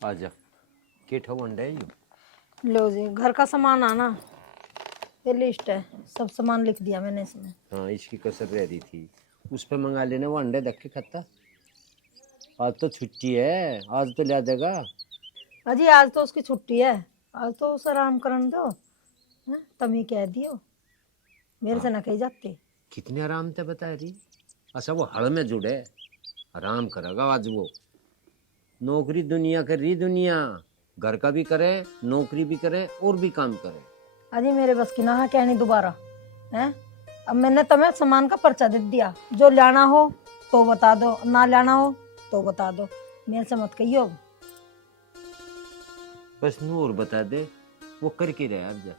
आजा के ठो वनडे यू। लो जी, घर का सामान आना, ये लिस्ट है, सब सामान लिख दिया मैंने इसमें। हाँ इसकी कसर रह रही थी, उस पे मंगा लेने वो अंडे धक्के खाता। आज तो छुट्टी है, आज तो ला देगा। अजी आज तो उसकी छुट्टी है, आज तो उसे आराम करने दो। हैं? तुम ही कह दियो, मेरे से हाँ ना कही जाती। कितने आराम से बता रही। अच्छा वो हड़ में जुड़े, आराम करेगा आज वो। नौकरी दुनिया कर रही दुनिया, घर का भी करे, नौकरी भी करे और भी काम करे। अजी मेरे बस की ना है कहनी दोबारा। हैं? अब मैंने तुम्हें सामान का पर्चा दे दिया, जो लाना हो तो बता दो, ना लाना हो तो बता दो, मेरे से मत कहियो। बस नूर बता दे, वो करके रहे आज जा।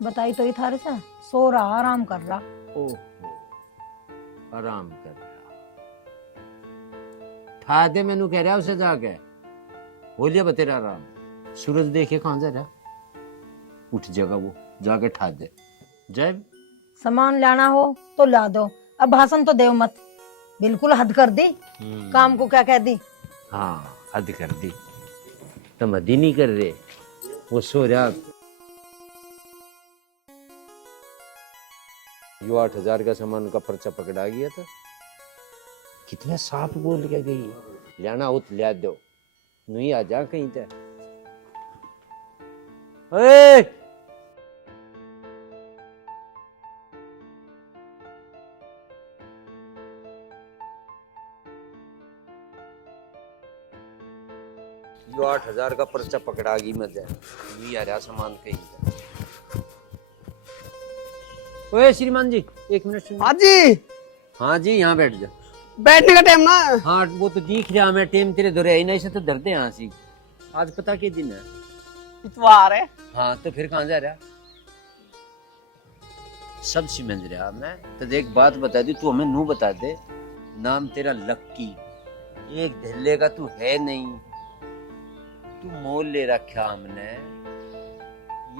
बताई तो ही थारे से, सो रहा आराम कर रहा। ओहो आराम कर रहा। ठा दे मैनू कह रहा उसे जाके, हो लिया बतेरा आराम। सूरज देखे कहाँ जा रहा, उठ जाएगा वो, जाके ठा दे। जय सामान लाना हो तो ला दो, अब भाषण तो देव मत, बिल्कुल हद कर दी। काम को क्या कह दी। हाँ हद कर दी, तुम हद ही नहीं कर रहे। वो सो रहा। यो 8,000 का सामान का पर्चा पकड़ा गया था। कितने साफ बोल के गई, लाना हो तो ला दो, नहीं आ जा कहीं ते। ए! यो 8,000 का पर्चा पकड़ा गई मत नहीं आ रहा सामान कहीं ते। ओए श्रीमान जी एक मिनट सुनिए। हाँ जी, हाँ जी यहाँ बैठ जा। बैठने का टाइम ना। हाँ वो तो दिख रहा, मैं टेम तेरे धरे ही नहीं से तो डरते यहाँ से। आज पता के दिन है। इतवार है। हाँ तो फिर कहाँ जा रहा। सब समझ रहा मैं तो देख, बात बता दी तू हमें नू बता दे। नाम तेरा लक्की, एक ढिल्ले का तू है नहीं। तू मोल ले रखा हमने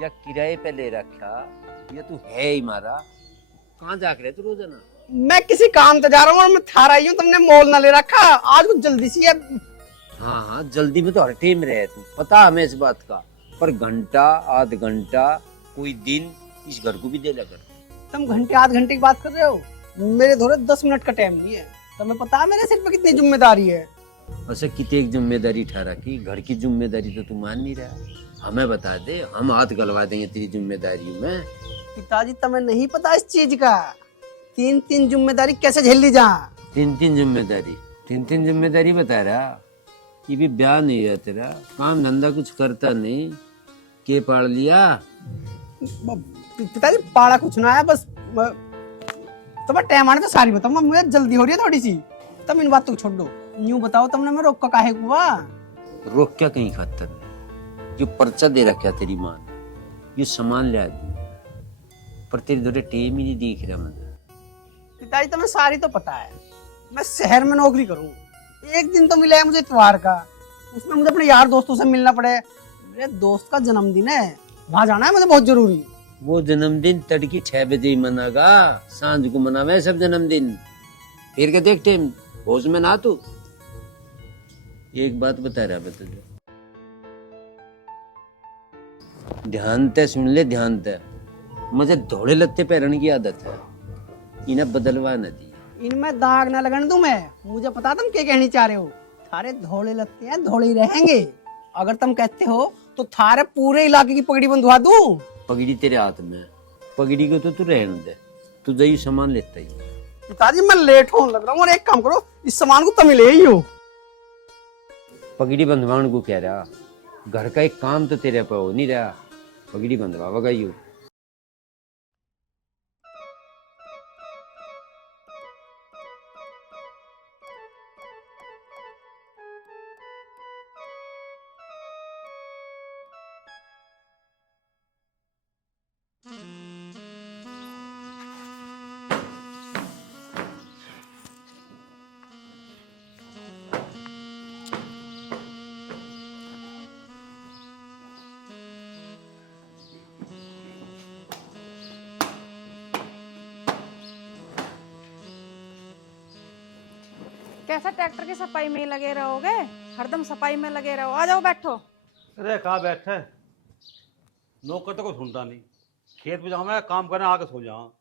या किराए पे ले रखा, या तू है ही मारा। कहाँ जाके रहे तू रोजाना। मैं किसी काम से जा रहा हूँ और मैं थारा ही हूँ, तुमने मोल ना ले रखा। आज कुछ जल्दी सी है। हाँ हाँ जल्दी में तो हर टाइम रहे तू, पता हमें इस बात का। पर घंटा आध घंटा कोई दिन इस घर को भी दे लगा। तुम घंटे आध घंटे की बात कर रहे हो, मेरे धोरे 10 मिनट का टाइम नहीं है। तुम्हें पता है मेरे सिर पे कितनी जिम्मेदारी है। अच्छा कितने एक जिम्मेदारी ठहरा की, घर की जिम्मेदारी तो तू मान नहीं रहा। हमें बता दे, हम हाथ गलवा देंगे तेरी जिम्मेदारी में। पिताजी तुम्हें नहीं पता इस चीज का, 3-3 जिम्मेदारी कैसे झेल ली जा। 3-3 जिम्मेदारी, 3-3 जिम्मेदारी बता रहा। ये भी ब्याह नहीं है तेरा, काम धंधा कुछ करता नहीं, के पाड़ लिया। पिताजी पाड़ा कुछ ना है, बस तुम्हें टाइम आने तो सारी बताऊंगा। मुझे जल्दी हो रही है थोड़ी सी, तुम इन बातों को छोड़ दो। यूं बताओ तुमने मैं रोक का काहे हुआ। रोक क्या कहीं खातर, जो पर्चा दे रखा तेरी माँ ने, ये सामान ले दी, पर तेरी दौरे टेम ही नहीं दिख रहा मुझे। पिताजी तुम्हें सारी तो पता है, मैं शहर में नौकरी करूं। एक दिन तो मिला है मुझे इतवार का, उसमें मुझे अपने यार दोस्तों से मिलना पड़े। मेरे दोस्त का जन्मदिन है, वहां जाना है मुझे बहुत जरूरी। वो जन्मदिन तड़की 6 बजे ही मनागा, सांझ को मनावे सब जन्मदिन। फिर के देख टेम होश में ना तू। एक बात बता रहा मैं तुझे, ध्यान से सुन ले, ध्यान से। मुझे धोड़े लत्ते पहनने की आदत है, इन्हें बदलवा न दी। इनमें दाग ना लगने दूं मैं। मुझे पता तुम क्या कहनी चाह रहे हो। थारे धोले लगते हैं, धोले ही रहेंगे। अगर तुम कहते हो तो थारे पूरे इलाके की पगड़ी बंधवा दूं। पगड़ी तेरे हाथ में, पगड़ी को तो तू रहने दे, तू जाइए सामान लेता ही। पिताजी मैं लेट होने लग रहा हूँ, और एक काम करो, इस सामान को तुम ही ले ही हो। पगड़ी बंधवान को कह रहा, घर का एक काम तो तेरे पे हो नहीं रहा, पगड़ी बंधवागा यू। कैसा ट्रैक्टर की सफाई में ही लगे रहोगे? हरदम सफाई में लगे रहो। आ जाओ बैठो। अरे कहाँ बैठे, नौकर तो कोई सुनता नहीं। खेत में जाऊँ मैं काम करने, आके सो जाऊँ,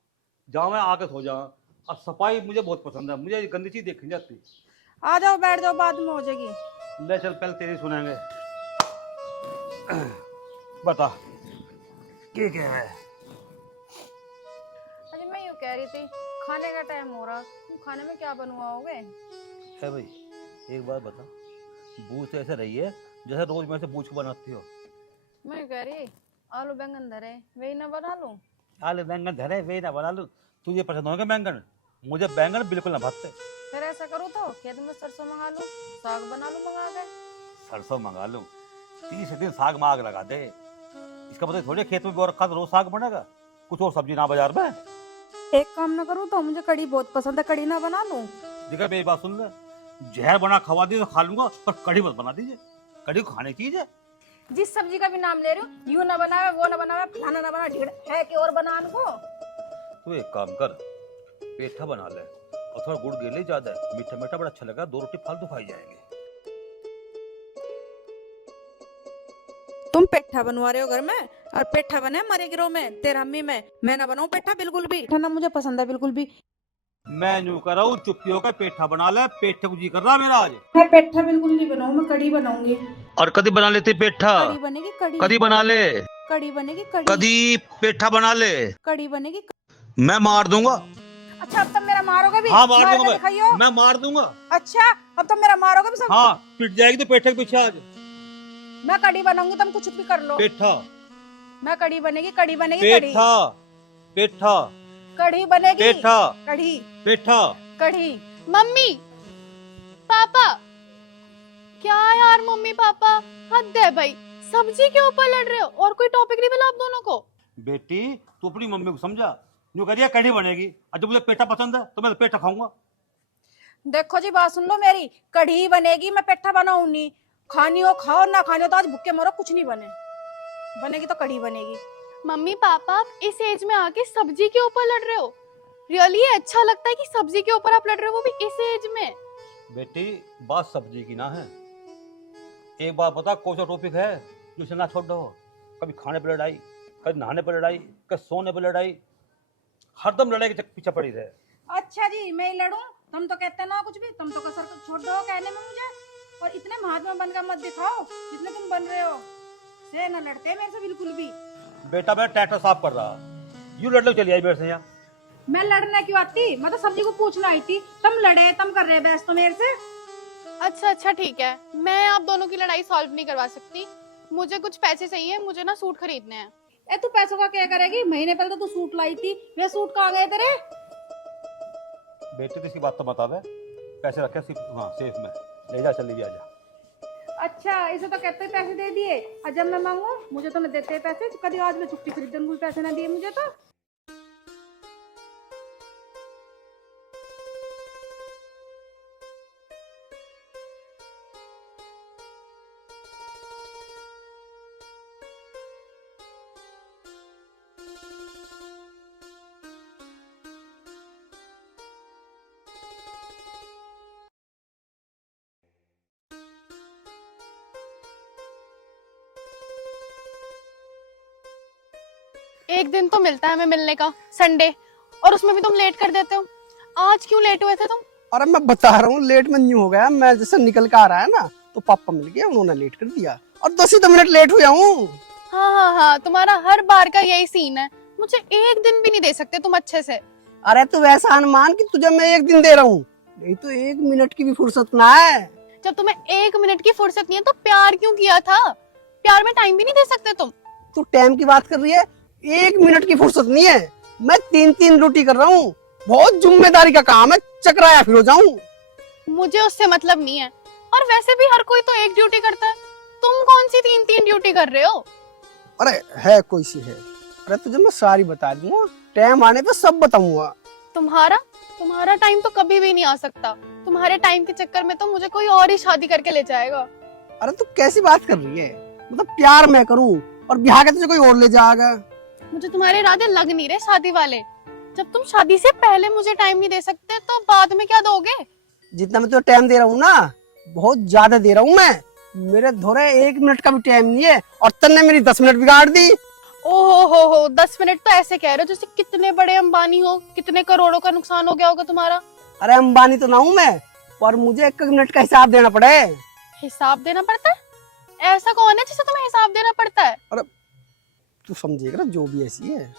जाऊँ मैं आके सो जाऊँ। और सफाई मुझे बहुत पसंद है, मुझे ये गंदी चीज देखी नहीं जाती। आ जाओ बैठ जाओ, बाद में हो जाएगी। ले चल, पहले तेरी सुनेंगे। बता क्या है। अरे मैं यूँ कह रही थी, खाने का टाइम हो रहा, तुम खाने में क्या बनवाओगे? है भाई, एक बात बता, बूझ तो ऐसे रही है जैसे रोज मैं से बूझ को बनाती हो। मैं यूँ कह रही, आलू बैंगन धरे वही ना बना लूं। आलू बैंगन धरे वे ना बना लूं। तुझे पसंद होंगे बैंगन, मुझे बैंगन बिल्कुल ना भाते। फिर ऐसा करूँ तो खेत में सरसों मंगा लूं, साग बना लूं मंगा के। सरसों मंगा लूं, 30 दिन साग में आग लगा दे। इसका मतलब थोड़ी खेत में भी और रखा तो रोज साग बनेगा, कुछ और सब्जी ना बाजार में। एक काम ना करूँ तो मुझे कढ़ी बहुत पसंद है, कढ़ी ना बना लूं। देखा मेरी बात सुन ले, जहर बना खवा दी तो खा लूंगा, पर कढ़ी मत बना दीजिए। कढ़ी खाने की चीज है। जिस सब्जी का भी नाम ले रही हूँ, यूं ना बनावे, वो ना बनावे, फलाना ना बना, ढीड़ है कि और बना को। तू एक काम कर, पेठा बना ले और थोड़ा गुड़ गेले ज्यादा है, मीठा मीठा बड़ा अच्छा लगा, 2 रोटी फालतू खाई जाएंगे। तुम पेठा बनवा रहे हो घर में, और पेठा बने हमारे गिरोह में, तेरा अम्मी में। मैं ना बनाऊं पेठा बिल्कुल भी, पेठा ना मुझे पसंद है बिल्कुल भी। मैं यूं कर रहा हूँ, चुप्पी होकर पेठा बना ले, पेठे को जी कर रहा मेरा आज। मैं पेठा बिल्कुल नहीं बनाऊं, मैं कढ़ी बनाऊंगी। और कदी बना लेती पेठा, कढ़ी बनेगी, कढ़ी कदी बना ले, कढ़ी बनेगी, कढ़ी कदी पेठा बना ले, कढ़ी बनेगी। मैं मार दूंगा। अच्छा अब तुम मेरा मारोगे भी? हाँ मार के दूंगा दिखाइयो। मैं मार दूंगा। अच्छा अब तुम मेरा मारोगे भी सब? हाँ पिट जाएगी तो पेठे के पीछे आज। मैं कढ़ी बनाऊंगी, तुम कुछ भी कर लो। पेठा मैं कढ़ी बनेगी, कढ़ी बनेगी, कढ़ी पेठा पेठा कढ़ी बनेगी, पेठा कढ़ी पेठा। कढ़ी। मम्मी पापा, क्या यार मम्मी पापा, हद है भाई, सब्जी के ऊपर लड़ रहे हो और कोई टॉपिक नहीं मिला आप दोनों को। बेटी तू अपनी मम्मी को समझा, यूं करिए कढ़ी बनेगी, और जब मुझे पेठा पसंद है तो मैं पेठा खाऊंगा। देखो जी बात सुन लो मेरी, कढ़ी बनेगी, मैं पेठा बनाऊं नहीं। खानी हो खाओ, ना खानी हो तो आज भूखे मरो, कुछ नहीं बने, बनेगी तो कढ़ी बनेगी। मम्मी पापा आप इस एज में आके सब्जी के ऊपर लड़ रहे हो, रियली अच्छा लगता है कि सब्जी के ऊपर आप लड़ रहे हो, वो भी इस एज में। बेटी बात सब्जी की ना है, एक बात बता, कौन सा टॉपिक है जिसे ना छोड़ दो। कभी खाने पर लड़ाई, कभी नहाने पर लड़ाई, कभी सोने पर लड़ाई, हरदम लड़ाई के पीछे पड़ी रहे। अच्छा जी मैं ही लड़ूं? तुम तो कहते ना कुछ भी, तुम तो कसर छोड़ दो कहने में मुझे। और इतने महात्मा बनकर मत दिखाओ जितने तुम बन रहे हो, से ना लड़ते मेरे से बिल्कुल भी। बेटा मैं ट्रैक्टर साफ कर रहा, यूं लड़ लो, चली आई मेरे से यहाँ। मैं लड़ने क्यों आती, मैं तो सब्जी को पूछना आई थी, तुम लड़े, तुम कर रहे बहस तो मेरे से। अच्छा अच्छा ठीक है, मैं आप दोनों की लड़ाई सॉल्व नहीं करवा सकती, मुझे कुछ पैसे चाहिए, मुझे ना सूट खरीदने हैं। ए तू पैसों का क्या करेगी? महीने पहले तो तू सूट लाई थी, वे सूट कहाँ गए तेरे? बेटी तो इसकी बात तो बता दे, पैसे रखे हाँ सेफ में, ले जा, चल ले जा। अच्छा इसे तो कहते पैसे दे दिए, और जब मैं मांगू मुझे तो न देते पैसे। कभी आज मैं छुट्टी खरीदने को पैसे ना दिए मुझे तो। एक दिन तो मिलता है हमें मिलने का, संडे, और उसमें भी तुम लेट कर देते हो। आज क्यों लेट हुए थे तुम? अरे मैं बता रहा हूँ, लेट में नहीं हो गया, मैं जैसे निकल के आ रहा है ना तो पापा मिल गया, उन्होंने लेट कर दिया और 10 ही तो मिनट लेट हुआ हूँ। हाँ हाँ हाँ, तुम्हारा हर बार का यही सीन है, मुझे एक दिन भी नहीं दे सकते तुम अच्छे से। अरे तू वैसा अनुमान कि तुझे मैं 1 दिन दे रहा हूँ, नहीं तो 1 मिनट की भी फुर्सत ना है। जब तुम्हें 1 मिनट की फुर्सत नहीं है तो प्यार क्यों किया था? प्यार में टाइम भी नहीं दे सकते तुम? तू टाइम की बात कर रही है, 1 मिनट की फुर्सत नहीं है, मैं 3-3 ड्यूटी कर रहा हूँ, बहुत जिम्मेदारी का काम है, चकराया फिर हो जाऊं। मुझे उससे मतलब नहीं है, और वैसे भी हर कोई तो एक ड्यूटी करता है, तुम कौन सी 3-3 ड्यूटी कर रहे हो? अरे है कोई सी है, अरे तुझे मैं सारी बता दूंगा, टाइम आने पे सब बताऊंगा। तुम्हारा टाइम तो कभी भी नहीं आ सकता, तुम्हारे टाइम के चक्कर में तो मुझे कोई और ही शादी करके ले जाएगा। अरे तू कैसी बात कर रही है, मतलब प्यार मैं करूं और ब्याह के तुझे कोई और ले जाएगा? मुझे तुम्हारे इरादे लग नहीं रहे शादी वाले। जब तुम शादी से पहले मुझे टाइम नहीं दे सकते तो बाद में क्या दोगे? जितना मैं तो टाइम दे रहा हूँ ना, बहुत ज्यादा दे रहा हूँ मैं। मेरे धोरे 1 मिनट का भी टाइम नहीं है और तन्ने मेरी 10 मिनट बिगाड़ दी। ओहो हो 10 मिनट तो ऐसे कह रहे हो जैसे कितने बड़े अंबानी हो, कितने करोड़ों का नुकसान हो गया होगा तुम्हारा। अरे अंबानी तो ना हूँ मैं, पर मुझे 1 मिनट का हिसाब देना पड़े। हिसाब देना पड़ता है? ऐसा कौन है जिसे तुम्हें हिसाब देना पड़ता है? तू समझेगा ना, जो भी ऐसी है।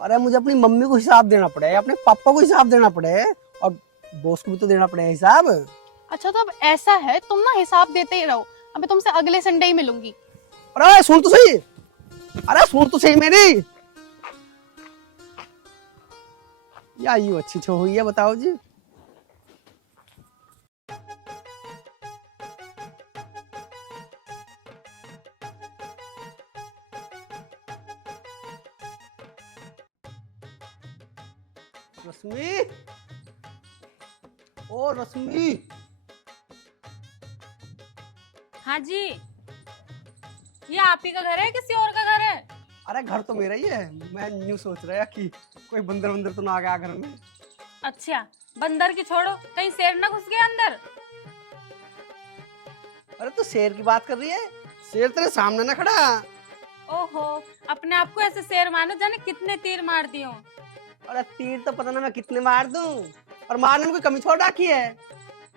अरे मुझे अपनी मम्मी को हिसाब देना पड़े, अपने पापा को हिसाब देना पड़े, और बॉस को भी तो देना पड़े हिसाब। अच्छा तो अब ऐसा है, तुम ना हिसाब देते ही रहो, अब मैं तुमसे अगले संडे ही मिलूंगी। अरे सुन तो सही, अरे सुन तो सही मेरी। या यू अच्छी छो हुई है, बताओ जी। रश्मि, ओ रश्मि। हाँ जी, ये आप ही का घर है किसी और का घर है? अरे घर तो मेरा ही है, मैं न्यू सोच रहा कि कोई बंदर वंदर तो ना आ गया घर में। अच्छा, बंदर की छोड़ो, कहीं शेर ना घुस गया अंदर। अरे तू शेर की बात कर रही है? शेर तेरे सामने ना खड़ा। ओहो, अपने आप को ऐसे शेर मानो जाने कितने तीर मार दिए हो। अरे तीर तो पता ना मैं कितने मार दूं, और मारने में कोई कमी छोड़ रखी है?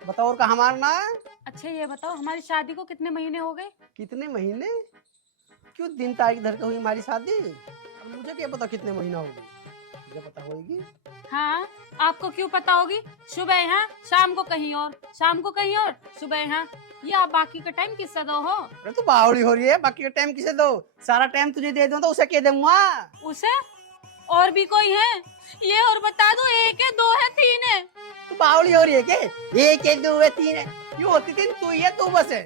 बताओ और कहाँ मारना है? अच्छा ये बताओ, हमारी शादी को कितने महीने हो गए? कितने महीने? क्यों दिन तारीख धर के हुई हमारी शादी? और मुझे क्या पता कितने महीना होगी? मुझे पता होगी। हाँ, आपको क्यों पता होगी? सुबह यहाँ, शाम को कहीं और, शाम को कहीं और, सुबह यहाँ। ये आप बाकी का टाइम किससे दो हो? अरे तू बावड़ी हो रही है, बाकी का टाइम किसे दो? सारा टाइम तुझे दे दूं तो उसे क्या दूंगा? उसे? और भी कोई है? ये और बता दो, 1 है, 2 है, 3 है? तू बावड़ी हो रही है क्या? 1 है 2 है 3 है, क्यों होती 3? तू ही है, तू बस है।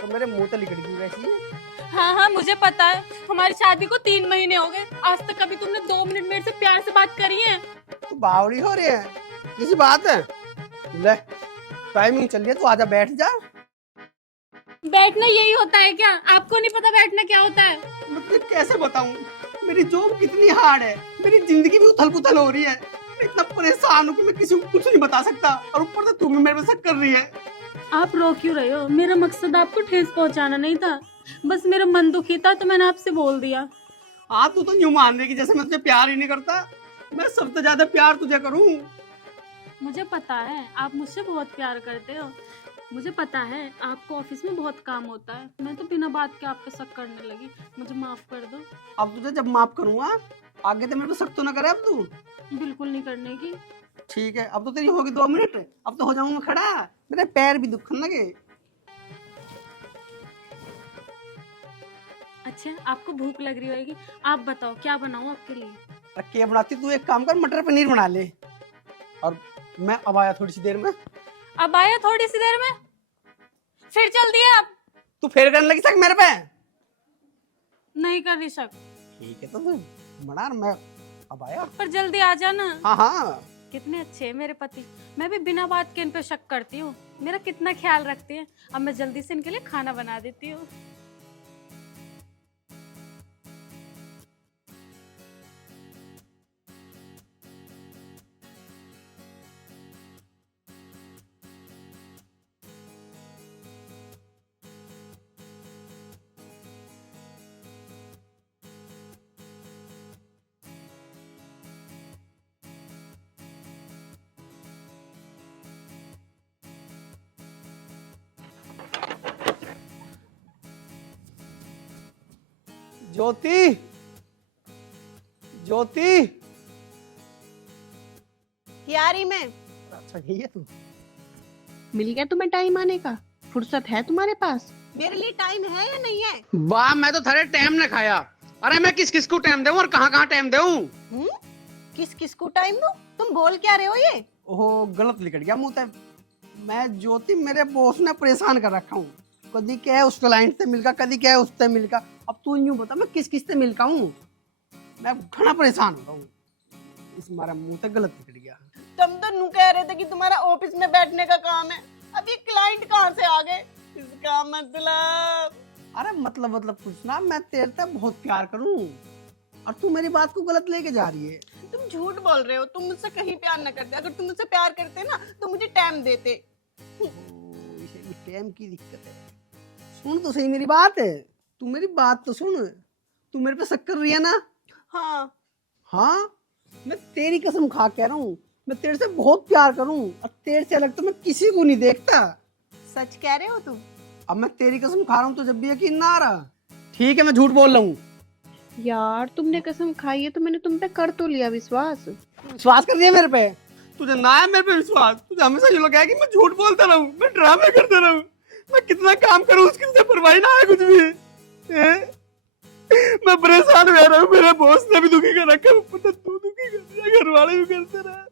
तो मेरे मुंह तो लिकड़ गई वैसी। हाँ हाँ मुझे पता है, हमारी शादी को 3 महीने हो गए, आज तक कभी तुमने 2 मिनट मेरे से प्यार से बात करी है? तू बावड़ी हो रही है, किसी बात है? ले टाइमिंग चल रही है, तू आजा बैठ जा। बैठना यही होता है क्या? आपको नहीं पता बैठना क्या होता है? मतलब कैसे बताऊं, मेरी जॉब कितनी हार्ड है, मेरी जिंदगी भी उथल पुथल हो रही है। मैं इतना परेशान हूँ कि मैं किसी को कुछ नहीं बता सकता, और ऊपर से तू भी मेरे पे शक कर रही है। आप रो क्यों रहे हो? मेरा मकसद आपको ठेस पहुंचाना नहीं था, बस मेरा मन दुखी था तो मैंने आपसे बोल दिया। हाँ तू तो यूं मान रही कि जैसे मैं तुझे प्यार ही नहीं करता। मैं सबसे ज्यादा प्यार तुझे करूं। मुझे पता है आप मुझसे बहुत प्यार करते हो, मुझे पता है आपको ऑफिस में बहुत काम होता है, मैं तो बिना बात के आप पे शक करने लगी, मुझे माफ कर दो। अब तुझे जब माफ करूंगा, आगे तो मेरे पे शक तो ना करे अब तू। बिल्कुल नहीं करने की। ठीक है, अब तो तेरी होगी 2 मिनट, अब तो हो जाऊंगा खड़ा, मेरे पैर भी दुखने लगे। अच्छा आपको भूख लग रही होगी, आप बताओ क्या बनाऊं आपके लिए? क्या बनाती? तू एक काम कर, मटर पनीर बना ले, और मैं अब आया थोड़ी सी देर में। अब आया थोड़ी सी देर में? फिर चल दिए आप? तू फेर करने लगी शक मेरे पे? नहीं कर रही शक। ठीक है तो तू बना, मैं अब आया। पर जल्दी आ जाना। हाँ हाँ। कितने अच्छे हैं मेरे पति, मैं भी बिना बात के इन पे शक करती हूँ, मेरा कितना ख्याल रखते हैं। अब मैं जल्दी से इनके लिए खाना बना देती हूँ। ज्योति, ज्योति। क्या रही मैं? अच्छा यही है तू? मिल गया तुम्हें टाइम आने का? फुर्सत है तुम्हारे पास? मेरे लिए टाइम है या नहीं है? वाह, मैं तो थारे टाइम ने खाया। अरे मैं किस किस को टाइम दूं और कहाँ कहाँ टाइम दूं? किस किस को टाइम दूं? तुम बोल क्या रहे हो ये? ओहो, गलत लिखट गया मुंह से। मैं ज्योति, मेरे बॉस ने परेशान कर रखा हूँ। कभी क्या है उस क्लाइंट से मिलका, कभी क्या है उससे मिलका। अब तू यूं बता, मैं किस किस से मिलका हूँ? मैं घना परेशान हो रहा हूँ, इस मारा मुंह से गलत लिखट गया। तुम तो नू कह रहे थे कि तुम्हारा ऑफिस में बैठने का काम है, अब ये क्लाइंट कहाँ से आ गए? इसका मतलब? अरे मतलब कुछ ना, मैं तेरे से बहुत प्यार करूँ, और तू मेरी बात को गलत लेके जा रही है। तुम झूठ बोल रहे हो, तुम मुझसे कहीं प्यार न करते। अगर तुम मुझसे प्यार करते ना तो मुझे टाइम देते। इसे भी टाइम की दिक्कत है। सुन तो सही मेरी बात है, तू मेरी बात तो सुन। तू मेरे पे शक कर रही है ना? हाँ हाँ, मैं तेरी कसम खा कह रहा हूँ, मैं तेरे से बहुत प्यार करूँ और तेरे से अलग तो मैं किसी को नहीं देखता। सच कह रहे हो तुम? अब मैं तेरी कसम खा रहा हूँ तो जब भी यकीन ना आ रहा, ठीक है मैं झूठ बोल रहा हूँ। यार तुमने कसम खाई है तो मैंने तुम पे कर तो लिया विश्वास। विश्वास कर रही है मेरे पे? तुझे ना है मेरे पे विश्वास? तुझे हमेशा ये लगा है कि मैं झूठ बोलता रहूं, मैं ड्रामे करता रहूं, मैं कितना काम करूं उसकी मुझे परवाह ना है कुछ भी। मैं परेशान हो रहा हूं, मेरे बॉस ने भी दुखी कर रखा है, पता तू दुखी कर दिया, घर वाले भी करते रहे।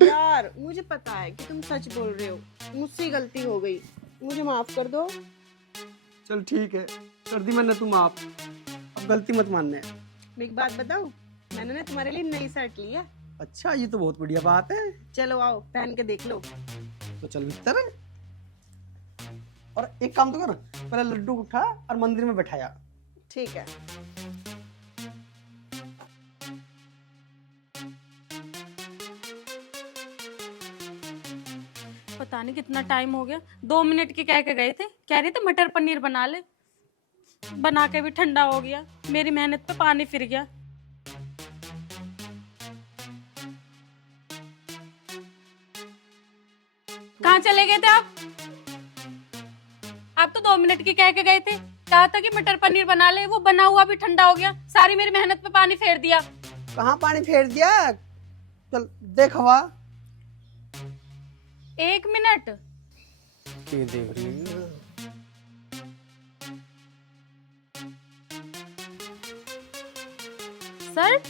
यार मुझे पता है कि तुम सच बोल रहे हो, मुझसे गलती हो गई, मुझे माफ कर दो। चल ठीक है, कर दी मैंने तू माफ, अब गलती मत मानने। मैं एक बात बताऊं, मैंने ना तुम्हारे लिए नई शर्ट ली है। अच्छा, ये तो बहुत बढ़िया बात है। चलो आओ पहन के देख लो। तो चल भीतर है। और एक काम तो कर, पहले लड्डू उठा और मंदिर में बैठाया। ठीक है। पता नहीं कितना टाइम हो गया, 2 मिनट के कह के गए थे, कह रहे थे मटर पनीर बना ले, बना के भी ठंडा हो गया, मेरी मेहनत पे पानी फिर गया। कहाँ चले गए थे आप तो 2 मिनट की कह के गए थे, कहा था कि मटर पनीर बना ले, वो बना हुआ भी ठंडा हो गया, सारी मेरी मेहनत पे पानी फेर दिया। कहाँ पानी फेर दिया? चल देख हवा। 1 मिनट। ये देख रही है। शर्ट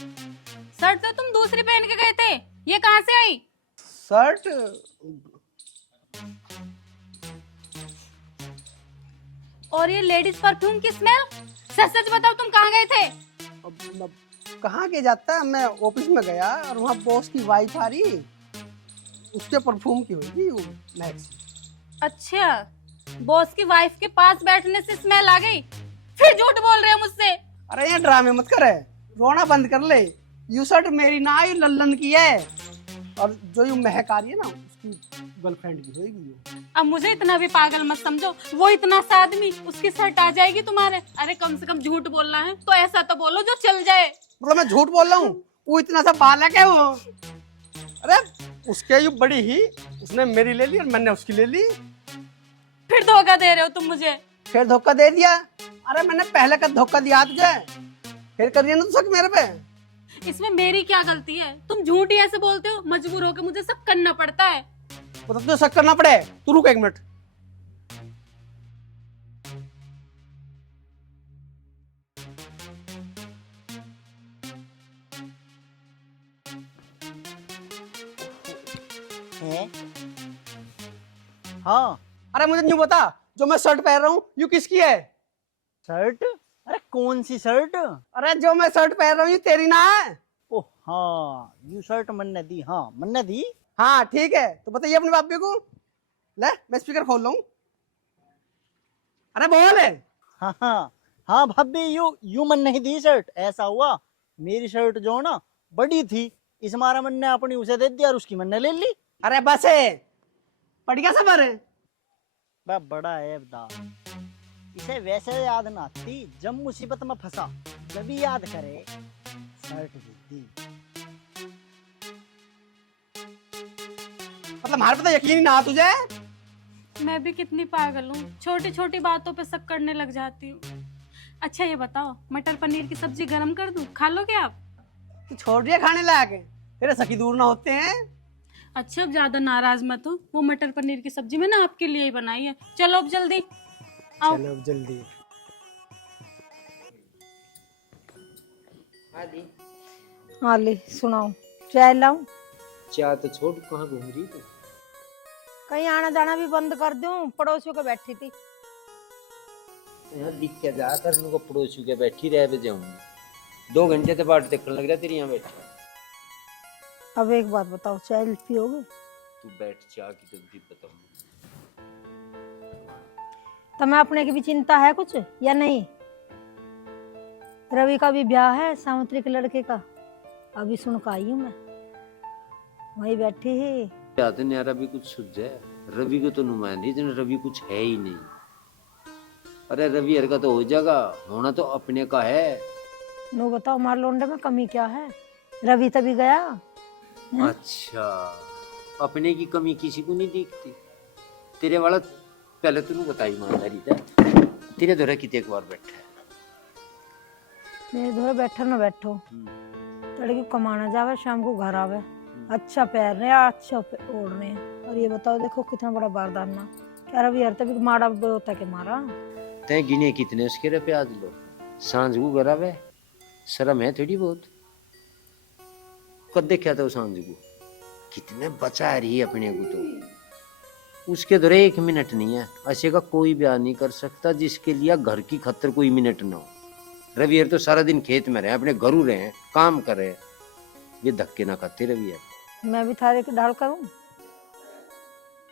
शर्ट तो तुम दूसरी पहन के गए थे, ये कहाँ से आई? शर्ट? और ये लेडीज परफ्यूम की स्मेल, सच सच बताओ तुम कहाँ गए थे? अब कहाँ के जाता, मैं ऑफिस में गया और वहाँ बॉस की वाइफ आ रही, उसके परफ्यूम की होगी वो मैक्स। अच्छा, बॉस की वाइफ के पास बैठने से स्मेल आ गई, फिर झूठ बोल रहे हो मुझसे। अरे ये ड्रामे मत कर, रोना बंद कर ले। यू शर्ट मेरी ना, ये लल्लन की है, और जो यू महक आ रही है ना उसकी गर्लफ्रेंड की होगी वो। अब मुझे इतना भी पागल मत समझो, वो इतना सा आदमी, उसकी शर्ट आ जाएगी तुम्हारे? अरे कम से कम झूठ बोलना है तो ऐसा तो बोलो जो चल जाए। मतलब मैं झूठ बोल रहा हूँ? वो इतना सा बालक है वो। अरे उसके यू बड़ी ही, उसने मेरी ले ली और मैंने उसकी ले ली। फिर धोखा दे रहे हो तुम मुझे। फिर धोखा दे दिया? अरे मैंने पहले का धोखा दिया तुझे, फिर कर दिया ना तू शक मेरे पे। इसमें मेरी क्या गलती है? तुम झूठ ही ऐसे बोलते हो, मजबूर होकर मुझे सब करना पड़ता है। मतलब तुझे शक करना पड़े? तू रुक 1 मिनट। हैं? हाँ, अरे मुझे न्यू बता, जो मैं शर्ट पहन रहा हूँ यू किसकी है? शर्ट? अरे कौन सी शर्ट? अरे जो मैं शर्ट पहन रहा हूँ ये तेरी ना है? ओह हाँ, यू शर्ट मन्ने दी। हाँ मन्ने दी। हाँ ठीक है, तो बताइए अपने बाप को। ले मैं स्पीकर खोल लूँ। अरे बोल। हाँ हाँ हाँ भाभी, यू मन्ने ही दी शर्ट। ऐसा हुआ, मेरी शर्ट जो ना बड़ी थी, इस मारा मन्ने अपनी उसे दे दिया और उसकी मन्ने ले ली। अरे बस है, पड़ गया सबर है। बा बड़ा है बता, इसे वैसे याद ना थी, जब मुसीबत में फंसा जब भी याद करे शर्ट दी। मतलब हमारे पे यकीन ही ना तुझे। मैं भी कितनी पागल हूँ, छोटी छोटी बातों पे शक करने लग जाती हूँ। अच्छा ये बताओ, मटर पनीर की सब्जी गरम कर दूँ, खा लोगे आप? तू छोड़ दिया खाने लाके, तेरे सखी दूर ना होते हैं। अच्छा अब ज्यादा नाराज मत हो, वो मटर पनीर की सब्जी मैंने आपके लिए ही बनाई है, चलो अब जल्दी आओ। चलो अब जल्दी। हाँ ले सुनाओ, चाय लाऊं? चाय तो छोड़, कहाँ घूम रही तू? कहीं आना जाना भी बंद कर दूं, पड़ोसियों के बैठी थी। यहाँ दिख के जा कर उनको पड़ोसी के बैठी रह पे जाऊंगी। 2 घंटे से बाट देखने लग रहा तेरी यहाँ बैठा। अब एक बात बताओ, चाय पियोगे? तू बैठ, चाय की तरकीब बताऊंगा। तुम्हें अपने की भी चिंता है कुछ या नहीं? रवि का भी ब्याह है सावित्री के लड़के का, अभी सुन का आई हूँ मैं, वही बैठी ही। याद नहीं आ रहा भी कुछ सूझ जाए। रवि को तो नुमाइंदी जन रवि कुछ है ही नहीं। अरे रवि हर का तो हो जाएगा, होना तो अपने का है। नो बताओ मार लोंडे में कमी क्या है? रवि तभी गया। अच्छा, अपने की कमी किसी को नहीं दिखती। तेरे वाला पहले तू बताई ईमानदारी था, तेरे दौरे कितने एक बार बैठा है? मेरे धोरे बैठो न बैठो, तड़के कमाना जावे, शाम को घर आवे, अच्छा पैर रहे अच्छा ओढ़ रहे हैं। और ये बताओ देखो कितना बड़ा बारदाना, क्या रवि हर तभी मारा होता के मारा। तय गिने कितने उसके रे प्याज लो, सांझ को घर आवे, शर्म है थोड़ी बहुत। कद देखा था सांझ को कितने बचा रही है अपने को, तो उसके दौरे 1 मिनट नहीं है। ऐसे का कोई ब्याह नहीं कर सकता जिसके लिए घर की खतर कोई मिनट ना हो। रवि तो सारा दिन खेत में रहे, अपने घरू रहे, काम कर रहे, ये धक्के ना खाते रवि। मैं भी थारे के डाल करूं,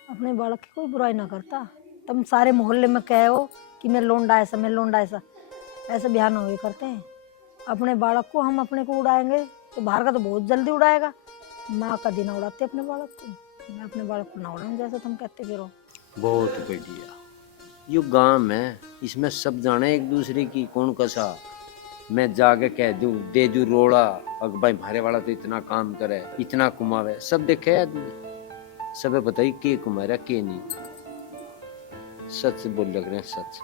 अपने बालक की कोई बुराई ना करता। तुम सारे मोहल्ले में कहो कि मैं लोंडा ऐसा, मैं लोंडा ऐसा, ऐसे बयान हुए करते हैं। अपने बालक को हम अपने को उड़ाएंगे तो बाहर का तो बहुत जल्दी उड़ाएगा। माँ का दिन उड़ाते अपने बालक को, मैं अपने बालक को ना उड़ाऊं जैसे तुम कहते फिरो। बहुत बढ़िया, यो गांव है, इसमें सब जाने एक दूसरे की कौन कसा। मैं जाके कह दूं, दे दूं रोड़ा, अग भाई मारे वाला तो इतना काम करे, इतना कुमावे, सब देखे आदमी, सब बताइए के कुमारा के नहीं। सच बोल लग रहे हैं, सच।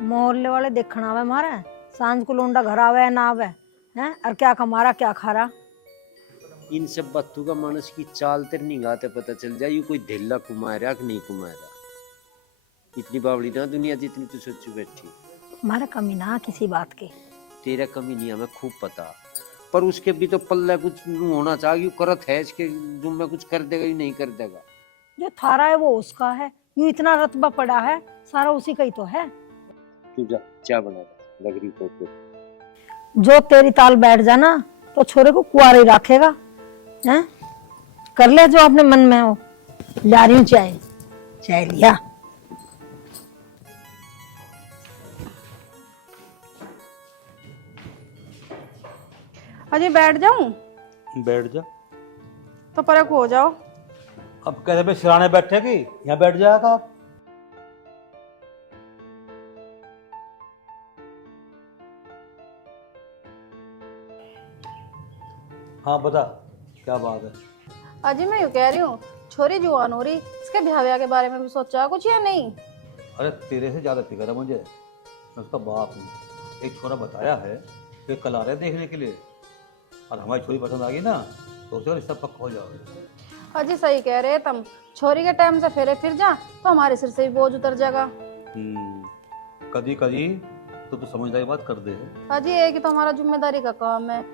मोहल्ले वाले देखना आवे मारे, सांझ को लोंडा घर आवे ना आवे हैं, और क्या कमारा क्या खारा। इन सब बातों का मानस की चाल तेरे निगाह पता चल जाए, ये कोई ढेला कुमारा कि नहीं कुमारा। इतनी बावड़ी ना दुनिया जितनी तू सोचू बैठी। हमारा कमी ना किसी बात की। तेरा कमी नहीं हमें खूब पता, पर उसके भी तो पल्ला कुछ होना चाहिए। करत है इसके जो में कुछ कर देगा ही नहीं कर देगा। जो थारा है वो उसका है, यूं इतना रतबा पड़ा है सारा उसी का ही तो है। तू जा चाय बना दे, लग रही को। जो तेरी ताल बैठ जाना तो छोरे को कुआरे ही रखेगा हैं। कर ले जो अपने मन में हो। ला रही हूँ चाय, चाय लिया। अजय बैठ जाऊं? बैठ जा। तो परक हो जाओ। अब कैसे पे सिराने बैठेगी, यहाँ बैठ जाएगा आप। हाँ बता, क्या बात है? अजय मैं यूँ कह रही हूँ, छोरी जुआन हो रही, इसके ब्याह के बारे में भी सोचा कुछ या नहीं? अरे तेरे से ज्यादा फिक्र है मुझे, मैं उसका बाप हूँ। एक छोरा बताया है कि कल आ रहे देखने के लिए, और हमारी छोरी पसंद आ गई ना तो उसे रिश्ता पक्का हो जाओगे। अजय सही कह रहे तुम, छोरी के टाइम से फेरे फिर जा तो हमारे सिर से भी बोझ उतर जाएगा। कदी कदी तो समझदारी बात कर दे। अजय एक ही तो हमारा जिम्मेदारी का काम है,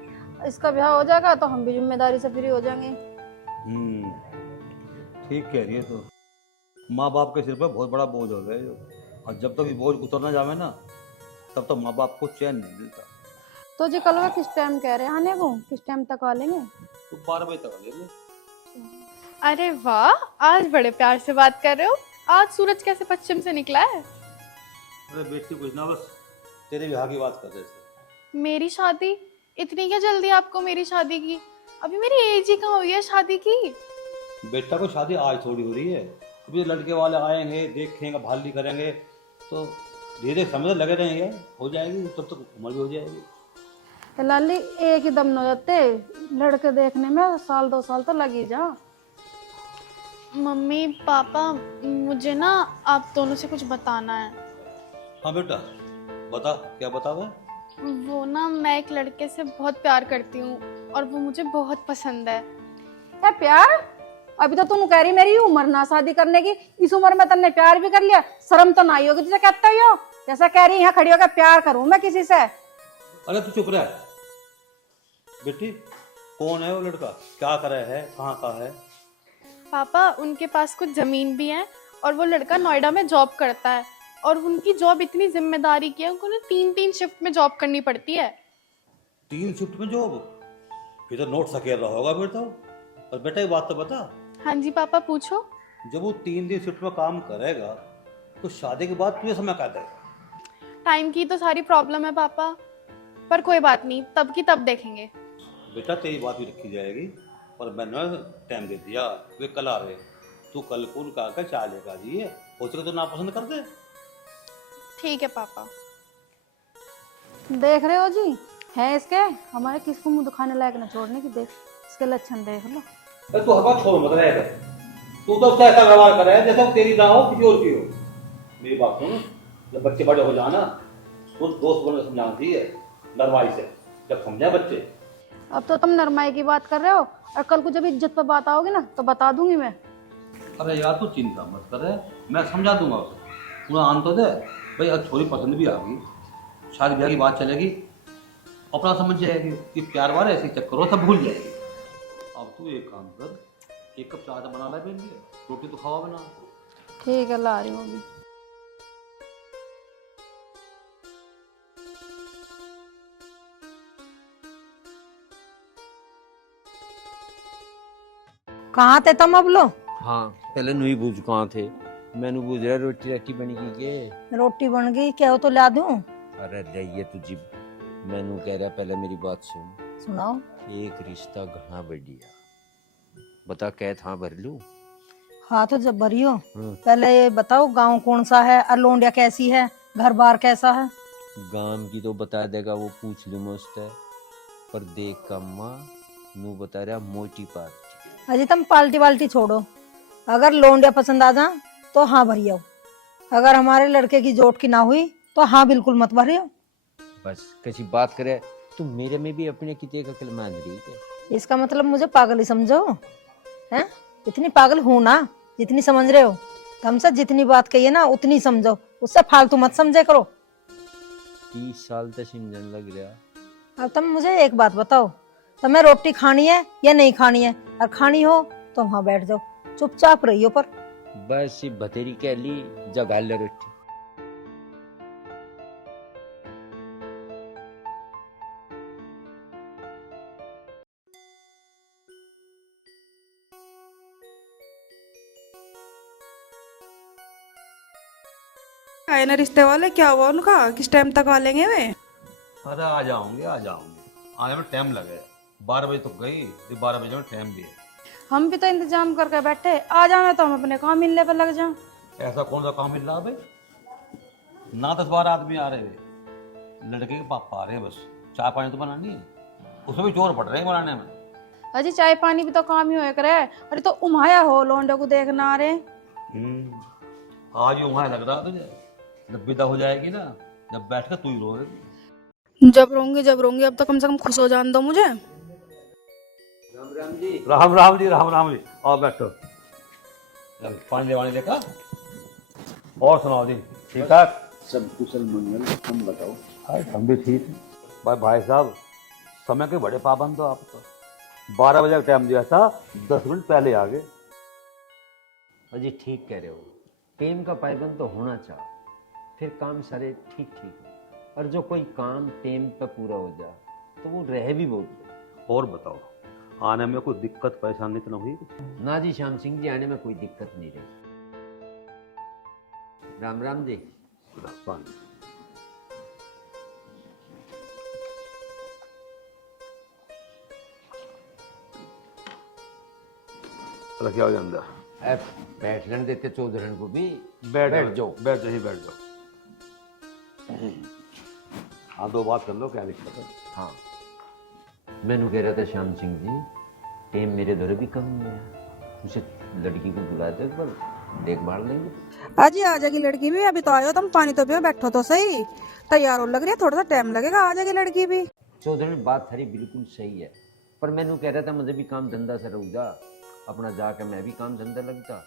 इसका ब्याह हो जाएगा तो हम भी जिम्मेदारी से फ्री हो जाएंगे। ठीक कह रही है। तो माँ बाप के सिर पर बहुत बड़ा बोझ हो गया, और जब तक ये बोझ उतर ना जावे ना तब तक माँ बाप को चैन नहीं मिलता। तो जी कल वे किस टाइम कह रहे हैं आने को, किस टाइम तक आ लेंगे? तो 12 बजे तक आ लेंगे। अरे वाह, आज बड़े प्यार से बात कर रहे हो। आज सूरज कैसे पश्चिम से निकला है? अरे बेटी कुछ ना, बस तेरे ब्याह की बात कर रहे थे। मेरी शादी? इतनी क्या जल्दी आपको मेरी शादी की? अभी मेरी एज ही कहाँ हुई है शादी की। बेटा को शादी आज थोड़ी हो रही है, अभी लड़के वाले आएंगे, देखेंगे, भाली करेंगे, तो धीरे समझ लगे रहेंगे, हो जाएगी, तब तक उम्र भी हो जाएगी। लाली एक ही दम न हो जाते, लड़के देखने में 1-2 साल तो लग ही जा। मम्मी पापा, मुझे ना आप दोनों से कुछ बताना है। हाँ बेटा बता, क्या बतावे? वो ना, मैं एक लड़के से बहुत प्यार करती हूँ और वो मुझे बहुत पसंद है। क्या प्यार? अभी तो तुम कह रही मेरी उम्र ना शादी करने की, इस उम्र में तुमने प्यार भी कर लिया, शर्म तो ना ही होगी तुझे? कहते हो कैसा कह रही, यहाँ खड़ी होकर प्यार करूं मैं किसी से? अरे तू चुप रह बेटी। कौन है वो लड़का, क्या कर रहा है, कहाँ का है? पापा उनके पास कुछ जमीन भी है और वो लड़का नोएडा में जॉब करता है, और उनकी जॉब इतनी जिम्मेदारी की है, उनको 3-3 शिफ्ट में जॉब करनी पड़ती है। 3 शिफ्ट में जॉब? फिर तो नोट सकेल रहा होगा फिर तो। और बेटा एक बात तो बता। हाँ जी पापा पूछो। जब वो 3 दिन शिफ्ट में काम करेगा तो शादी के बाद तुझे समय कहता है। टाइम की तो सारी प्रॉब्लम है पापा, पर कोई बात नहीं, तब की तब देखेंगे। बेटा तेरी बात भी रखी जाएगी, पर मैंने टाइम दे दिया, वे कल आ रहे, तू कल को उनका आकर चाय लेकर आइए, हो सके तो नापसंद कर दे। ठीक है पापा। देख रहे हो जी, है इसके हमारे किसको मुंह दिखाने लायक न छोड़ने की। देख इसके लक्षण देख लो। अरे तू हवा छोड़ मत रहे कर, तू तो उसका ऐसा व्यवहार कर रहा है जैसा तेरी ना हो किसी और की हो। मेरी बात सुन, जब बच्चे बड़े हो जाना तो दोस्त बनकर समझाना चाहिए, नरवाई से, जब समझा बच्चे। अब तो तुम नरमाई की बात कर रहे हो, और कल को जब इज्जत पर बात आओगी ना तो बता दूंगी मैं। अरे यार तू चिंता मत कर, मैं समझा दूंगा उसे, पूरा आन तो दे भाई। अब छोरी पसंद भी आ गई, शादी ब्याह की बात चलेगी, अपना समझ जाएगी कि प्यार वार ऐसे चक्कर हो, सब भूल जाएगी। अब तू एक काम कर, एक कप चाय बना ला, बेन रोटी तो खावा बना। ठीक है, ला रही हूँ अभी। कहाँ थे तुम अब लो? हाँ पहले नहीं बूझ कहाँ थे, मैंने बूझ रहा रोटी राटी बनी की के। रोटी बन गई, क्या हो तो ला दूं? अरे रहिए तुझी, मैनू कह रहा पहले मेरी बात सुन। सुनाओ। एक रिश्ता घना बढ़िया, बता क्या था भर लूं? हाँ तो जब भरी हो, पहले ये बताओ गांव कौन सा है और लोंडिया कैसी है, घर बार कैसा है? गांव की तो बता देगा वो, पूछ लूं मस्त है, पर देख का माँ नू बता रहा मोटी पार्टी। अजी तुम पाल्टी वाल्टी छोड़ो, अगर लोंडिया पसंद आ जा तो हाँ भरी हो, अगर हमारे लड़के की जोट की ना हुई तो हाँ बिल्कुल मत भरी हो। बस कैसी बात करे तू, मेरे में भी अपने की अकल मान रही है। इसका मतलब मुझे पागल ही समझो हैं? इतनी पागल हूं ना जितनी समझ रहे हो। तुमसे जितनी बात कही है ना उतनी समझो, उससे फालतू मत समझे करो। 30 साल तक समझने लग रहा। अब तुम मुझे एक बात बताओ, तुम्हें रोटी खानी है या नहीं खानी है? और खानी हो तो वहां बैठ जाओ, चुपचाप रहियो। पर बस ये भतेरी कह ली जगा ले रोटी। आए ना रिश्ते वाले, क्या हुआ उनका, किस टाइम तक आ लेंगे वे? अरे आ जाओगे आ जाओगे, आने में टाइम लगेगा, 12 बजे तो गई, 12 बजे में टाइम भी है। हम भी तो इंतजाम करके बैठे, आ जाना तो हम अपने काम मिलने पर लग जाए। ऐसा कौन सा काम मिल रहा भाई, ना 10-12 आदमी आ रहे हैं, लड़के के पापा आ रहे हैं, बस चाय पानी तो बनानी है, उसमें भी चोर पड़ रहे हैं बनाने में। अजी चाय पानी भी तो काम ही होए करे। अरे तो उमाया हो लोंडे को देखना आ रहे। आज ही वहां लग रहा तुझे, जब विदा हो जाएगी ना, जब बैठ कर तू ही रोएगी। जब रोंगी अब तो कम से कम खुश हो जान दो मुझे। राम राम जी। राम राम जी, राम राम जी, आओ बैठो, चल पानी वानी लेकर। और सुनाओ जी, ठीक ठाक? सब कुशल मंगल, तुम बताओ। हम भी ठीक हैं। भाई साहब समय के बड़े पाबंद हो आप तो, 12 बजे का टाइम दिया था, 10 मिनट पहले आ गए। अजी ठीक कह रहे हो, प्रेम का पाबंद तो होना चाहिए, फिर काम सारे ठीक ठीक। और जो कोई काम टाइम पे पूरा हो जाए तो वो रह भी बहुत। और बताओ, आने में कोई दिक्कत परेशानी तो नहीं हुई? ना जी श्याम सिंह जी, आने में कोई दिक्कत नहीं रही। राम राम जी। रखिए आओ अंदर। बैठ लेने देते चौधरी को भी। बैठ जाओ। बैठ जाओ। हाँ दो बात कर लो, क्या दिक्कत है? हाँ मैंने कह रहा था श्याम सिंह जी, टाइम मेरे घर भी कम है, उसे लड़की को बुला दे, एक बार देखभाल लेंगे। अजी आ जाएगी लड़की भी, अभी तो आयो, तुम पानी तो पियो, बैठो तो सही, तैयार हो लग रही है, थोड़ा सा टाइम लगेगा, आ जाएगी लड़की भी। चौधरी बात थारी बिल्कुल सही है, पर मैंने कह रहा था मुझे भी काम धंधा से रुक जा, अपना जाके मैं भी काम धंधा लगता,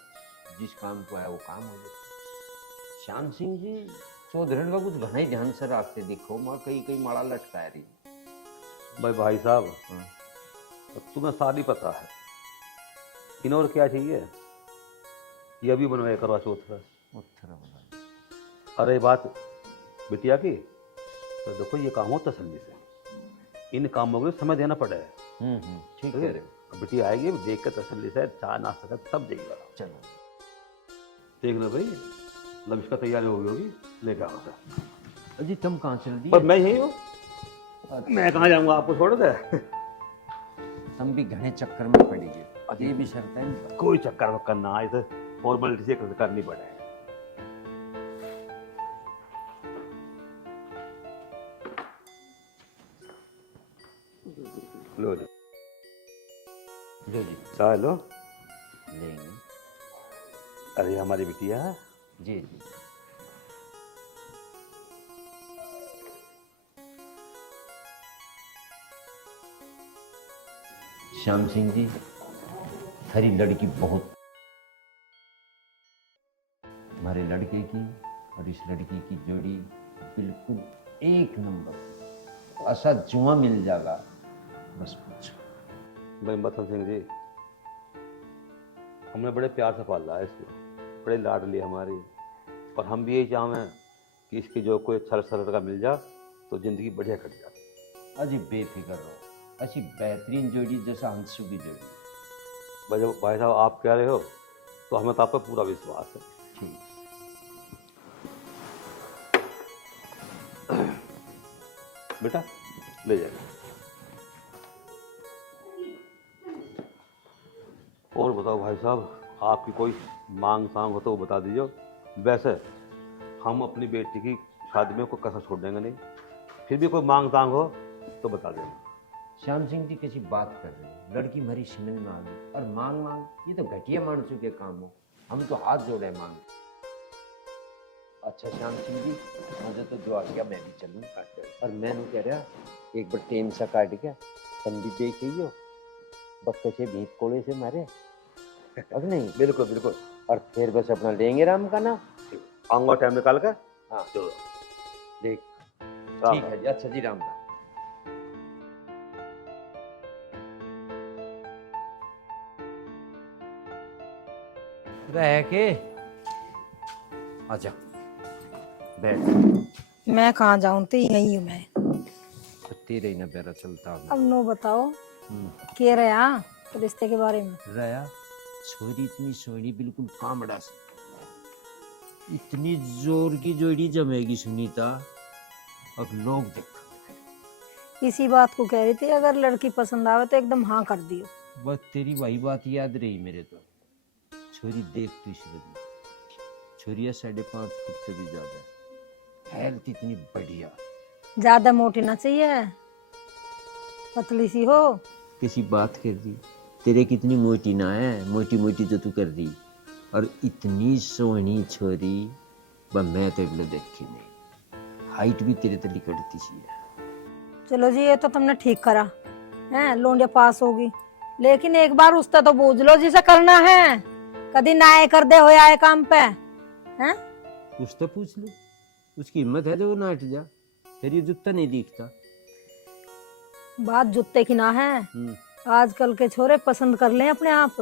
जिस काम को है वो काम हो जाता। श्याम सिंह जी चौधरी का कुछ घना ही ध्यान से रखते, देखो माँ कई माड़ा लटका रही। भाई साहब तुम्हें सारी पता है, इन और क्या चाहिए, ये भी बनवाया करवा चौथ। अरे बात बिटिया की, तो देखो ये काम हो तसल्ली से, इन कामों को समय देना पड़े। ठीक कह रहे हो। बिटिया आएगी, देख कर तसल्ली से चाय नाश्ता कर तब देगा। चलो देखना भाई, मतलब इसका तैयारी हो गई होगी, लेकर आओ सर। अजी तुम कहाँ चल दी? पर मैं यही हूँ, मैं कहाँ जाऊँगा, आपको छोड़ दे। तुम भी घने चक्कर में पड़ी गए। ये भी शर्त है इनका। कोई चक्कर वक्कर ना आए तो फॉर्मेलिटी से करनी पड़े। लो जी, लो जी चाय लो। लेंगे। अरे हमारी बिटिया है। जी जी। श्याम सिंह जी, थारी लड़की बहुत, हमारे लड़के की और इस लड़की की जोड़ी बिल्कुल एक नंबर। ऐसा जुआ मिल जाएगा, बस पूछो। भाई मथन सिंह जी, हमने बड़े प्यार से पाला है इसको, बड़े लाड लिए हमारी, और हम भी यही चाहें कि इसकी जो कोई अच्छा सा लड़का मिल जाए तो जिंदगी बढ़िया कट जाए। अजी बेफिक्र रहो, अच्छी बेहतरीन जोड़ी जैसा हंसू की जोड़ी। भाई साहब आप कह रहे हो तो हमें तो आप पर पूरा विश्वास है। ठीक। बेटा ले जाइए। और बताओ भाई साहब, आपकी कोई मांग सांग हो तो वो बता दीजिए। वैसे हम अपनी बेटी की शादी में कोई कसर छोड़ देंगे नहीं, फिर भी कोई मांग सांग हो तो बता देना। श्याम सिंह जी किसी बात कर रहे हो, लड़की हमारी समझ में आ गई, और मांग मांग ये तो घटिया मान चुके काम हो, हम तो हाथ जोड़े मांग। अच्छा श्याम सिंह जी, मुझे तो जो आ गया मैं भी चलूँ, और मैं नहीं कह रहा एक बार टेम सा काट गया, तुम भी देख ही हो बक्के से भीत कोड़े से मारे, अब नहीं? बिल्कुल बिल्कुल। और फिर बस अपना लेंगे राम का नाम। आऊंगा टाइम निकाल कर। हाँ चलो देख, राम ठीक है जी। अच्छा जी, राम राम। रह के आजा बैठ। मैं कहाँ जाऊँ, तो यही हूँ मैं। तेरे ही ना प्यारा चलता हूँ। अब नो बताओ के रहा रिश्ते के बारे में। रया छोरी इतनी सोहनी, बिल्कुल कामड़ा सी, इतनी जोर की जोड़ी जमेगी सुनीता, अब लोग देखो। इसी बात को कह रही थी, अगर लड़की पसंद आवे तो एकदम हाँ कर दियो। बस तेरी वही बात याद रही मेरे तो। छोरी देख तू इस बदली, छोरिया 5.5 फुट से भी ज्यादा, हेल्थ इतनी बढ़िया, ज्यादा मोटी ना चाहिए, पतली सी हो। किसी बात कर दी, तेरे कितनी मोटी ना है, मोटी मोटी जो तू कर दी, और इतनी सोहनी छोरी बस मैं तो इबले देखी नहीं, हाइट भी तेरे तली कटती सी है। चलो जी, ये तो तुमने ठीक करा है, लोंडिया पास होगी, लेकिन एक बार उसका तो बूझ लो जिसे करना है, कभी ना आए कर दे हो आए काम पे हैं। कुछ तो पूछ लो, उसकी हिम्मत है तो वो ना हट जा, फिर ये जूता नहीं दिखता। बात जुत्ते की ना है, आजकल के छोरे पसंद कर ले अपने आप,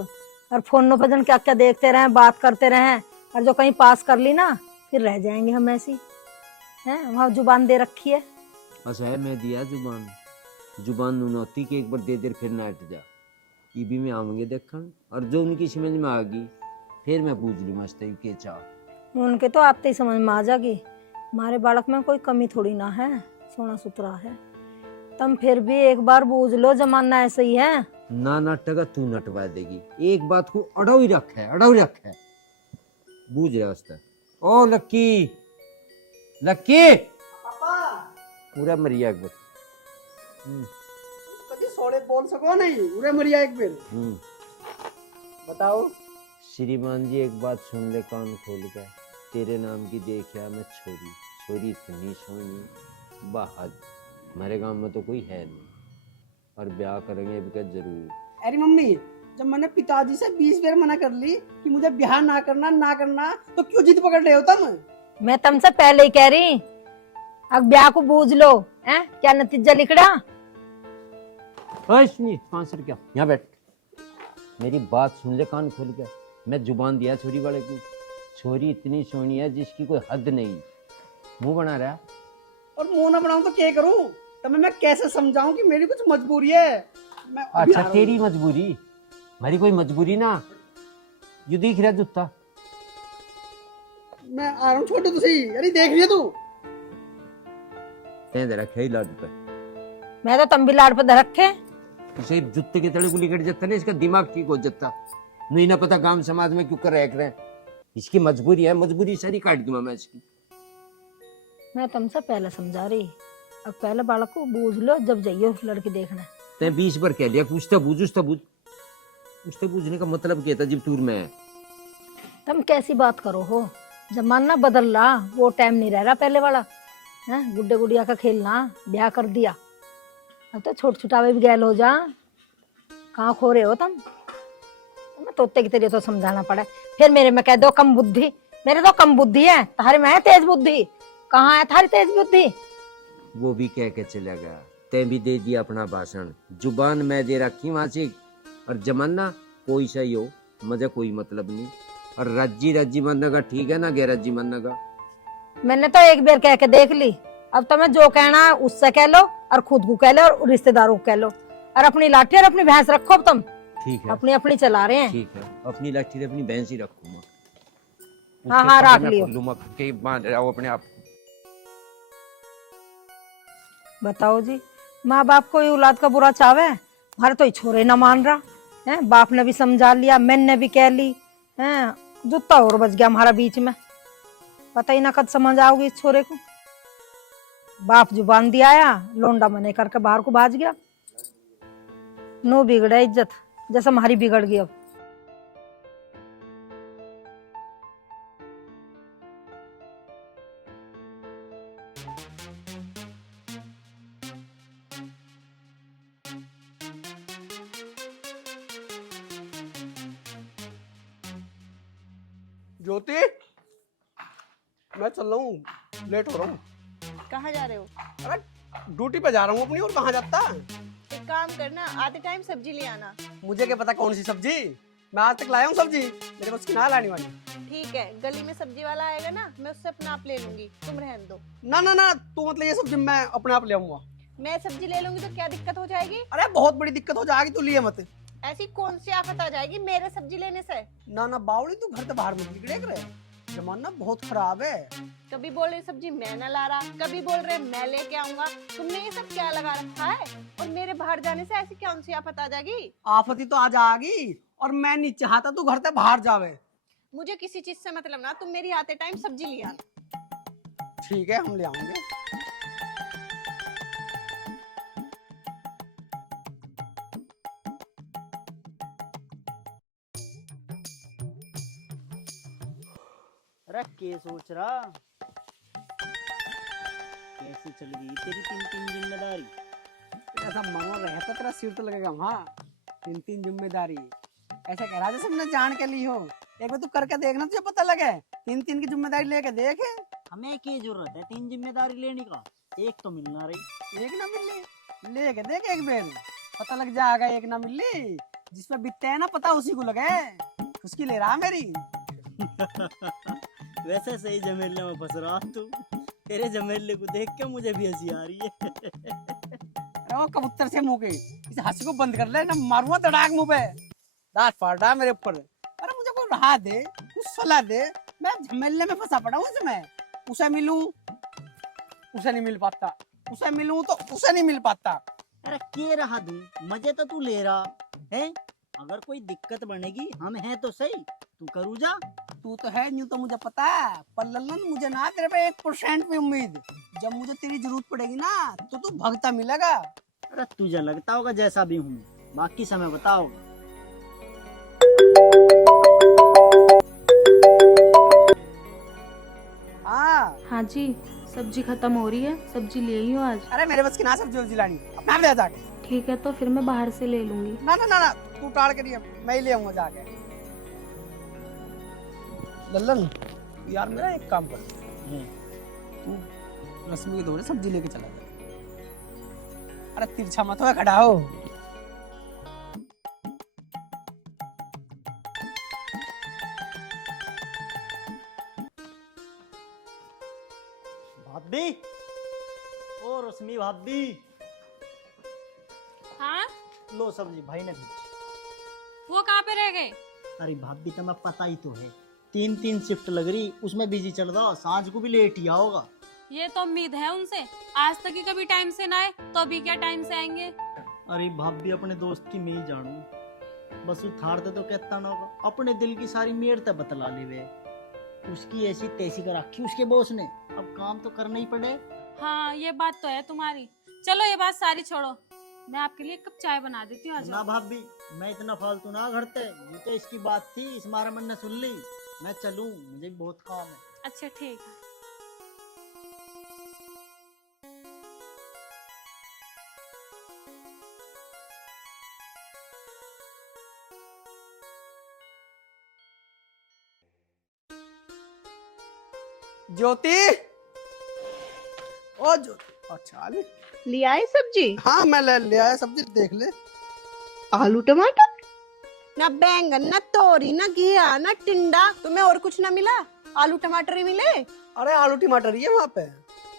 और फोनों पर जन क्या क्या देखते रहे, बात करते रहे, और जो कहीं पास कर ली ना फिर रह जाएंगे हम ऐसी हैं। वहाँ जुबान दे रखी है। अच्छा है, मैं दिया जुबान, जुबान नुनौती के एक बार दे देर फिर ना हट जा, ये भी मैं आऊंगे देखन, और जो उनकी समझ में आ गई फिर मैं पूछ लू मस्त के चाह। उनके तो आते ही समझ में आ जाएगी, हमारे बालक में कोई कमी थोड़ी ना है, सोना सुथरा है। तुम फिर भी एक बार बूझ लो, जमाना ऐसा ही है। ना नटगा तू नटवा देगी, एक बात को अड़ो ही रख है, अड़ो ही रख है, बूझ रहा उसका। ओ लक्की, लक्की पूरा मरिया एक बार। कभी सोड़े बोल सको नहीं, उरे मरिया एक बेर। बताओ। श्रीमान जी एक बात सुन ले कान खोल कर, तेरे नाम की देखा मैं छोरी, छोरी इतनी सोनी बाहर, हमारे गांव में तो कोई है नहीं, और ब्याह करेंगे भी क्या जरूर। अरे मम्मी, जब मैंने पिताजी से 20 बार मना कर ली कि मुझे ब्याह ना करना, तो क्यों जिद पकड़ रहे हो तुम? मैं तुमसे पहले ही कह रही, अब ब्याह को बूझ लो हैं, क्या नतीजा लिखड़ा। सुनिए स्पॉन्सर क्या, यहाँ बैठ, मेरी बात सुन ले कान खोल के। मैं जुबान दिया छोरी वाले को, छोरी इतनी सोनी है जिसकी कोई हद नहीं, मुंह बना रहा। और मुंह ना बनाऊं तो क्या करूं? तुम्हें मैं कैसे समझाऊं कि मेरी कुछ मजबूरी है। मैं अभी आ अच्छा रहा हूं। तेरी मजबूरी, हमारी कोई मजबूरी ना, यू दिख रहा जूता, मैं आ रहा हूँ, छोटू तो सही। अरे देख रही है तू? तें रखे ही लाड पर मैं तो तम भी लाड़ पर रखे। उसे जुत्ते के तले को लिकट जाता ना, इसका दिमाग ठीक हो जाता। नहीं ना पता गांव समाज में क्यों कर रहे हैं। इसकी मजबूरी है, मजबूरी सारी काट दूंगा मैं इसकी। मैं तुमसे पहले समझा रही, अब पहले बालक को बूझ लो जब जाइए उस लड़की देखने। तैं 20 बार कह लिया पूछता बूझ उससे पूछने का मतलब क्या था जब टूर में है। तुम कैसी बात करो हो, जमाना बदल रहा, वो टाइम नहीं रह रहा पहले वाला है। गुड्डे गुड़िया का खेलना, ब्याह कर दिया, अब तो छोटे छुटावे भी गैल हो जा। कहाँ खो रहे हो तुम? तुम्हें तोते की तरह तो समझाना पड़ा, फिर मेरे में कह दो कम बुद्धि। मेरे तो कम बुद्धि है, तुम्हारे में है तेज बुद्धि। कहाँ है थारी तेज बुद्धि? वो भी कह के चला गया, तैं भी दे दिया अपना भाषण। जुबान मैं दे रखी वहां से, और जमाना कोई सही हो मुझे कोई मतलब नहीं। और रज्जी बनने का ठीक है ना, गैरज्जी बनने का। मैंने तो एक बार कह के देख ली, अब तुम्हें जो कहना है उससे कह लो, और खुद को कह लो, और रिश्तेदारों को कह लो। और अपनी लाठी और अपनी भैंस रखो। अब तुम ठीक है, अपनी अपनी चला रहे हैं। ठीक है, अपनी लाठी अपनी भैंस ही रखूंगा। हाँ हाँ रख लियो। के बांध रहा अपने आप। बताओ जी, माँ बाप को ये औलाद का बुरा चावे, हमारे तो ये छोरे ना मान रहा है। बाप ने भी समझा लिया, मैंने भी कह ली है, जूता और बच गया हमारा बीच में। पता ही ना कब समझ आओगी इस छोरे को। बाप जुबान दिया आया, लोंडा मने करके बाहर को भाज गया। नो बिगड़े इज्जत, जैसे हमारी बिगड़ गई अब। ज्योति, मैं चल रहा हूँ, लेट हो रहा हूँ। कहाँ जा रहे हो? अरे ड्यूटी पे जा रहा हूँ अपनी, और कहाँ जाता? एक काम करना, आते टाइम सब्जी ले आना। मुझे क्या पता कौन सी सब्जी, मैं आज तक लाया हूँ सब्जी, मेरे बस की ना लाने वाली। ठीक है, गली में सब्जी वाला आएगा ना, मैं उससे अपना आप ले लूंगी, तुम रहने दो। ना ना ना, तू मतलब ये सब्जी मैं अपने आप ले आऊंगा। मैं सब्जी ले लूंगी तो क्या दिक्कत हो जाएगी? अरे बहुत बड़ी दिक्कत हो जाएगी, तू लिए मत। ऐसी कौन सी आफत आ जाएगी मेरे सब्जी लेने से? ना ना बावली, तू घर से बाहर मत निकले करे, जमाना बहुत खराब है। कभी बोल रहे सब्जी मैं ना ला रहा, कभी बोल रहे मैं लेके आऊंगा। तुमने ये सब क्या लगा रखा है? और मेरे बाहर जाने से ऐसी कौन सी आफत आ जाएगी? आफत ही तो आ जाएगी, और मैं नहीं चाहता तू घर से बाहर जावे। मुझे किसी चीज से मतलब ना, तुम मेरी आते टाइम सब्जी ले आना। ठीक है, हम ले आएंगे। अरे के सोच रहा, कैसी चल गई तेरी 3 जिम्मेदारी? ऐसा मनो रहता तेरा सिर तो लगेगा वहाँ। 3 जिम्मेदारी ऐसा कह रहा जैसे मैंने जान के ली हो। एक बार तू करके देखना, तुझे पता लगे। 3 की जिम्मेदारी लेके देख। हमें की जरूरत है 3 जिम्मेदारी लेने का? एक तो मिलना रही। एक ना मिली, लेके देख एक बार, पता लग जाएगा। एक ना मिली, जिसमें बिकते है ना पता उसी को लगे। उसकी ले रहा मेरी। वैसे सही जमेले में फंस रहा तू। तेरे जमेले को देख के मुझे भी हंसी आ रही है। अरे वो कबूतर से मुंह के इस हंसी को बंद कर ले, ना मारूंगा तड़ाक मुंह पे। दांत फाड़ रहा मेरे ऊपर। अरे मुझे कोई राह दे, कुछ सलाह दे। मैं झमेले में फंसा पड़ा हूँ इसमें। उसे मिलूं, उसे नहीं मिल पाता। उसे मिलूं तो उसे नहीं मिल पाता। अरे के रहा दूं, मजे तो तू ले रहा है। अगर कोई दिक्कत बनेगी हम हैं तो सही, तू करू जा। तू तो है न्यू तो मुझे पता है, पर लल्लन मुझे ना तेरे पे 1% भी उम्मीद। जब मुझे तेरी जरूरत पड़ेगी ना तो तू भगता मिलेगा। अरे तुझे लगता होगा जैसा भी हूँ, बाकी समय बताओ। हाँ जी, सब्जी खत्म हो रही है, सब्जी ले ही हो आज। अरे मेरे बस की ना सब्जी वब्जी लानी, अपना ले जाके। ठीक है, तो फिर मैं बाहर से ले लूंगी। ना ना ना ना, तू टाड़ के दिया, मैं ही ले आऊंगा जाके। लल्लन यार मेरा एक काम कर, तू रश्मि के दौरे सब्जी लेके चला जा। अरे तिरछा मत हो, खड़ा हो। भाभी, ओ रश्मि भाभी, हाँ, लो सब्जी भाई ने भेजी। वो कहाँ पे रह गए? अरे भाभी तुम्हें पता ही तो है, तीन शिफ्ट लग रही, उसमें बिजी चल रहा, सांझ को भी लेट ही आओगा। ये तो उम्मीद है उनसे, आज तक ही कभी टाइम से ना आए तो अभी क्या टाइम से आएंगे। अरे भाभी अपने दोस्त की मैं ही जानू, बस उठाड़ते तो कहता ना होगा, अपने दिल की सारी मेर तक बतला ली वे। उसकी ऐसी तैसी कर रखी उसके बॉस ने, अब काम तो करना ही पड़े। हाँ ये बात तो है तुम्हारी। चलो ये बात सारी छोड़ो, मैं आपके लिए एक कप चाय बना देती हूँ। आ ना जाओ। भाभी, मैं इतना फालतू ना घड़ते, ये तो इसकी बात थी, इस मारा मन ने सुन ली। मैं चलूं, मुझे भी बहुत काम है। अच्छा ठीक है। ज्योति, ओ ज्योति, अच्छा ले। लिया है सब्जी? हाँ मैं ले आया सब्जी, देख ले। आलू टमाटर, ना बैंगन, ना तोरी, ना घिया, ना टिंडा, तुम्हें और कुछ ना मिला? आलू टमाटर ही मिले? अरे आलू टमाटर ही है वहाँ पे,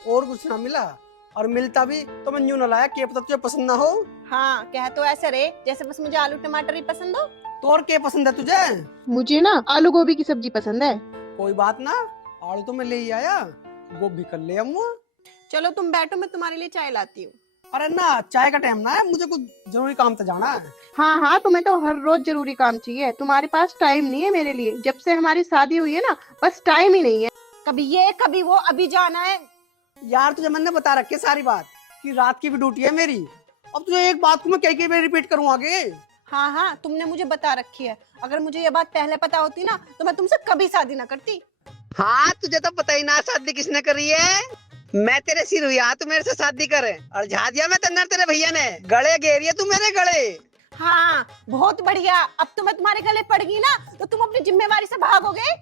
और कुछ ना मिला। और मिलता भी तो मैं यूं ना लाया कि पता तुझे पसंद ना हो। हाँ कह तो ऐसे रे जैसे बस मुझे आलू टमाटर ही पसंद हो। तो और क्या पसंद है तुझे? मुझे ना आलू गोभी की सब्जी पसंद है। कोई बात ना, आलू तो मैं ले ही आया, गोभी कर ले हम। चलो तुम बैठो, मैं तुम्हारे लिए चाय लाती हूँ। अरे ना, चाय का टाइम ना है, मुझे कुछ जरूरी काम से जाना है। हाँ हाँ, तुम्हें तो हर रोज जरूरी काम चाहिए, तुम्हारे पास टाइम नहीं है मेरे लिए। जब से हमारी शादी हुई है ना, बस टाइम ही नहीं है। कभी ये कभी वो, अभी जाना है। यार तुझे मैंने बता रखी है सारी बात कि रात की भी ड्यूटी है मेरी। अब तुझे एक बात को मैं कई बार रिपीट करूँ आगे? हाँ हाँ, तुमने मुझे बता रखी है। अगर मुझे ये बात पहले पता होती ना, तो मैं तुमसे कभी शादी ना करती। हाँ तुझे तो पता ही ना शादी किसने करी है। मैं तेरे सिर हुई, तू मेरे से शादी करे, और झा दिया मैं तन्नर तेरे भैया ने। गले घेरिए तू मेरे गले। हाँ बहुत बढ़िया, अब तो मैं तुम्हारे गले पड़ गई ना, तो तुम अपनी जिम्मेवारी से भागोगे।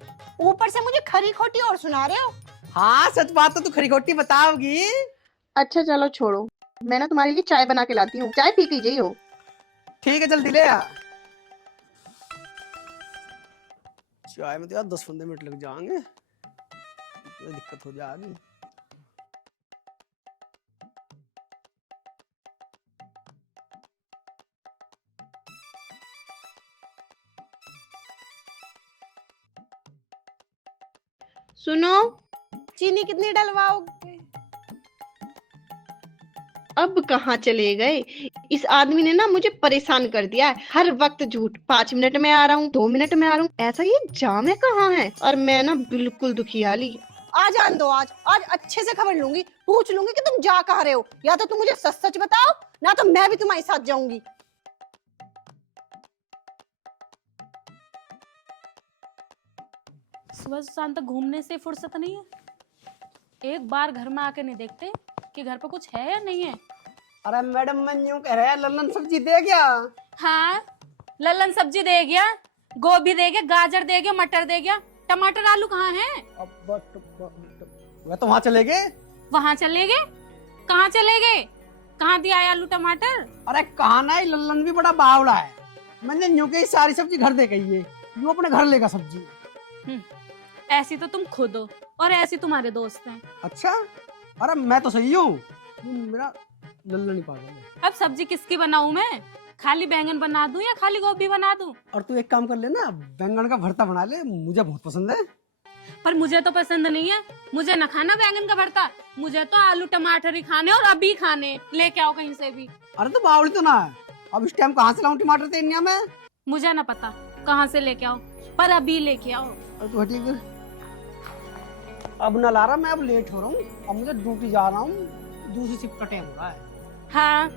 ऊपर से मुझे खरी खोटी और सुना रहे हो। हाँ सच बात तो तू खरी खोटी बताओगी। अच्छा चलो छोड़ो, मैं ना तुम्हारे लिए चाय बना के लाती हूँ, चाय पी के जाइयो। ठीक है जल्दी ले आ। चाय में तो यार 10-15 मिनट लग जाएंगे, तो दिक्कत हो जाएगी। सुनो, चीनी कितनी डलवाओगे? अब कहाँ चले गए? इस आदमी ने ना मुझे परेशान कर दिया है, हर वक्त झूठ। 5 मिनट में आ रहा हूँ, 2 मिनट में आ रहा हूँ, ऐसा ये जामे कहाँ है? और मैं ना बिल्कुल दुखियाली। आ जान दो, आज आज अच्छे से खबर लूंगी, पूछ लूंगी कि तुम जा कहाँ रहे हो। या तो तुम मुझे सच सच बताओ, ना तो मैं भी तुम्हारे साथ जाऊंगी। सुबह से शाम तक घूमने से फुर्सत नहीं है, एक बार घर में आके नहीं देखते कि घर पे कुछ है या नहीं है। अरे मैडम मैं यूं कह रहा है, लल्लन सब्जी दे गया? हाँ लल्लन सब्जी दे गया, गोभी दे गया, गाजर दे गया, मटर दे गया, टमाटर आलू कहाँ है? वह तो वहाँ चले गए। वहाँ चले गए? कहाँ चले गए? कहाँ दिया है आलू टमाटर? अरे कहा ना, लल्लन भी बड़ा बावड़ा है। मैंने यूं कही सारी सब्जी घर दे गई है, यूं अपने घर लेगा सब्जी। ऐसी तो तुम खुद हो और ऐसी तुम्हारे दोस्त हैं। अच्छा, अरे मैं तो सही हूँ, मेरा लल्लन ही पागल है। अब सब्जी किसकी बनाऊं मैं? खाली बैंगन बना दूं या खाली गोभी बना दूं? और तू एक काम कर ले ना, बैंगन का भरता बना ले, मुझे बहुत पसंद है। पर मुझे तो पसंद नहीं है, मुझे न खाना बैंगन का भरता, मुझे तो आलू टमाटर ही खाने और अभी खाने। लेके आओ कहीं से भी। अरे तो बावड़ी तो ना है, अब इस टाइम कहाँ से लाऊं टमाटर तेनिया में? मुझे ना पता कहाँ से लेके आओ, पर अभी लेके आओ। अरे तो ठीक है, अब ना ला रहा मैं, अब लेट हो रहा हूँ, अब मुझे ड्यूटी जा रहा हूँ, दूसरी शिफ्ट का टाइम हो रहा है। हाँ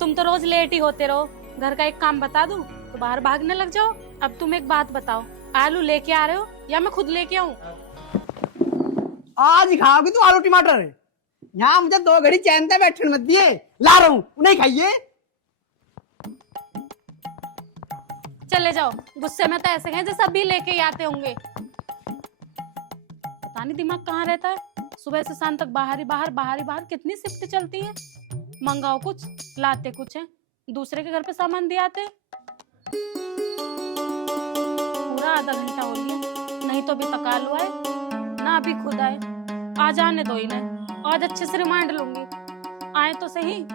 तुम तो रोज लेट ही होते रहो, घर का एक काम बता दूं तो बाहर भागने लग जाओ। अब तुम एक बात बताओ, आलू लेके आ रहे हो या मैं खुद लेके आऊं? आज ही खाओगी तू आलू टमाटर? यहाँ मुझे 2 घड़ी चैन से बैठने मत दिए, ला रहा हूँ, उन्हें खाइए। चले जाओ, गुस्से में तो ऐसे हैं जैसे अभी लेके ही आते होंगे। पता नहीं दिमाग कहाँ रहता है, सुबह से शाम तक बाहर ही बाहर, बाहर ही बाहर। कितनी शिफ्ट चलती है, मंगाओ कुछ लाते कुछ है, दूसरे के घर पे सामान दिए आते। पूरा आधा घंटा हो गया, नहीं तो अभी तक आलू आए ना अभी खुद आए। आ जाने दो इन्हें, आज अच्छे से रिमांड लूंगी, आए तो सही।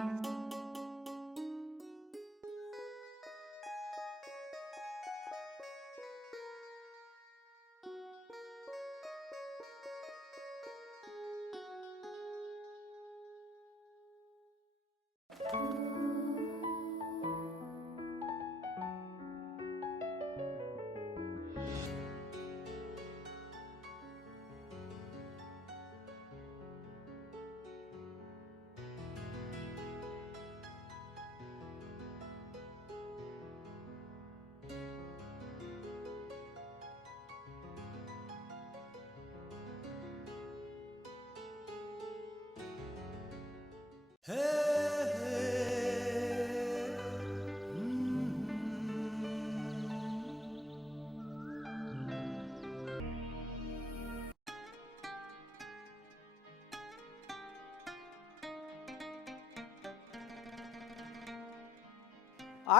आ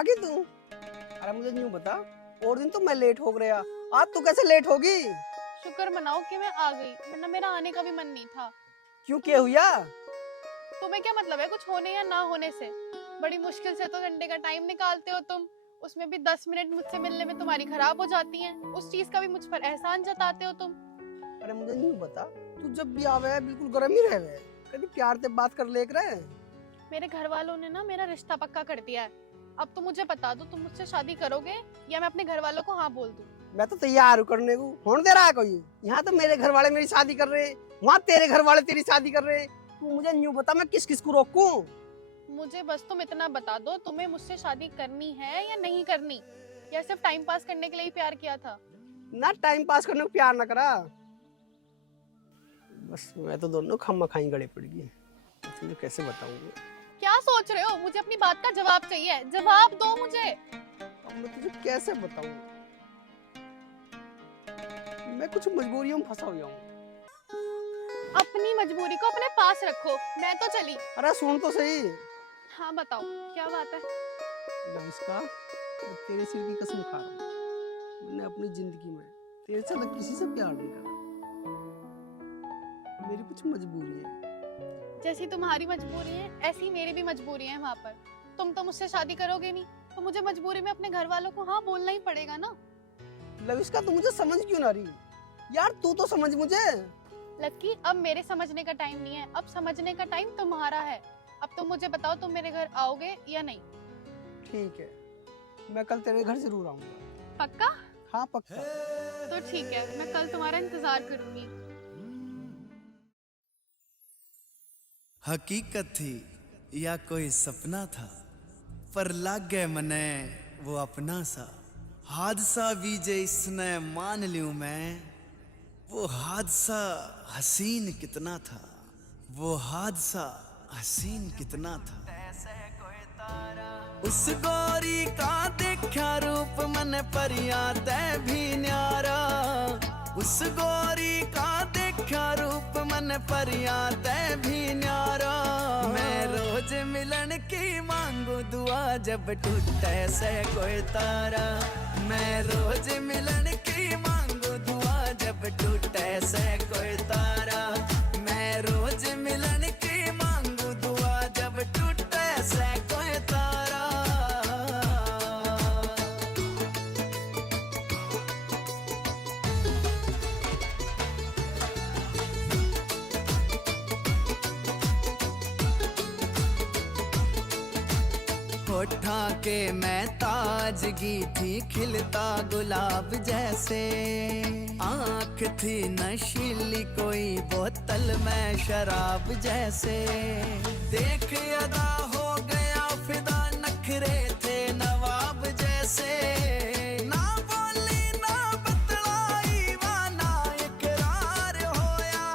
गई तू? अरे मुझे न्यू बता, और दिन तो मैं लेट हो गया, आज तू कैसे लेट होगी? शुक्र मनाओ कि मैं आ गई, वरना मेरा आने का भी मन नहीं था। क्यों, क्या हुआ? तुम्हें क्या मतलब है कुछ होने या ना होने से? बड़ी मुश्किल से तो घंटे का टाइम निकालते हो तुम, उसमें भी 10 मिनट मुझसे मिलने में तुम्हारी खराब हो जाती हैं। उस चीज का भी मुझ पर एहसान जताते हो तुम। अरे मुझे न्यू बता, तू जब भी आवे बिल्कुल गर्म ही रहे, कभी प्यार से बात कर लेक रहे। मेरे घर वालों ने ना मेरा रिश्ता पक्का कर दिया है। अब तो मुझे बता दो, तुम मुझसे शादी करोगे या मैं अपने घर वालों को हाँ बोल दूं? मैं तो तैयार हूँ करने को, होने दे रहा है कोई? यहाँ तो मेरे घर वाले मेरी शादी कर रहे हैं, वहाँ तेरे घर वाले तेरी शादी कर रहे हैं। तू मुझे न्यू बता, मैं किस किस को रोकूं? मुझे बस तुम इतना बता दो, तुम्हें मुझसे शादी करनी है या नहीं करनी, या सिर्फ टाइम पास करने के लिए ही प्यार किया था? ना टाइम पास करने को प्यार ना करा, बस मैं तो दोनों खम्मा खाई गड़े पड़ गई। तुझे कैसे बताऊंगा? क्या सोच रहे हो? मुझे अपनी बात का जवाब चाहिए, जवाब दो मुझे। अब मैं तुझे कैसे बताऊं? मैं कुछ मजबूरियों में फंसा हुआ हूँ। अपनी मजबूरी को अपने पास रखो, मैं तो चली। अरे सुन तो सही। हाँ बताओ, क्या बात है? लविष्का, मैं तेरे सिर की कसम खा रहा हूँ, मैंने अपनी जिंदगी में तेरे से अलग किसी से प्यार नहीं करा। मेरी कुछ मजबूरी है। जैसी तुम्हारी मजबूरी है ऐसी मेरी भी मजबूरी है। वहाँ पर तुम तो मुझसे शादी करोगे नहीं, तो मुझे मजबूरी में अपने घर वालों को हाँ बोलना ही पड़ेगा ना। लविष्का, तू मुझे समझ क्यों ना रही? यार तू तो समझ मुझे। लक्की, अब मेरे समझने का टाइम नहीं है, अब समझने का टाइम तुम्हारा है। अब तुम मुझे बताओ, तुम मेरे घर आओगे या नहीं? ठीक है, मैं कल तेरे घर जरूर आऊंगा। पक्का? हाँ पक्का। तो ठीक है, मैं कल तुम्हारा इंतजार करूंगी। हकीकत थी या कोई सपना था, पर लागे मने वो अपना सा। हादसा भी जे इसने मान लियूं मैं, वो हादसा हसीन कितना था, वो हादसा हसीन कितना था। उस गोरी का देखा रूप मन परिया ते भी न्यारा, उस गोरी का देखा रूप मन परिया ते भी न्यारा। मैं रोज मिलन की मांगू दुआ, जब टूटे से कोई तारा। मैं रोज मिलन की मांगू दुआ, जब टूटे से कोई तारा। मैं रोज मिलन की मांगू दुआ, जब टूटे से कोई तारा। होठा के मैं ताजगी थी, खिलता गुलाब जैसे। आँख थी नशीली कोई बोतल में शराब जैसे। देख अदा हो गया फिदा, नखरे थे नवाब जैसे। ना बोली ना बतलाई वाना इकरार होया,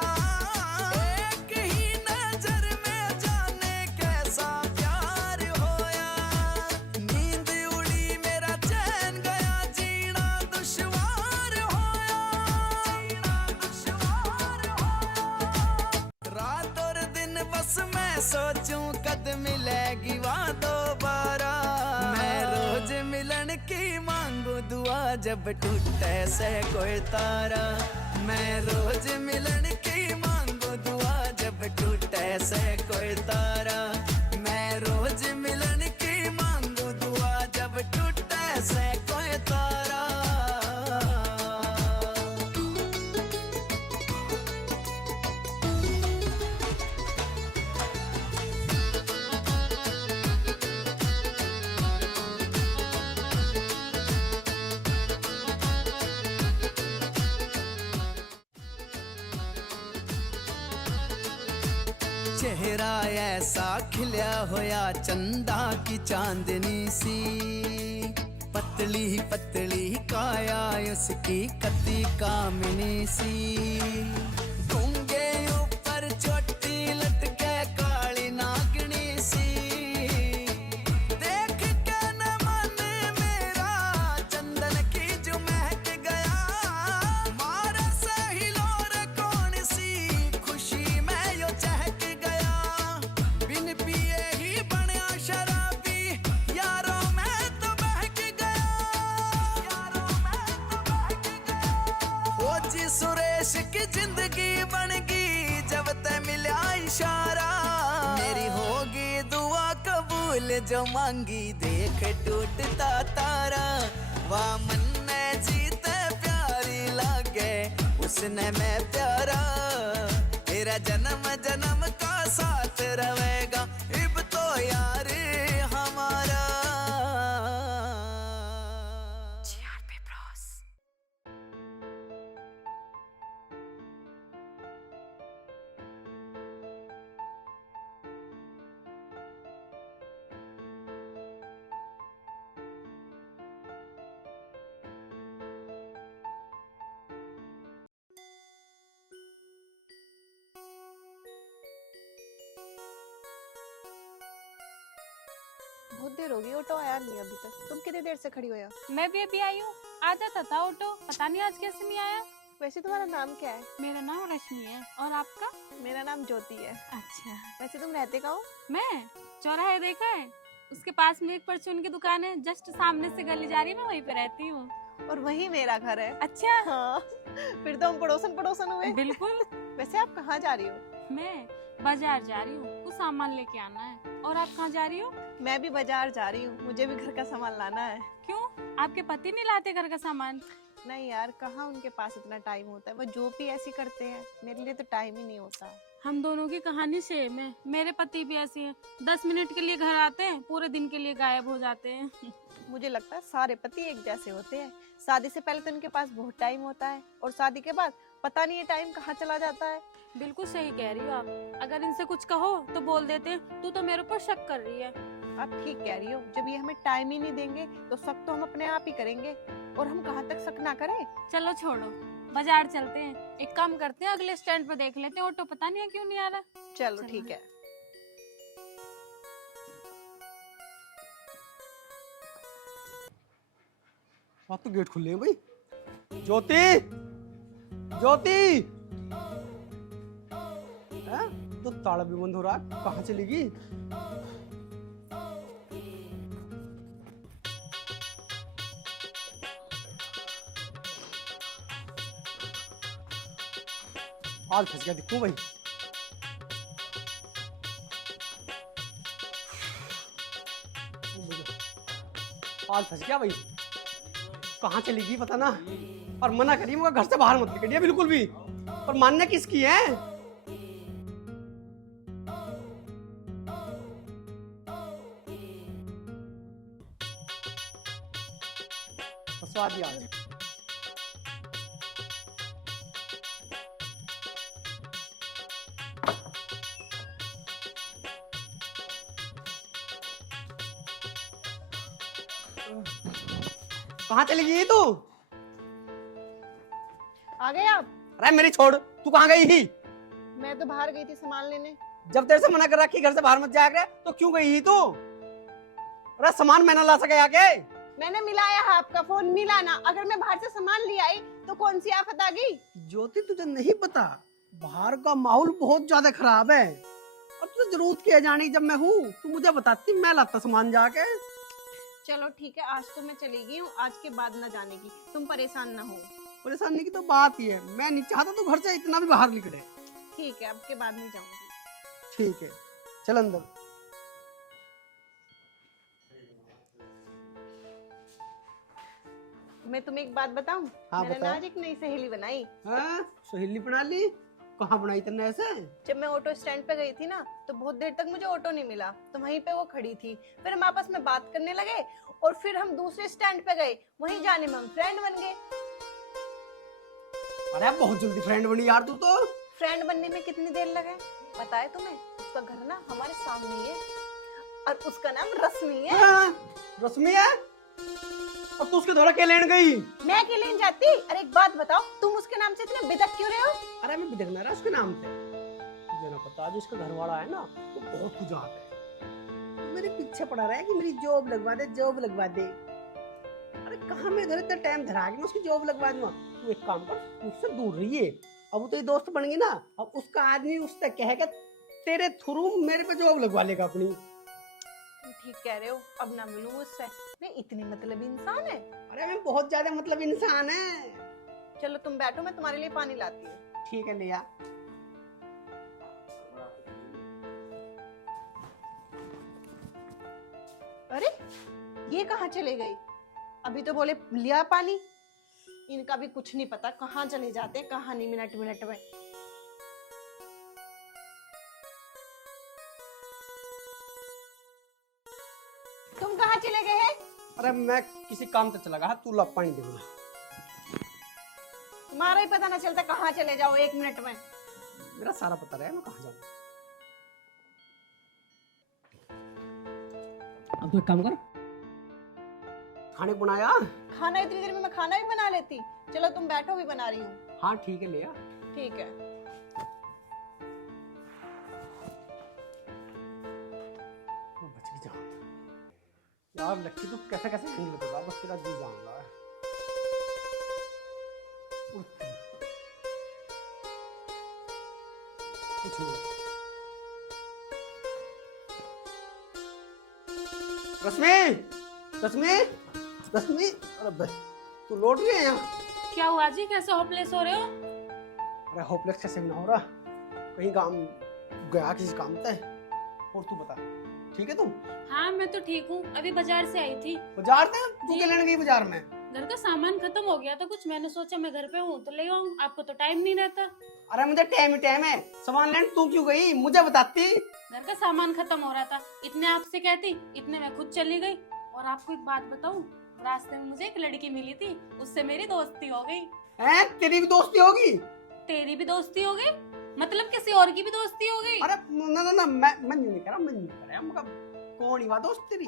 एक ही नजर में जाने कैसा प्यार होया। नींद उड़ी मेरा चैन गया, जीना दुश्वार होया, जीना दुश्वार होया। रात और दिन बस मैं सोचूं कद मिलेगी वहाँ दोबारा। मैं रोज मिलन की मांगू दुआ, जब टूटे से कोई तारा। मैं रोज मिलन की मांगू दुआ, जब टूटे से कोई तारा। मैं रोज मिलन की मांगू दुआ, जब टूटे से कोई तारा। चेहरा ऐसा खिला होया चंदा की चांदनी सी। पतली पतली काया उसकी कति कामिनी सी। गूंगे ऊपर चोटी लटके काली नागनी इश्क जिंदगी बन गई जब ते मिला इशारा। मेरी होगी दुआ कबूल जो मांगी देख टूटता तारा। वाह मन ने जीते प्यारी लागे उसने मैं प्यारा। तेरा जन्म जन्म का साथ रहेगा इब तो यार हमारा। बहुत देर हो गई, ऑटो आया नहीं अभी तक। तुम कितनी देर से खड़ी हो यहाँ? मैं भी अभी आई हूँ। आ जाता था ऑटो, पता नहीं आज कैसे नहीं आया। वैसे तुम्हारा नाम क्या है? मेरा नाम रश्मि है, और आपका? मेरा नाम ज्योति है। अच्छा। वैसे तुम रहते कहाँ हो? मैं चौराहे देखा है, उसके पास में एक परचून की दुकान है, जस्ट सामने से गली जा रही है, मैं वहीं पे रहती हूँ। और वही मेरा घर है। अच्छा। हाँ, फिर तो हम पड़ोसन हुए। बिल्कुल। वैसे आप कहाँ जा रही हो? मैं बाजार जा रही हूँ, कुछ सामान लेके आना है। और आप कहाँ जा रही हो? मैं भी बाजार जा रही हूँ, मुझे भी घर का सामान लाना है। क्यों, आपके पति नहीं लाते घर का सामान? नहीं यार, कहाँ उनके पास इतना टाइम होता है, वो जो भी ऐसी करते हैं, मेरे लिए तो टाइम ही नहीं होता। हम दोनों की कहानी सेम है। मेरे पति भी ऐसे हैं, 10 मिनट के लिए घर आते हैं, पूरे दिन के लिए गायब हो जाते हैं। मुझे लगता है सारे पति एक जैसे होते हैं। शादी से पहले तो इनके पास बहुत टाइम होता है, और शादी के बाद पता नहीं ये टाइम कहाँ चला जाता है। बिल्कुल सही कह रही हो आप। अगर इनसे कुछ कहो तो बोल देते हैं तू तो मेरे ऊपर शक कर रही है। आप ठीक कह रही हो, जब ये हमें टाइम ही नहीं देंगे तो शक तो हम अपने आप ही करेंगे, और हम कहाँ तक शक ना करें। चलो छोड़ो, बाजार चलते हैं। एक काम करते हैं, अगले स्टैंड पे देख लेते हैं, ऑटो पता नहीं है क्यों नहीं आ रहा। चलो ठीक है। आप तो गेट खुले हैं भाई। ज्योति, ज्योति, तो ताला भी बंद हो रहा, कहाँ चलेगी? आज फंस गया दिखूं भाई। आज फंस गया भाई, कहाँ चलेगी पता ना। और मना करिए, मगर घर से बाहर मत निकलिए बिल्कुल भी। और मानना किसकी है? फंसवा दिया। कहाँ चली गई तू? आ गए आप? अरे मेरी छोड़, तू कहाँ गई थी? मैं तो बाहर गई थी सामान लेने। जब तेरे से मना कर रखी घर से बाहर मत जाया कर, तो क्यों गई थी तू? अरे सामान मैं ना ला सके आके? मैंने मिलाया है आपका फोन, मिला ना। अगर मैं बाहर से सामान ले आई तो कौन सी आफत आ गई? ज्योति तुझे नहीं पता, बाहर का माहौल बहुत ज्यादा खराब है। और तुझे जरूरत क्या जाने, जब मैं हूँ तू मुझे बताती, मैं लाता सामान जाके। चलो ठीक है, आज तो मैं चली गई हूँ, आज के बाद न जाने की। तुम परेशान ना हो। परेशानी की तो बात ही है, मैं नहीं चाहता तू घर से इतना भी बाहर निकले। ठीक है, अब के बाद नहीं जाऊंगी। ठीक है, चल अंदर। मैं तुम्हें एक बात बताऊं? हाँ, मैंने बता। ना आज एक नई सहेली बनाई। हाँ, सहेली बना ली? कहाँ बनाई तेने ऐसे? जब मैं ऑटो स्टैंड पे गई थी ना, तो बहुत देर तक मुझे ऑटो नहीं मिला, तो वहीं पे वो खड़ी थी। फिर हम आपस में बात करने लगे, और फिर हम दूसरे स्टैंड पे गए, वहीं जाने में हम फ्रेंड बन गए। अरे बहुत जल्दी फ्रेंड बनी यार तू तो। फ्रेंड बनने में कितनी देर लगे पता है तुम्हें? उसका घर ना हमारे सामने ही है, और उसका नाम रश्मि है। हाँ, रश्मि है? और तू उसके द्वारा क्या लेने गई? मैं अकेले नहीं जाती। अरे एक बात बताओ, तुम उसके नाम से इतने बेदक क्यों रहे हो? अरे मैं बिदकना रहा उसके नाम से। तुझे ना पता, जो इसका घर वाला है ना, वो बहुत कुछ आता है। तो मेरे पीछे पड़ा रहा है कि मेरी जॉब लगवा दे, जॉब लगवा दे। अरे कहाँ मैं इधर इतना टाइम धरा के मैं उसकी जॉब लगवा दूंगा। तू एक काम कर, मुझसे दूर रहिए। अब वो तो ये दोस्त बन गई ना, अब उसका आदमी उससे कहेगा तेरे थ्रू मेरे पे जॉब लगवा लेगा अपनी। तुम ठीक कह रहे हो, अब ना मिलूं उससे। मैं इतनी मतलब इंसान है? अरे मैं बहुत ज्यादा मतलब इंसान है। चलो तुम बैठो, मैं तुम्हारे लिए पानी लाती हूँ। ठीक है लिया। अरे ये कहाँ चले गई? अभी तो बोले लिया पानी। इनका भी कुछ नहीं पता, कहाँ चले जाते हैं कहाँ नहीं, मिनट मिनट में। तुम कहाँ चले गए हैं? अरे मैं किसी काम से चला गया, तू ला पानी दे मुझे। तुम्हारा ही पता ना चलता कहाँ चले जाओ 1 मिनट में। मेरा सारा पता रहा है मैं कहाँ जाऊँ। अब तू एक काम कर, खाने को बनाया। खाना इतनी देर में मैं खाना भी बना लेती। चलो तुम बैठो, भी बना रही हूँ। हाँ ठीक है लिया। ठीक है। मैं बच भी जाऊँ यार। लक्की तू कैसे कैसे हैंडल कर रहा, बस तेरा जी जाऊंगा। कुछ नहीं। रश्मि, रश्मि, रश्मि, अरे बे, तू लौट रही है यहाँ? क्या हुआ जी, कैसे होपलेस हो रहे हो? अरे होपलेस कैसे भी ना हो रहा, कहीं काम गया किसी काम पे। और तू बता, ठीक है तुम? हाँ मैं तो ठीक हूँ, अभी बाजार से आई थी। बाजार थे? तू जी। क्या लेने गई बाजार में? घर का सामान खत्म हो गया था कुछ, मैंने सोचा मैं घर पे हूँ तो ले आऊँ, आपको तो टाइम नहीं रहता। अरे मुझे टाइम ही टाइम है, सामान लेने तू क्यों गई, मुझे बताती। घर का सामान खत्म हो रहा था, इतने आपसे कहती, इतने में खुद चली गई। और आपको एक बात बताऊं, रास्ते में मुझे एक लड़की मिली थी, उससे मेरी दोस्ती हो गई। हैं, तेरी भी दोस्ती होगी? तेरी भी दोस्ती हो गई? मतलब किसी और की भी दोस्ती हो गई? अरे ना ना ना, मैं नहीं कह रहा, मैं नहीं कह रहा। मतलब कौन ही बात दोस्त तेरी?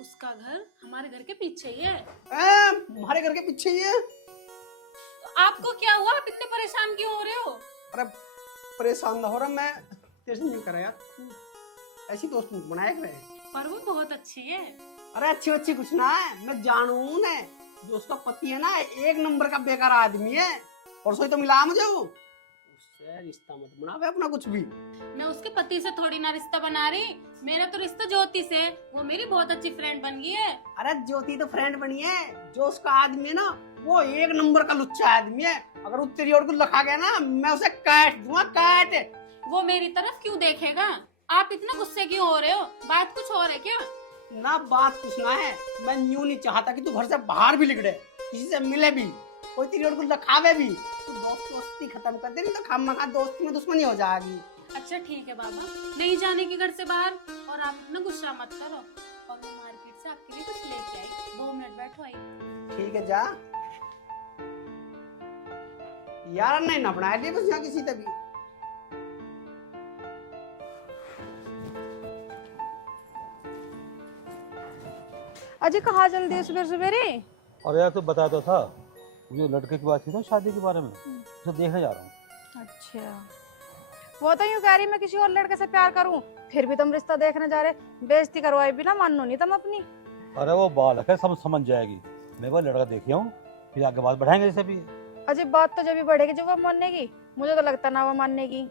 उसका घर हमारे घर के पीछे ही है। हमारे घर के पीछे ही है? तो आपको क्या हुआ, आप इतने परेशान क्यों हो रहे हो? अरे परेशान ना हो रहा, मैं तेरे से नहीं कर रहा यार। तू ऐसी दोस्त नहीं बनाया कर। पर वो बहुत अच्छी है। अरे अच्छी अच्छी कुछ ना है, मैं जानू ना, जो उसका पति है ना 1 नंबर का बेकार आदमी है। परसों ही तो मिला मुझे वो। उससे रिश्ता मत बनावे अपना कुछ भी। मैं उसके पति से थोड़ी ना रिश्ता बना रही, मेरा तो रिश्ता ज्योति से, वो मेरी बहुत अच्छी फ्रेंड बन गई है। अरे ज्योति तो फ्रेंड बनी है, जो उसका आदमी है ना वो 1 नंबर का लुच्चा आदमी है। अगर वो तेरी ओर को लखा गया ना, मैं उसे काट दूंगा, काट। वो मेरी तरफ क्यों देखेगा? आप इतना गुस्से क्यों हो रहे हो? बात कुछ और है क्या? ना बात कुछ ना है, मैं यूं नहीं चाहता कि तू घर से बाहर भी निकले, किसी से मिले भी, कोई तेरी ओर को लखावे भी। तू दोस्ती खत्म कर दे, नहीं तो खामखा दोस्ती में दुश्मनी हो जाएगी। अच्छा ठीक है बाबा, नहीं जाने की घर से बाहर, और आप इतना गुस्सा मत करो। और मैं मार्केट से आपके लिए कुछ लेके आई, 2 मिनट बैठो आई। ठीक है जा यार, नहीं ना बनाया लिए बस यहाँ किसी तभी। अजय कहाँ जल्दी है सुबह सवेरे? और यार तो बता तो था, मुझे लड़के की बात थी ना शादी के बारे में, उसे देखने जा रहा हूँ। अच्छा, वो तो यूं कह रही मैं किसी और लड़के से प्यार करूं, फिर भी तुम रिश्ता देखने जा रहे, बेइज्जती करवाए बिना मानो नहीं तुम अपनी। अरे वो बालक है, समझ जाएगी। मैं वो लड़का देख आऊँ, फिर आगे बात बढ़ाएंगे जैसे भी। अजय बात तो जब भी बढ़ेगी जब वो मानेगी, मुझे तो लगता ना वो मानेगी।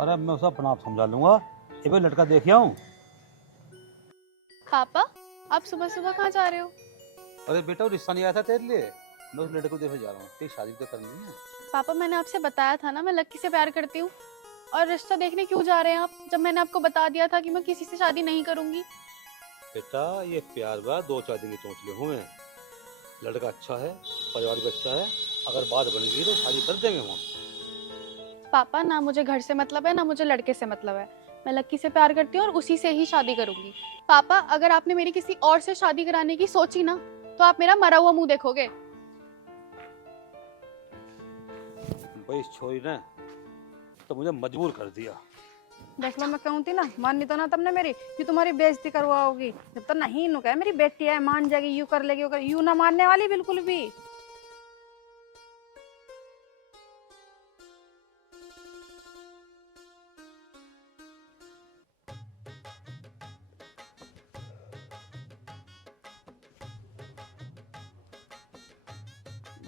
अरे मैं उसे अपना आप समझा लूंगा, ये भी लड़का देख आऊँ। पापा आप सुबह सुबह कहाँ जा रहे हो? अरे बेटा वो रिश्ता नहीं आया था तेरे लिए, मैं उस लड़के को देखने जा रहा हूँ, तेरी शादी तो करनी है। पापा मैंने आपसे बताया था ना मैं लक्की से प्यार करती हूँ, और रिश्ता देखने क्यों जा रहे हैं आप, जब मैंने आपको बता दिया था कि मैं किसी से शादी नहीं करूंगी। बेटा ये प्यार बा 2-4 दिन के चौंचले हुए हैं, लड़का अच्छा है, परिवार भी अच्छा है, अगर बात बन गई तो शादी कर देंगे वहाँ। पापा ना मुझे घर से मतलब है, ना मुझे लड़के से मतलब है, मैं लक्की से प्यार करती हूँ और उसी से ही शादी करूंगी। पापा अगर आपने मेरी किसी और से शादी कराने की सोची ना, तो आप मेरा मरा हुआ मुंह देखोगे। भाई इस छोरी ने तो मुझे मजबूर कर दिया। देख लो मैं कहूँ थी ना, मानी तो ना तुमने मेरी, कि तुम्हारी बेइज्जती करवाओगी। जब तक नहीं नु कहे मेरी बेटी है मान जाएगी, यूं कर लेगी, यूं ना मानने वाली बिल्कुल भी।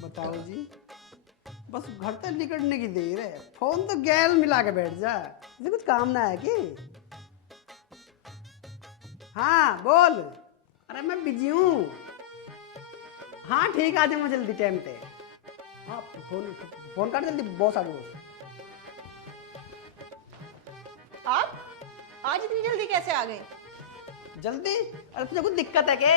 बताओ जी, बस घर तक निकलने की देर है, फोन तो गैल मिला के बैठ जा, इसे कुछ काम ना है कि? हाँ बोल। अरे मैं बिजी हूँ। हाँ ठीक, आ जाऊंगा जल्दी टाइम पे। हाँ फोन फोन काट जल्दी, बॉस आ गए बॉस। आप आज इतनी जल्दी कैसे आ गए? जल्दी? अरे तुझे कुछ दिक्कत है क्या?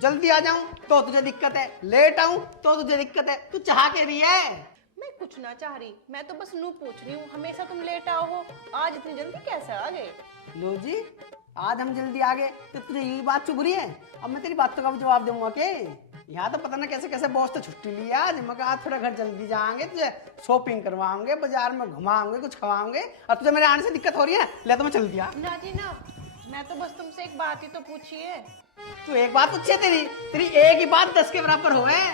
जल्दी आ जाऊं तो तुझे दिक्कत है, लेट आऊं तो तुझे दिक्कत है, तू चाह के रही है? मैं कुछ ना चाह रही, मैं तो बस नू पूछ रही हूँ, हमेशा तुम लेट आओ हो, आज इतनी जल्दी कैसे आ गए? लो जी, आज हम जल्दी आ गए तो तुझे यही बात चुभ रही है? अब मैं तेरी बातों का भी जवाब दूंगा के? यहाँ तो पता ना कैसे कैसे बॉस तो छुट्टी ली आज, मैं कहा आज थोड़ा घर जल्दी जाएंगे, तुझे शॉपिंग करवाएंगे, बाजार में घुमाएंगे, कुछ खवाएंगे, और तुझे मेरे आने से दिक्कत हो रही है? ले तो मैं चल दिया। ना जी ना, मैं तो बस तुमसे एक बात ही तो पूछी है। तू एक बात पूछी है, तेरी तेरी एक ही बात 10 के बराबर हो है।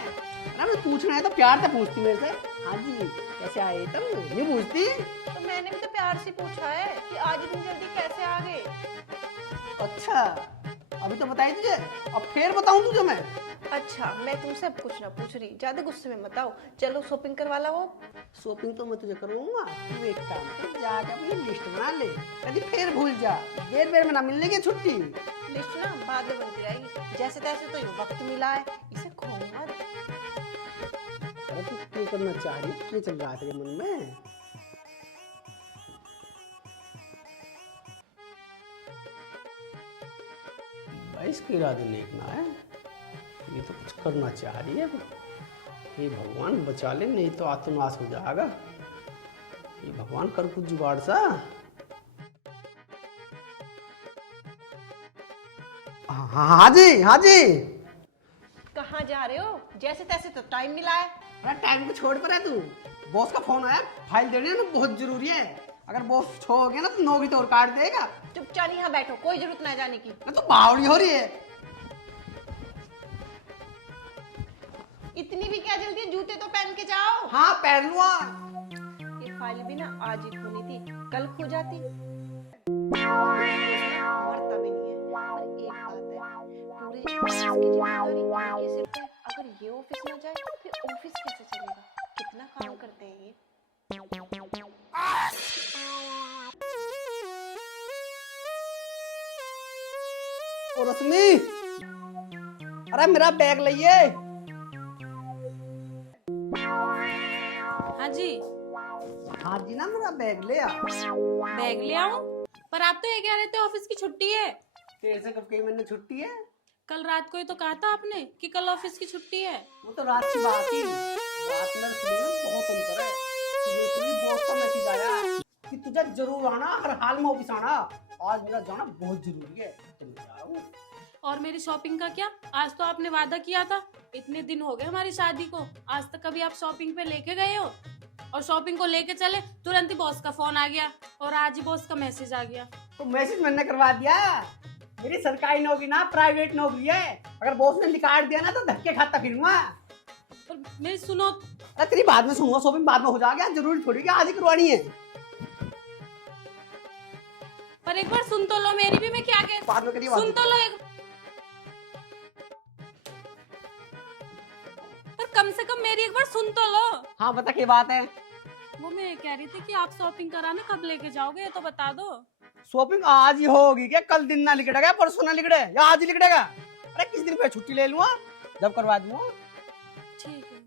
अरे मैं पूछना है तो प्यार से पूछती मेरे से, हाँ जी कैसे आए तुम, ये पूछती। तो मैंने भी तो प्यार से पूछा है कि आज इतनी जल्दी कैसे आ गए। अच्छा अभी तो बताई तुझे, अब फिर बताऊं तुझे मैं? अच्छा मैं तुमसे अब कुछ ना पूछ रही, ज्यादा गुस्से में मत आओ, चलो शॉपिंग करवा लो। शॉपिंग तो मैं तुझे करवाऊंगा, तू एक काम कर, जाके अपनी लिस्ट बना ले, कभी फिर भूल जा, देर बेर में ना मिलने की छुट्टी। लिस्ट ना बाद में बनती रहेगी, जैसे तैसे तो ये वक्त मिला है, इसे खोऊंगा। अरे तू क्या करना चाह रही है, क्या चल रहा है तेरे मन में? भाई इसके इरादे नेक ना है, ये तो कुछ करना चाह रही है। ये भगवान बचा ले, नहीं तो आत्मनाश हो जाएगा। ये भगवान कर कुछ जुगाड़ सा। हाँ जी हाँ जी। कहाँ जा रहे हो? जैसे तैसे तो टाइम मिला है। अरे टाइम को छोड़ पर है तू, बॉस का फोन आया, फाइल देनी है ना, बहुत जरूरी है। अगर बॉस छोड़ गया ना तो नौकरी तोड़ काट देगा। चुपचाप यहाँ बैठो, कोई जरूरत ना जाने की। ना तो बावड़ी हो रही है। इतनी भी क्या जल्दी है, जूते तो पहन के जाओ। हाँ पहन लूंगा। ये फाइल भी ना आज ही खोनी थी, कल खो जाती। मरता भी नहीं है। पर एक बात है, पूरे ऑफिस की जिम्मेदारी ये सिर्फ है। अगर ये ऑफिस ना जाए फिर ऑफिस कैसे चलेगा? कितना काम करते हैं ये। ओ रश्मि, अरे मेरा बैग लाइए। हाँ जी। हाँ जी ना, मेरा बैग ले आ। बैग ले आऊं? पर आप तो ये कह रहे थे ऑफिस की छुट्टी है। तेरे से कब कही मैंने छुट्टी है? कल रात को ही तो कहा था आपने कि कल ऑफिस की छुट्टी है। वो तो रात की बात ही, रात में सुबह में बहुत अंतर है। सुबह बॉस का मैसेज आया कि तुझे जरूर आना, हर हाल में ऑफिस आना। आज मेरा जाना बहुत जरूरी है, तो मैं जा रहा हूँ। और मेरी शॉपिंग का क्या? आज तो आपने वादा किया था, इतने दिन हो गए हमारी शादी को, आज तक कभी आप शॉपिंग पे लेके गए हो? और शॉपिंग को लेके चले, तुरंत ही बॉस का फोन आ गया, और आज ही बॉस का मैसेज आ गया। तो मैसेज मैंने करवा दिया। मेरी सरकारी नौकरी ना प्राइवेट नौकरी है, अगर बॉस ने निकाल दिया ना तो धक्के खाता फिरूंगा। पर मेरी सुनो। अरे तेरी बाद में सुनूंगा, शॉपिंग बाद में हो जाएगा, जरूरी थोड़ी कि आज ही करवानी है। पर एक बार सुन तो लो मेरी भी, मैं क्या कह, बाद में करिए, सुन तो लो एक, पर कम से कम मेरी एक बार सुन तो लो। हाँ बता क्या बात है? वो मैं कह रही थी कि आप शॉपिंग कराने कब लेके जाओगे, ये तो बता दो। शॉपिंग आज ही होगी क्या? कल दिन ना लिखड़ेगा, परसों ना लिखड़े, या आज ही लिखड़ेगा? अरे किस दिन पे छुट्टी ले लूंगा, जब करवा दूंगा। ठीक है।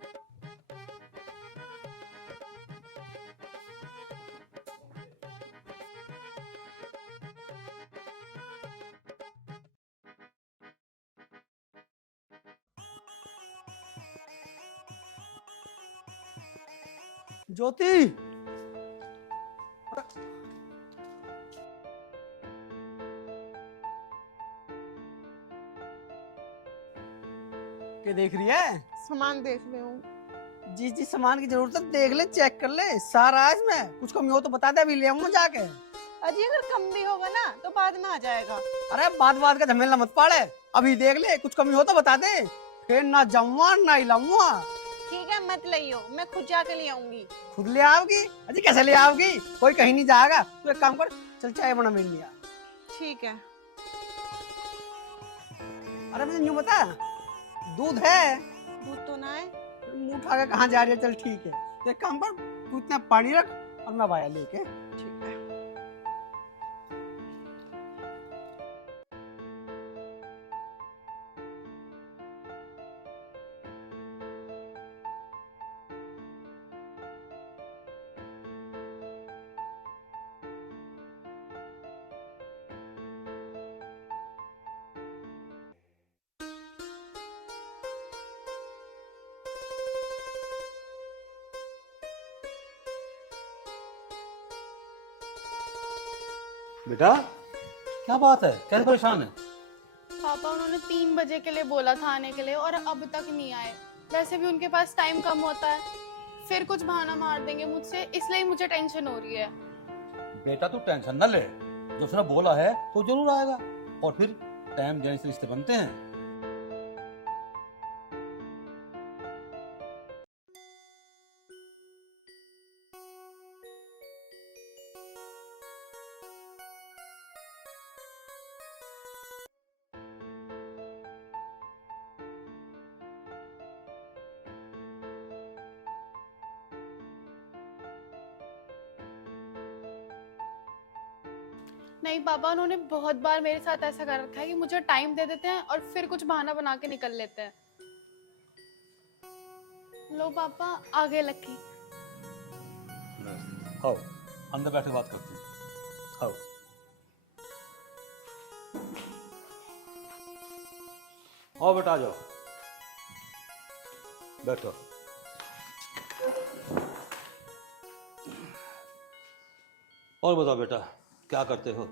ज्योति, क्या देख रही है? सामान देख रही हूँ। जिस जिस सामान की जरूरत है देख ले, चेक कर ले, सारा है इसमें। कुछ कमी हो तो बता दे, अभी ले आऊंगा जाके। अजी अगर कम भी होगा ना तो बाद में आ जाएगा। अरे बात का झमेला मत पाड़े, अभी देख ले, कुछ कमी हो तो बता दे, फिर ना जाऊंगा ना हिलाऊंगा। ठीक है मत लियो, मैं खुद जाके ले आऊंगी। खुद ले आओगी? अजी कैसे ले आओगी, कोई कहीं नहीं जाएगा। तू एक काम कर, चल चाय बना मेरे लिए। ठीक है। अरे मुझे यूं बता, दूध है? दूध तो ना है। मुंह उठा के कहाँ जा रही है? चल ठीक है, तो एक काम कर, तू इतना पानी रख और मैं आया लेके। ठीक है। बेटा क्या बात है, कैसे परेशान है? पापा उन्होंने 3 बजे के लिए बोला था आने के लिए और अब तक नहीं आए। वैसे भी उनके पास टाइम कम होता है, फिर कुछ बहाना मार देंगे मुझसे, इसलिए मुझे टेंशन हो रही है। बेटा तू टेंशन न ले, जो उसने बोला है तो जरूर आएगा, और फिर टाइम देने से रिश्ते बनते हैं। नहीं पापा, उन्होंने बहुत बार मेरे साथ ऐसा कर रखा है कि मुझे टाइम दे देते हैं और फिर कुछ बहाना बना के निकल लेते हैं। लो पापा, आगे लकी। आओ अंदर बैठ के बात करते हैं। आओ। आओ बेटा, आ जाओ, बैठो। और बताओ बेटा, क्या करते हो?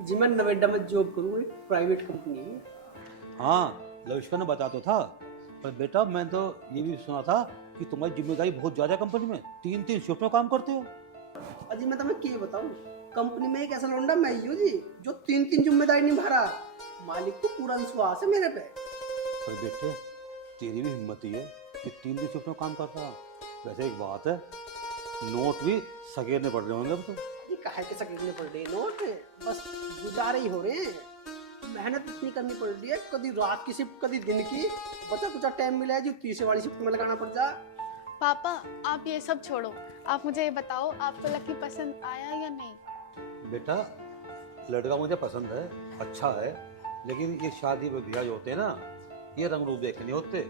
जी मैं नोएडा में जॉब करूँ, एक प्राइवेट कंपनी है। हाँ, लविष्का ने बता तो था, पर बेटा मैं तो ये भी सुना था कि तुम्हारी जिम्मेदारी बहुत ज्यादा है कंपनी में, 3-3 शिफ्ट में काम करते हो। अजी मैं तुम्हें क्या बताऊँ, कंपनी में एक ऐसा लौंडा मैं ही हूँ जी जो 3-3 जिम्मेदारी निभा रहा। मालिक को पूरा विश्वास है मेरे पे। पर बेटे तेरी भी हिम्मत ही है कि 3-3 शिफ्ट में काम करता। वैसे एक बात है, नोट भी सगेरने पड़ रहे होंगे अब तो। ये काहे के सकेटने पड़ रहे हैं नोट, बस गुजारे ही हो रहे हैं। मेहनत इतनी करनी पड़ रही है, कभी रात की शिफ्ट कभी दिन की, बचा कुछ टाइम मिला है जो तीसरे वाली शिफ्ट में लगाना पड़ जा। पापा आप ये सब छोड़ो, आप मुझे ये बताओ, आपको लकी पसंद आया या नहीं? बेटा लड़का मुझे पसंद है, अच्छा है, लेकिन ये शादी में ब्याह जो होते हैं ना, ये रंग रूप देखने नहीं होते,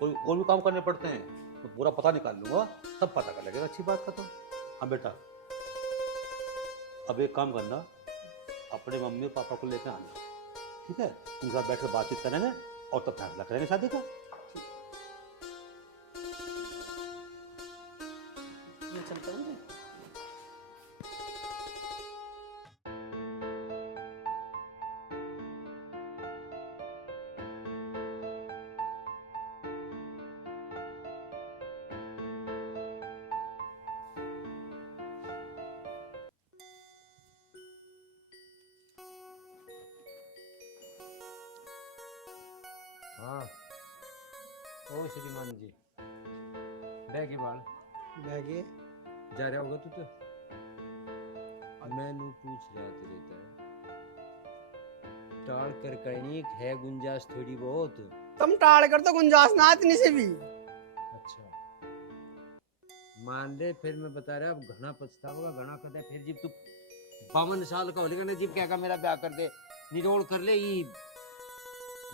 कोई और भी काम करने पड़ते हैं। तो पूरा पता निकाल लूंगा, तब पता कर लगेगा अच्छी बात का। तो हाँ बेटा, अब एक काम करना, अपने मम्मी और पापा को लेकर आना, ठीक है? उनके साथ बैठ कर बातचीत करेंगे और तब फैसला करेंगे शादी का। मैं चलता हूँ जी। हाँ ओ श्रीमान जी, बैगे बाल बैगे जा रहा होगा तू तो। मैनू पूछ रहा तेरे टाल कर कहीं है गुंजाइश थोड़ी बहुत। तुम टाल कर तो गुंजाइश ना इतनी से भी। अच्छा मान ले, फिर मैं बता रहा अब घना पछतावा, घना करता है फिर जब तू 52 साल का हो लेगा ना, जब क्या का मेरा ब्याह कर दे, निरोल कर ले, ये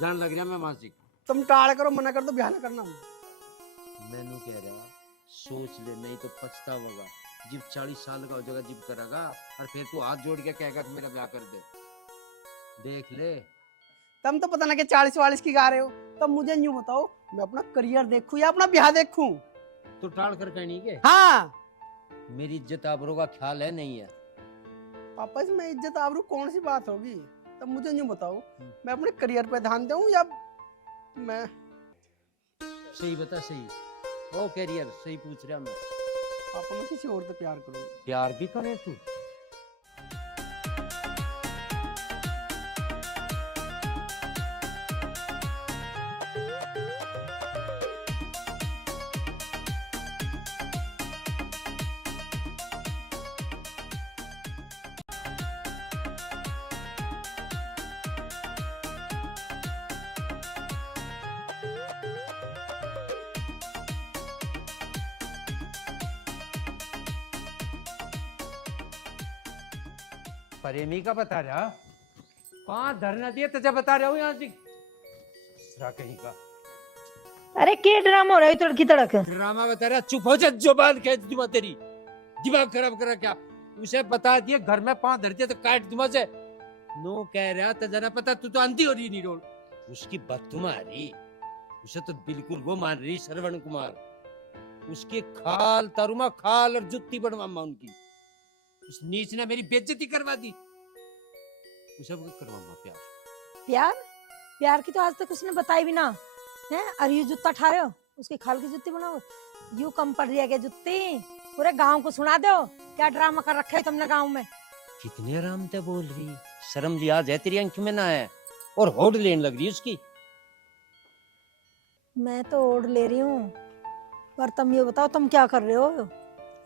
जान लग रहा मैं मासिक। तुम टाल करो, मना कर दो, ब्याह ना करना। मैनू कह रहा सोच ले, नहीं तो पछतावा। जब 40 साल का हो जाएगा जब करेगा, और फिर तू हाथ जोड़ के कहेगा कि मेरा ब्याह कर दे। देख ले, तुम तो पता ना कि 40-40 की गा रहे हो। तब मुझे यूं बताओ, मैं अपना करियर देखूं या अपना ब्याह देखूं? तो टाल कर कहनी के हाँ मेरी इज्जत आबरू का ख्याल है नहीं है? पापा, इसमें इज्जत आबरू कौन सी बात होगी? तब मुझे यूं बताओ, मैं अपने करियर पे ध्यान दूं या मैं? सही बता, सही ओ कैरियर सही पूछ रहा मैं। पापा मैं किसी और से प्यार करूंगा। प्यार भी करे तू? प्रेमी का बता रहा, 5 धरना दिए तुझे बता रहा हूँ यहाँ से कहीं का। अरे के ड्रामा हो रहा है तड़की तड़क? ड्रामा बता रहा, चुप हो जा, जुबान खेच दूंगा तेरी, दिमाग खराब करा क्या? उसे बता दिए घर में 5 धरती तो काट दूंगा से। नो कह रहा तो जरा पता, तू तो अंधी हो रही नहीं रोल। उसकी बात तुम्हारी, उसे तो बिल्कुल वो मान रही श्रवण कुमार। उसकी खाल तरुमा खाल और जुत्ती बनवा उनकी। उस नीच ने मेरी बेइज्जती करवा दी। उसे अब करवाऊंगा प्यार। प्यार प्यार की तो आज तक उसने बताई भी ना है। और ये जूता ठा रहे हो, उसकी खाल की जुत्ती बनाओ। यू कम पड़ रही है क्या जुत्ती? पूरे गांव को सुना दो क्या ड्रामा कर रखा है तुमने गांव में। कितने आराम से बोल रही, शर्म लिहाज है तेरी आंख में ना है, और होड़ लेने लग रही है उसकी। मैं तो ओढ़ ले रही हूँ, पर तुम ये बताओ तुम क्या कर रहे हो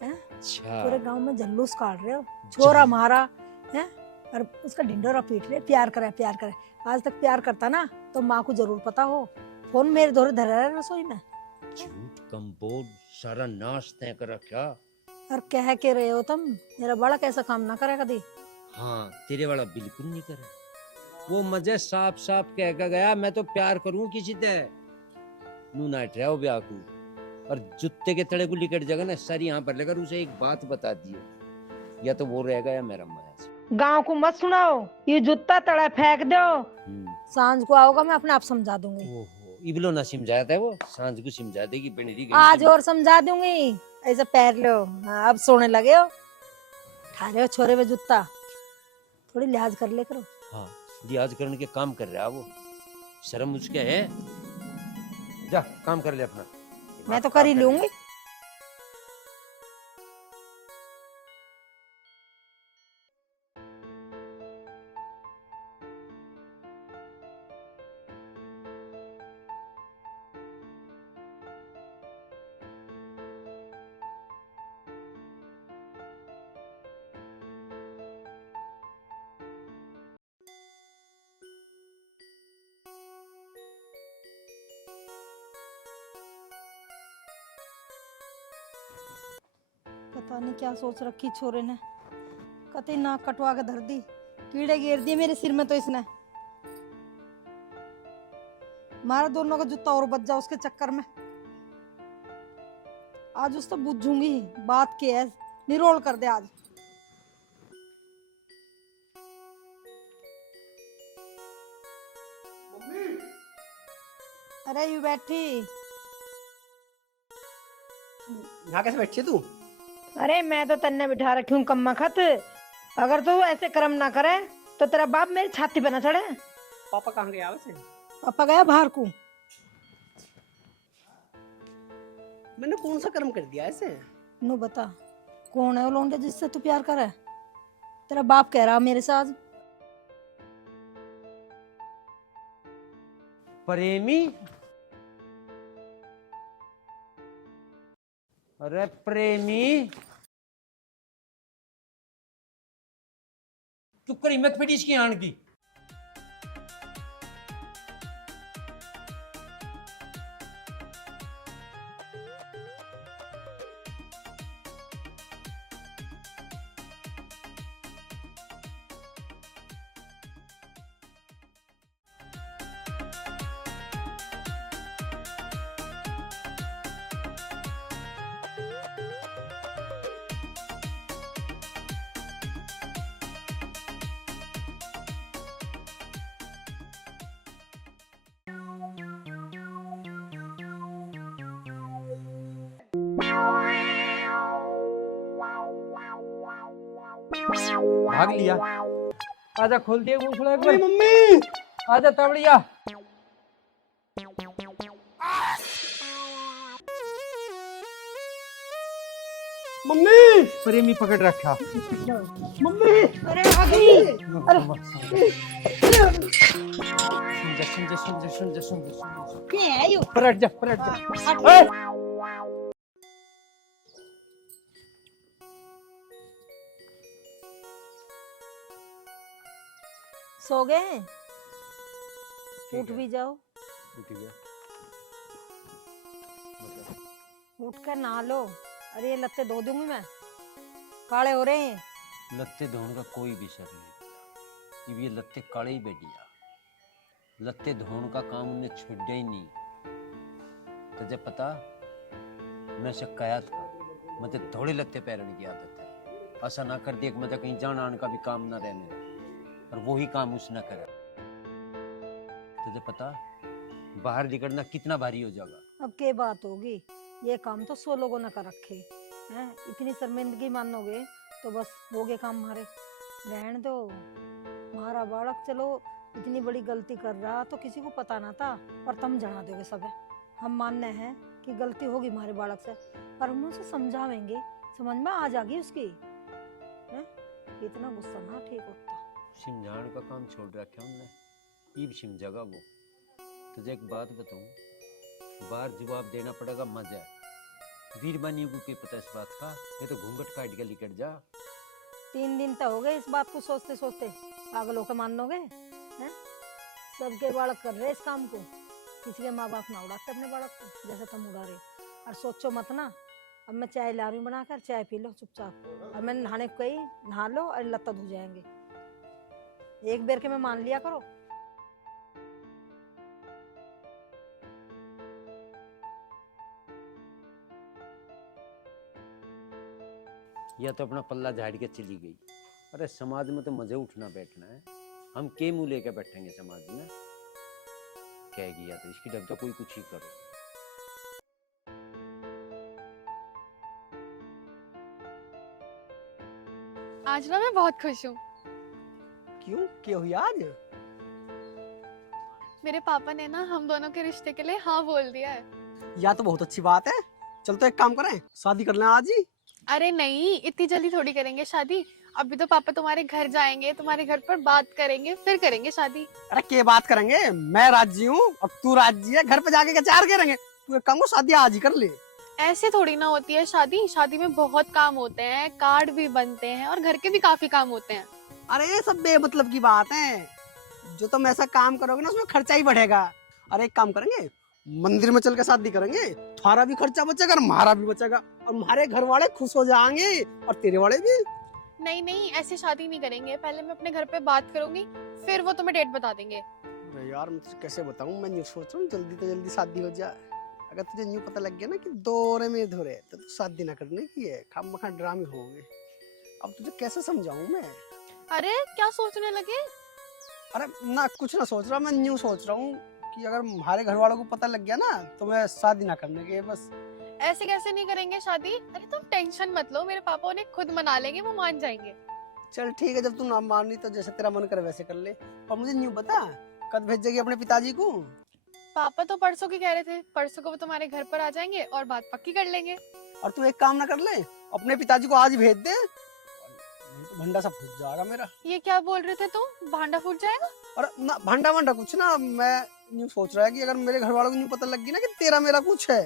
हैं? अच्छा पूरे गांव में जल्लूस काट रहे हो, छोरा मारा है और उसका ढिंडोरा पीट रहे, प्यार करे प्यार करे। आज तक प्यार करता ना तो माँ को जरूर पता हो। फोन मेरे धोरे धरा है रसोई में। झूठ कम बोल, सारा नाश तय कर रखा। और कह के रहे हो तुम मेरा बड़ा कैसा काम ना करे कभी। हाँ तेरे वाला बिल्कुल नहीं करे। वो मुझे साफ साफ कह के गया मैं तो प्यार करूं किसी से। नू नाट रहा हो ब्याह को, और जूते के तड़े को लिकट जगह ना सारी यहाँ पर लेकर उसे एक बात बता दियो, या तो वो रहेगा या मेरा माया से। गांव को मत सुनाओ, ये जूता तड़ा फेंक दो। सांझ को आओगा मैं अपने आप समझा दूंगी। ओहो इबलो ना समझाया था वो, सांझ को समझा देगी बनेरी। आज और समझा दूंगी। ऐसे पैर लो। हाँ, अब सोने लगे हो, ठा रहे हो छोरे में जूता, थोड़ी लिहाज कर ले करो। हाँ लिहाज करने के काम कर रहा वो, शर्म उसके है। जा काम कर ले अपना। मैं तो कर ही लूंगी। पता नहीं क्या सोच रखी छोरे ने, कतई नाक कटवा के धर दी, कीड़े घेर दिए मेरे सिर में। तो इसने मारा दोनों का जूता और बच जा उसके चक्कर में। आज उस तो बुझूंगी बात की है, निरोल कर दे आज। अरे यू बैठी। यहाँ कैसे बैठी है तू? अरे मैं तो तन्ने बिठा रखी हूँ कम्मा खत। अगर तू ऐसे कर्म ना करे तो तेरा बाप मेरी छाती पे ना चढ़े। पापा कहाँ गया वैसे? पापा गया बाहर को। मैंने कौन सा कर्म कर दिया ऐसे? नो बता कौन है वो लौंडे जिससे तू प्यार करे? तेरा बाप कह रहा मेरे से आज। प्रेमी? अरे प्रेमी तू कर हिम्मत पड़ी इसकी आन की। भाग लिया। आजा खोल दिया घूसड़ा एक बार। मम्मी आजा तबड़िया। मम्मी प्रेमी पकड़ रखा। मम्मी अरे आ गई। समझा। ये है यू। पलट जा। सो गए? उठ भी जाओ। उठ गया। उठ कर नहा लो। अरे ये लत्ते धो दूंगी मैं, काले हो रहे हैं। लत्ते धोने का कोई विषय नहीं, ये लत्ते काले ही बैठिया। लत्ते धोने का काम उन्हें छोड़ा ही नहीं। तुझे पता मैं शिकायत का मुझे थोड़े लत्ते पहनने की आदत है। ऐसा ना कर देख मुझे कहीं जान आने का भी काम ना रहने, और वही काम उसने करा। तुझे पता बाहर निकलना कितना भारी हो जाएगा। अब क्या बात होगी, ये काम तो 100 लोगों ने कर रखे हैं। इतनी शर्मिंदगी मानोगे तो बस हो गए काम हमारे। रहने दो, हमारा बालक चलो इतनी बड़ी गलती कर रहा तो किसी को पता ना था, पर तुम जना दोगे सब है। हम मानने हैं कि गलती होगी हमारे बालक से, पर हम उसे समझावेंगे, समझ में आ जाएगी उसकी। हैं? इतना गुस्सा ना ठीक होता। समझाने का काम छोड़ रखा हमने, ये भी समझागा वो। तुझे एक बात बताऊं, बाहर जवाब देना पड़ेगा मजा है। वीरबानी को क्या पता इस बात का, ये तो घूंघट काट के निकट जा। 3 दिन तो हो गए इस बात को सोचते सोचते, पागल होकर मान लोगे हैं? सबके बालक कर रहे इस काम को, किसी के माँ बाप ना उड़ाते अपने बालक को जैसे तुम उड़ा रहे हो। और सोचो मत ना, अब मैं चाय ला रही हूँ बनाकर, चाय पी लो चुपचाप। और मैं नहाने को गई, नहा लो और लत्ता धो जाएंगे। एक बेर के में मान लिया करो। या तो अपना पल्ला झाड़ के चली गई। अरे समाज में तो मजे उठना बैठना है, हम के मुंह लेके बैठेंगे समाज में? कहेगी या तो इसकी डब तो कोई कुछ ही करो। आज ना मैं बहुत खुश हूँ। क्यों, क्या हुआ आज? मेरे पापा ने ना हम दोनों के रिश्ते के लिए हाँ बोल दिया है। या तो बहुत अच्छी बात है। चल तो एक काम करें, शादी कर लें आज ही। अरे नहीं, इतनी जल्दी थोड़ी करेंगे शादी। अभी तो पापा तुम्हारे घर जाएंगे, तुम्हारे घर पर बात करेंगे, फिर करेंगे शादी। अरे क्या बात करेंगे, मैं राजी हूँ और तू राजी है, घर पे जाके क्या चार करेंगे। तू एक काम को शादी आज ही कर ले। ऐसे थोड़ी ना होती है शादी। शादी में बहुत काम होते हैं, कार्ड भी बनते हैं और घर के भी काफी काम होते हैं। अरे ये सब बेमतलब की बात है, जो तुम ऐसा काम करोगे ना उसमें खर्चा ही बढ़ेगा। अरे एक काम करेंगे, मंदिर में चल के शादी करेंगे, तुम्हारा भी खर्चा बचेगा और हमारा भी बचेगा, और हमारे घर वाले खुश हो जाएंगे और तेरे वाले भी। नहीं नहीं, ऐसे शादी नहीं करेंगे। पहले मैं अपने घर पे बात करूंगी, फिर वो तुम्हें डेट बता देंगे। अरे यार मैं तुझे कैसे बताऊं, मैं यूं सोच रहा हूँ जल्दी से जल्दी शादी हो जाए। अगर तुझे यूं पता लग गया ना कि दौरे में धोरे, तो तू शादी ना करने की है, खामखा ड्रामे होंगे। अब तुझे कैसे समझाऊं मैं? अरे क्या सोचने लगे? अरे ना कुछ ना सोच रहा, मैं यूं सोच रहा हूँ कि अगर हमारे घर वालों को पता लग गया ना तो मैं शादी ना करने की है बस। ऐसे कैसे नहीं करेंगे शादी? अरे तुम टेंशन मत लो, मेरे पापा उन्हें खुद मना लेंगे, वो मान जाएंगे। चल ठीक है, जब तू ना मानी तो जैसे तेरा मन करे वैसे कर ले। और मुझे यूं बता, कब भेजेगी अपने पिताजी को? पापा तो परसों की कह रहे थे, परसों को वो तुम्हारे घर पर आ जाएंगे और बात पक्की कर लेंगे। और तू एक काम ना कर ले, अपने पिताजी को आज ही भेज दे, नहीं तो भंडा सा फूट जाएगा मेरा। ये क्या बोल रहे थे तुम? भांडा फूट जाएगा? और ना भंडा वंडा कुछ ना, मैं यूं सोच रहा है कि अगर मेरे घर वालों को यूं पता लग गई ना कि तेरा मेरा कुछ है,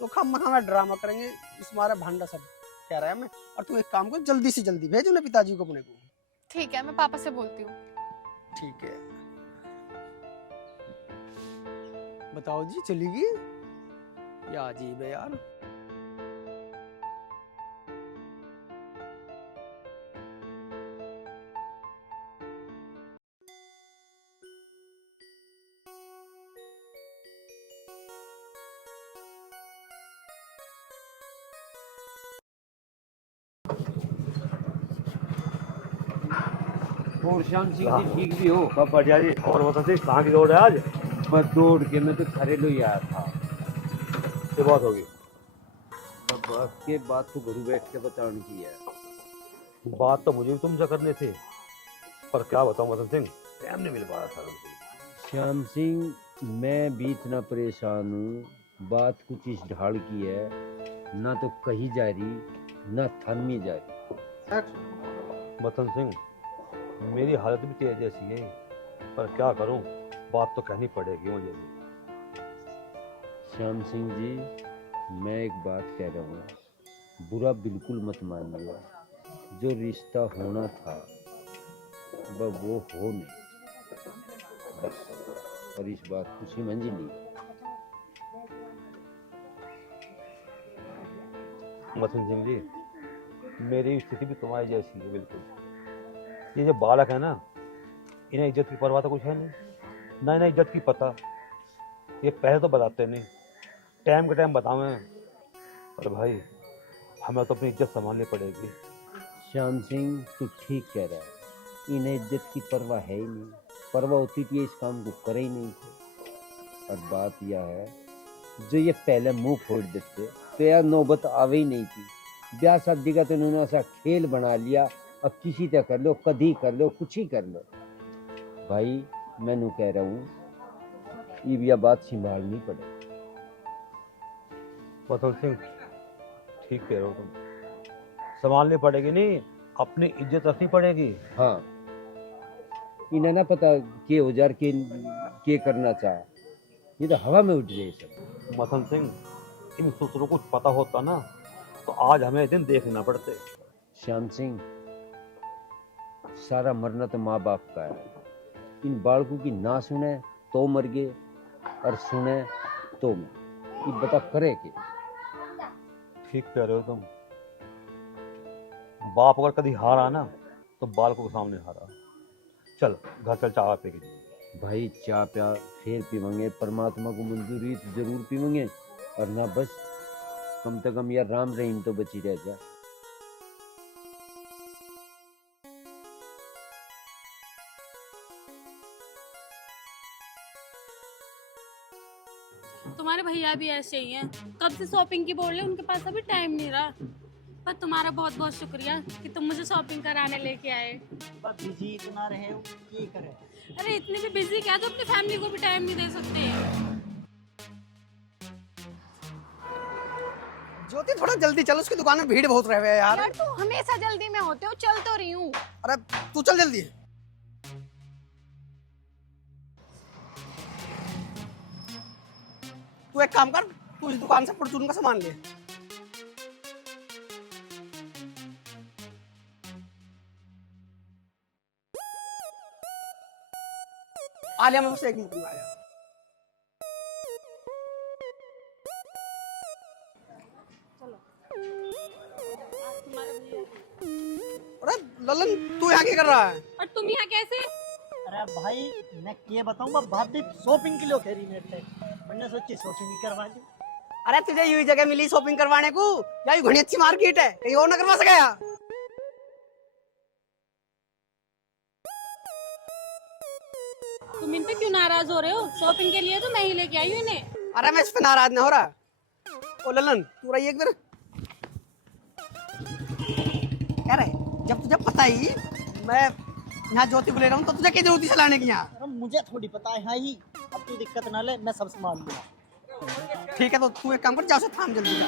तो खामखा ड्रामा करेंगे, इस मारे भंडा सब कह रहा है मैं। और तू एक काम कर, जल्दी से जल्दी भेज उन्हें पिताजी को अपने को। ठीक है, मैं पापा से बोलती हूँ। ठीक है, बताओ जी, चलेगी या अजीब है यार। और श्याम सिंह जी ठीक भी हो? सब बढ़िया जी। और बता जी, कहाँ की दौड़ है आज? बस दौड़ के मैं तो घरेलू ही आया था। ये बात होगी। अब बस के बाद तो घर बैठ के बताने की है। बात तो मुझे भी तुमसे करनी थी, पर क्या बताऊं मदन सिंह, टाइम नहीं मिल पा रहा था। श्याम सिंह, मैं भी इतना परेशान हूँ। बात कुछ इस ढाल की है, ना तो कही जा रही ना थमी जा रही। मदन सिंह, मेरी हालत भी तेज जैसी है, पर क्या करूं, बात तो कहनी पड़ेगी मुझे भी। श्याम सिंह जी, मैं एक बात कह रहा हूँ, बुरा बिल्कुल मत मानिए। जो रिश्ता होना था वह वो हो नहीं, बस। और इस बात को समझ ली। मदन सिंह जी, मेरी स्थिति भी तुम्हारी जैसी है बिल्कुल। ये जो बालक है ना, इन्हें इज्जत की परवाह तो कुछ है नहीं, ना इन्हें इज्जत की पता। ये पहले तो बताते नहीं, टाइम के टाइम बतावें। पर भाई, हमें तो अपनी इज्जत संभालनी पड़ेगी। श्याम सिंह, तू ठीक कह रहा है, इन्हें इज्जत की परवाह है ही नहीं। परवाह होती थी इस काम को करे ही नहीं थे। और बात यह है, जो ये पहले मुंह फोड़ देते तो यार नौबत आवे ही नहीं थी। ब्याह शादी का तो उन्होंने ऐसा खेल बना लिया, अब किसी तरह कर लो, कभी कर लो, कुछ ही कर लो। भाई मैंने कह रहा हूँ ये भी बात संभालनी पड़े। मथुर सिंह ठीक कह रहे हो तुम, संभालनी पड़ेगी, नहीं अपनी इज्जत रखनी पड़ेगी। हाँ इन्हें ना पता के औजार के करना चाह, ये तो हवा में उठ गए सब। मथन सिंह, इन सूत्रों को कुछ पता होता ना तो आज हमें दिन देखना पड़ते। श्याम सिंह, सारा मरना तो माँ बाप का है। इन बालकों की ना सुने तो मर गए और सुने तो मर, ये बता करे के। ठीक कह रहे हो तुम, बाप अगर कभी हारा ना तो बालकों के सामने हारा। चल घर चल, चाय पे के। भाई चाय प्या फिर पीवेंगे, परमात्मा को मंजूरी तो जरूर पीवेंगे, और ना बस कम से कम यार राम रहीम तो बची रह जा। तुम्हारे भैया भी ऐसे ही हैं, कब से शॉपिंग की बोल रहे, उनके पास अभी टाइम नहीं रहा। पर तुम्हारा बहुत बहुत शुक्रिया कि तुम मुझे शॉपिंग कराने लेके आए। बिजी इतना रहे हो, ये करे। अरे इतने भी बिजी क्या, तो अपनी फैमिली को भी टाइम नहीं दे सकते। ज्योति थोड़ा जल्दी चल, उसकी दुकान में भीड़ बहुत रहे हुए हैं यार। यार तू हमेशा जल्दी में होते हो, चल तो रही हूँ। अरे तू चल जल्दी। तू एक काम कर, तू इस दुकान से परचून का सामान ले। आलिया मैं बस एक मिनट में आया। अरे ललन, तू यहाँ क्या कर रहा है? और तुम यहाँ कैसे? अरे भाई मैं ये बताऊंगा, भाभी शॉपिंग के लिए कह रही मेरे से, मैंने सोची शॉपिंग ही करवा दी। अरे तुझे यही जगह मिली शॉपिंग करवाने को? यार घनी अच्छी मार्केट है, कहीं और ना करवा सकेगा? तुम इन पे क्यों नाराज हो रहे हो? शॉपिंग के लिए तो मैं ही लेके आई हूँ इन्हें। अरे मैं इस पे नाराज नहीं हो रहा। ओ ललन, तू रही एक बार क्या रहे, जब तुझे पता ही मैं यहाँ ज्योति को ले रहा हूँ तो तुझे क्या जरूरत है चलाने की यहाँ? अरे मुझे थोड़ी पता है ही, अब तू दिक्कत ना ले, मैं सब संभाल लूंगा। ठीक है तो तू एक काम कर, जाओ से थाम जल्दी जा।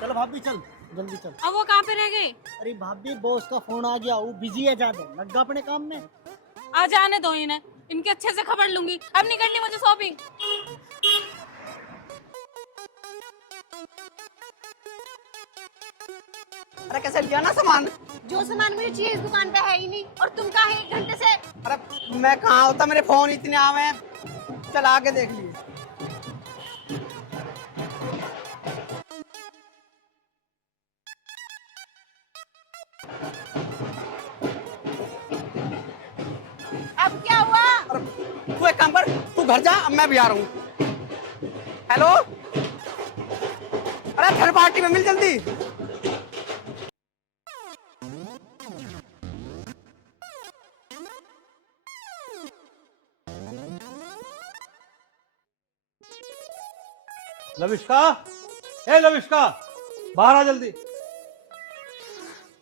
चलो भाभी चल, जल्दी चल। अब वो कहाँ पे रह गए? अरे भाभी बॉस का फोन आ गया, वो बिजी है ज्यादा, लग अपने काम में। आ जाने दो इन्हें, इनके अच्छे से खबर लूंगी। अब नहीं करनी मुझे शॉपिंग। अरे कैसे लिया ना सामान? जो सामान मुझे चाहिए इस दुकान पे है ही नहीं, और तुम कहाँ है 1 घंटे से? अरे मैं कहाँ होता, मेरे फोन इतने आवे, चल आके देख लिए। अब क्या हुआ? अरे तू एक काम कर, तू घर जा, अब मैं भी आ रहा हूँ। हेलो, अरे थर्ड पार्टी में मिल जल्दी। लविष्का, ए लविष्का, बाहर आ जल्दी।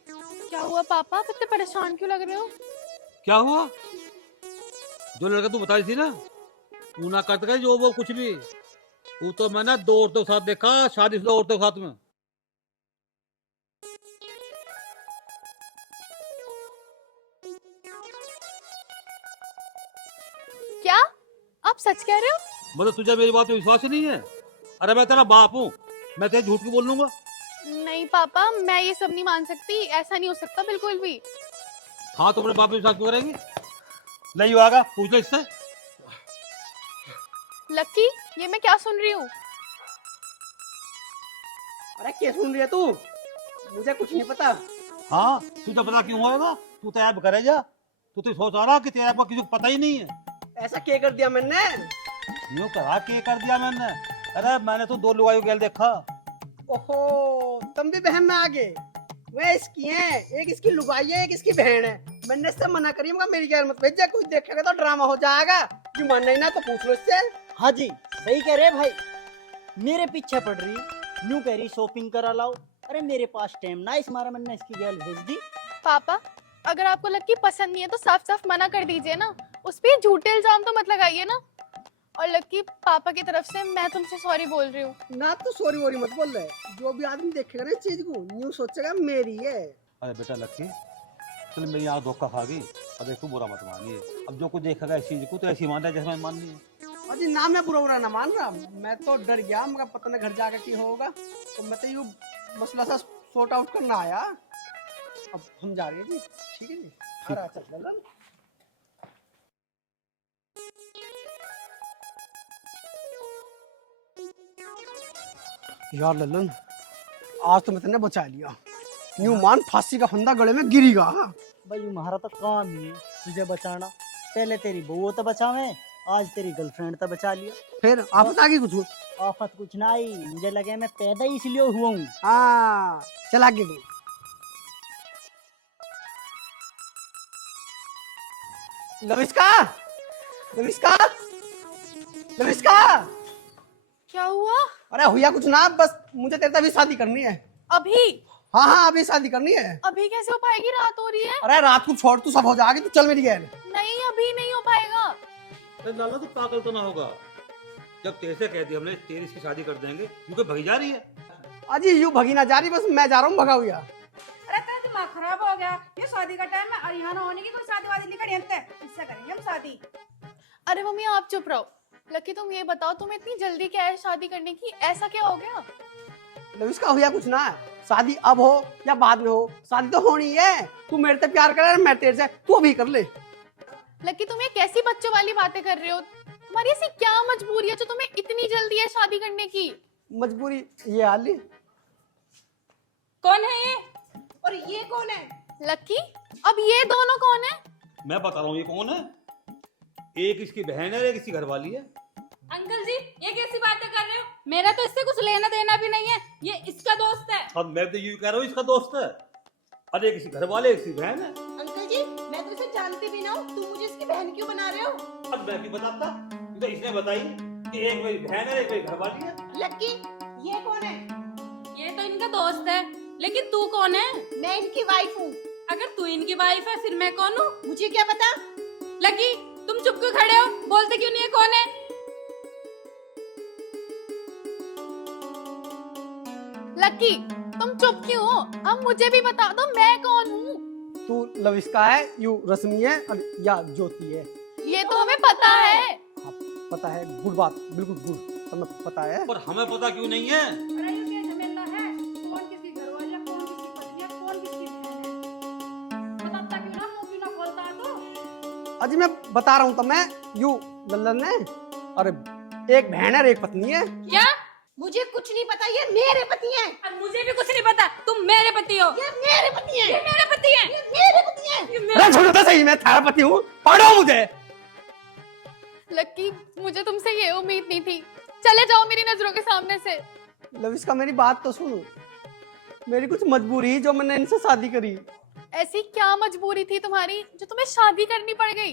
क्या हुआ पापा, आप इतने परेशान क्यों लग रहे हो? क्या हुआ? जो लड़का तू बताई थी ना, तू ना करते गए जो वो कुछ भी, वो तो मैं ना 2 औरतों के साथ देखा, शादीशुदा औरतों के साथ में। क्या आप सच कह रहे हो? मतलब तुझे मेरी बात में विश्वास ही नहीं है? अरे मैं तेरा बाप हूँ, मैं तेरे झूठ क्यों बोल लूंगा? नहीं पापा, मैं ये सब नहीं मान सकती, ऐसा नहीं हो सकता बिल्कुल भी। हाँ तो अपने बाप पे विश्वास क्यों करेंगी? नहीं आगा, पूछ ले इससे। लक्की, ये मैं क्या सुन रही हूँ? अरे क्या सुन रही है तू? मुझे कुछ नहीं पता। हाँ तुझे पता क्यों होगा? तू तो ऐप करे जा, तू तो सोच रहा कि तेरे ऐप का किसी को पता ही नहीं है। ऐसा क्या कर दिया मैंने? यूं कहा के कर दिया मैंने? अरे मैंने तो 2 लुगाइयों गेल देखा। ओहो, तुम भी बहन में आ गए। वे इसकी हैं, एक इसकी लुगाई है, एक इसकी बहन है। मैंने इससे मना करी, मगर मेरी गैर मत भेजा, कुछ देखेगा तो ड्रामा हो जाएगा। जो मन नहीं ना तो पूछ लो इससे। हाँ जी सही कह रहे भाई, मेरे पीछे पड़ रही, न्यू कह रही शॉपिंग करा लाओ। अरे मेरे पास टाइम ना, इस मारा मैंने इसकी गैल भेज दी। पापा अगर आपको लक्की पसंद नहीं है तो साफ साफ मना कर दीजिए ना, उस पे झूठे इल्जाम तो मत लगाइए ना। और लक्की पापा की तरफ से मैं तुमसे सॉरी बोल रही हूँ। ना तो सॉरी वोरी मत बोल रहे, जो भी आदमी देखेगा ना इस चीज को न्यू सोचेगा मेरी है। अरे बेटा लक्की, चल मेरी आँख धोखा खा गई, अब देखो बुरा मत मानिए। अब जो कुछ देखेगा इस चीज को तो ऐसी मान रहा है जैसे मैं माननी है। अजी ना मैं बुरा ना मान रहा, मैं तो डर गया, मगर पता नहीं घर जाकर की होगा, तो मैं तो यूँ मसला सा सॉर्ट आउट करना आया। अब हम जा रहे हैं जी, ठीक है जी। अरे अच्छा ललन, यार ललन आज तो मैं तेने बचा लिया, यूँ मान फांसी का फंदा गले में गिरेगा। भाई तुम्हारा तो काम ही है तुझे बचाना। पहले तेरी बहू तो बचावे, आज तेरी गर्लफ्रेंड तो बचा लिया। फिर आफत आ गई कुछ? आफत कुछ ना आई, मुझे लगे मैं पैदा ही इसलिए हुआ हूँ। हाँ चल आगे गई। लविष्का, लविष्का, लविष्का। क्या हुआ? अरे हुआ कुछ ना, बस मुझे तेरे से अभी शादी करनी है। अभी? हाँ हाँ अभी शादी करनी है। अभी कैसे हो पाएगी, रात हो रही है। अरे रात को छोड़, तू सब हो जाएगी, तू चल मेरी गैर। नहीं अभी नहीं हो पाएगा। अरे लाला तो पागल तो ना होगा, जब तेरे से कह दिया हमने तेरी इसकी शादी कर देंगे, क्योंकि भगी जा रही है। अजी यूँ भगी ना जा रही, बस मैं जा रहा हूँ भगा हुआ। अरे तेरा दिमाग खराब हो गया, ये शादी का टाइम है और यहाँ ना होने की कोई शादी वादी नहीं करी है, इससे करेंगे हम शादी। अरे मम्मी आप चुप रहो। लकी तुम ये बताओ, तुम्हें इतनी जल्दी क्या है शादी करने की, ऐसा क्या हो गया? लविष्का हुआ कुछ ना, शादी अब हो या बाद में हो, शादी तो होनी है। तू मेरे से प्यार कर, मैं तेरे से, तू अभी कर ले। लकी तुम ये कैसी बच्चों वाली बातें कर रहे हो? तुम्हारी ऐसी क्या मजबूरी है जो तुम्हें इतनी जल्दी है शादी करने की? मजबूरी ये हाली। कौन है ये? और ये कौन है? लकी अब ये दोनों कौन है? मैं बता रहा हूँ ये कौन है। एक इसकी बहन है, एक इसकी घरवाली है। अंकल जी ये कैसी बातें कर रहे हो? मेरा तो इससे कुछ लेना देना भी नहीं है, ये इसका दोस्त है। अब मैं तो यूँ कह रहा हूँ इसका दोस्त है। अरे एक इसकी घरवाले, एक इसकी बहन है। अंकल जी मैं तो इसे जानती भी ना हूँ, तुम मुझे इसकी बहन क्यों बना रहे हो? अब मैं भी बताता, तो इसने बताई कि एक मेरी बहन है, एक मेरी घरवाली है। लक्की ये कौन है? ये तो इनका दोस्त है, लेकिन तू कौन है? मैं इनकी वाइफ हूँ। अगर तू इनकी वाइफ है फिर मैं कौन हूँ? मुझे क्या पता? लकी तुम चुप क्यों खड़े हो, बोलते क्यों नहीं है कौन है? लकी तुम चुप क्यों हो? अब मुझे भी बता दो मैं कौन हूँ। तू लविष्का है, यू रश्मि है और या ज्योति है। ये तो हमें पता है। हाँ, पता है, गुड बात, बिल्कुल गुड, हमें पता है। पर हमें पता क्यों नहीं है? अरे ये क्या झमेला है, कौन किसकी घरवाली है, कौन किसकी पत्नी है, कौन किसकी बहन है, बताता क्यों ना, मुंह क्यों ना खोलता तो। अजी मैं बता रहा हूँ, तो मैं यू लल्लन है और एक बहन है और एक पत्नी है। क्या? मुझे कुछ नहीं पता, ये मेरे पति हैं। और मुझे भी कुछ नहीं पता, तुम मेरे पति हो। ये मेरे पति हैं। ये मेरे पति हैं। ये मेरे पति हैं। ये मेरे- अरे छोड़ो तो सही, मैं थारा पति हूँ, पढ़ो मुझे। लकी मुझे तुमसे ये उम्मीद नहीं थी, चले जाओ मेरी नजरों के सामने से। लविष्का मेरी बात तो सुनो, मेरी कुछ मजबूरी जो मैंने इनसे शादी करी। ऐसी क्या मजबूरी थी तुम्हारी जो तुम्हें शादी करनी पड़ गई?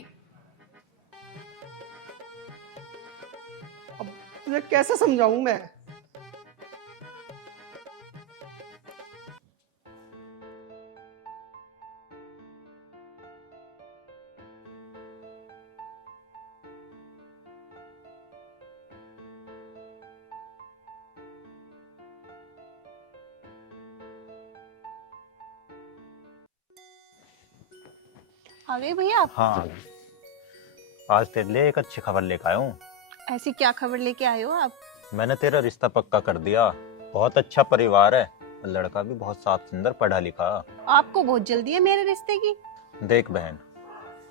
अब तुझे कैसे समझाऊं मैं? आ गए भैया आप? हाँ, आज तेरे लिए एक अच्छी खबर लेकर आया हूँ। ऐसी क्या खबर लेके आए हो आप? मैंने तेरा रिश्ता पक्का कर दिया। बहुत अच्छा परिवार है, लड़का भी बहुत साफ सुंदर पढ़ा लिखा। आपको बहुत जल्दी है मेरे रिश्ते की। देख बहन,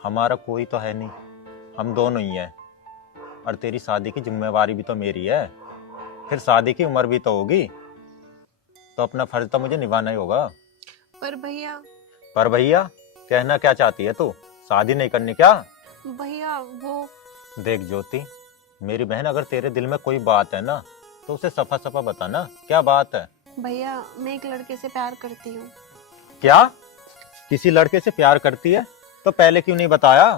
हमारा कोई तो है नहीं, हम दोनों ही हैं, और तेरी शादी की जिम्मेवारी भी तो मेरी है। फिर शादी की उम्र भी तो होगी, तो अपना फर्ज तो मुझे निभाना ही होगा। पर भैया पर भैया कहना क्या चाहती है तू? शादी नहीं करनी क्या? भैया वो देख ज्योति, मेरी बहन, अगर तेरे दिल में कोई बात है ना तो उसे सफा सफा बता ना, क्या बात है? भैया मैं एक लड़के से प्यार करती हूँ। क्या? किसी लड़के से प्यार करती है? तो पहले क्यों नहीं बताया?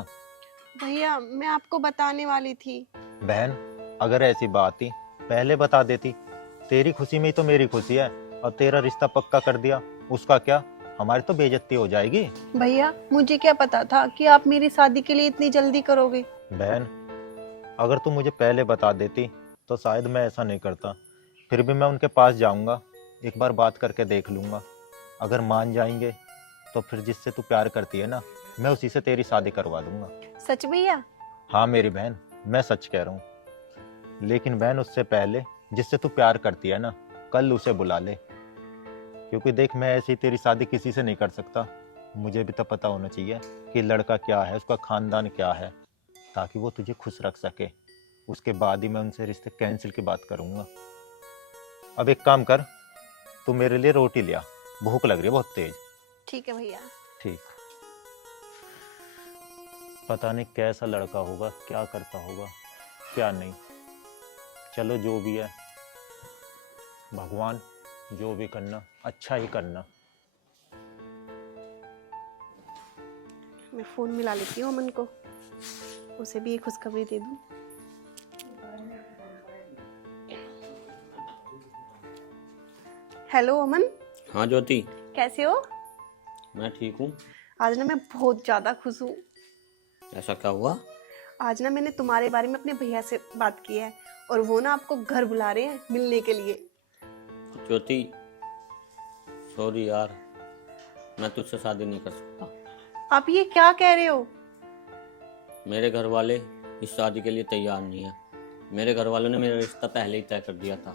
भैया मैं आपको बताने वाली थी। बहन, अगर ऐसी बात थी पहले बता देती। तेरी खुशी में ही तो मेरी खुशी है, और तेरा रिश्ता पक्का कर दिया, उसका क्या? हमारी तो बेइज्जती हो जाएगी। भैया मुझे क्या पता था कि आप मेरी शादी के लिए इतनी जल्दी करोगे। बहन, अगर तू मुझे पहले बता देती तो शायद मैं ऐसा नहीं करता। फिर भी मैं उनके पास जाऊंगा, एक बार बात करके देख लूंगा। अगर मान जाएंगे तो फिर जिससे तू प्यार करती है ना, मैं उसी से तेरी शादी करवा दूंगा। सच भैया? हाँ मेरी बहन, मैं सच कह रहा हूँ। लेकिन बहन, उससे पहले जिससे तू प्यार करती है ना, कल उसे बुला ले। क्योंकि देख, मैं ऐसी तेरी शादी किसी से नहीं कर सकता। मुझे भी तो पता होना चाहिए कि लड़का क्या है, उसका खानदान क्या है, ताकि वो तुझे खुश रख सके। उसके बाद ही मैं उनसे रिश्ते कैंसिल की बात करूंगा। अब एक काम कर, तू मेरे लिए रोटी लिया, भूख लग रही है बहुत तेज। ठीक है भैया। ठीक। पता नहीं कैसा लड़का होगा, क्या करता होगा क्या नहीं। चलो जो भी है, भगवान जो भी करना अच्छा ही करना। मैं फोन मिला लेती हूँ अमन को, उसे भी एक खुशखबरी दे दूं। हेलो अमन, हाँ ज्योति, कैसे हो? मैं ठीक हूँ। आज ना मैं बहुत ज्यादा खुश हूँ। ऐसा क्या हुआ? आज ना मैंने तुम्हारे बारे में अपने भैया से बात की है, और वो ना आपको घर बुला रहे हैं मिलने के लिए। ज्योति, सॉरी यार, मैं तुझसे शादी नहीं कर सकता। आप ये क्या कह रहे हो? मेरे घर वाले इस शादी के लिए तैयार नहीं है। मेरे घर वालों ने मेरा रिश्ता पहले ही तय कर दिया था,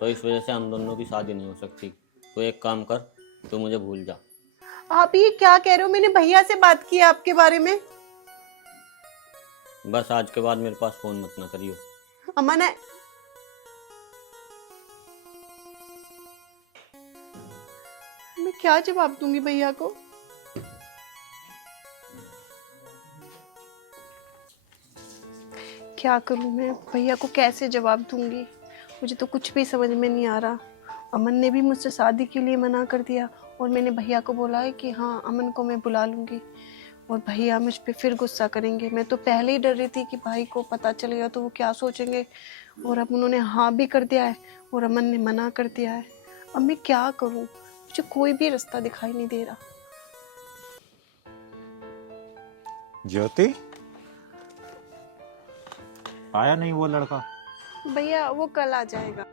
तो इस वजह से हम दोनों की शादी नहीं हो सकती। तो एक काम कर, तू मुझे भूल जा। आप ये क्या कह रहे हो? मैंने भैया से बात की है आपके बारे में। बस आज के बाद मेरे पास फोन मत ना करियो। अमन है, मैं क्या जवाब दूंगी भैया को? क्या करूं मैं, भैया को कैसे जवाब दूंगी? मुझे तो कुछ भी समझ में नहीं आ रहा। अमन ने भी मुझसे शादी के लिए मना कर दिया, और मैंने भैया को बोला है कि हाँ अमन को मैं बुला लूंगी, और भैया मुझ पे फिर गुस्सा करेंगे। मैं तो पहले ही डर रही थी कि भाई को पता चल गया तो वो क्या सोचेंगे, और अब उन्होंने हाँ भी कर दिया है और अमन ने मना कर दिया है। अब मैं क्या करूं? मुझे कोई भी रास्ता दिखाई नहीं दे रहा। ज्योति, आया नहीं वो लड़का? भैया वो कल आ जाएगा।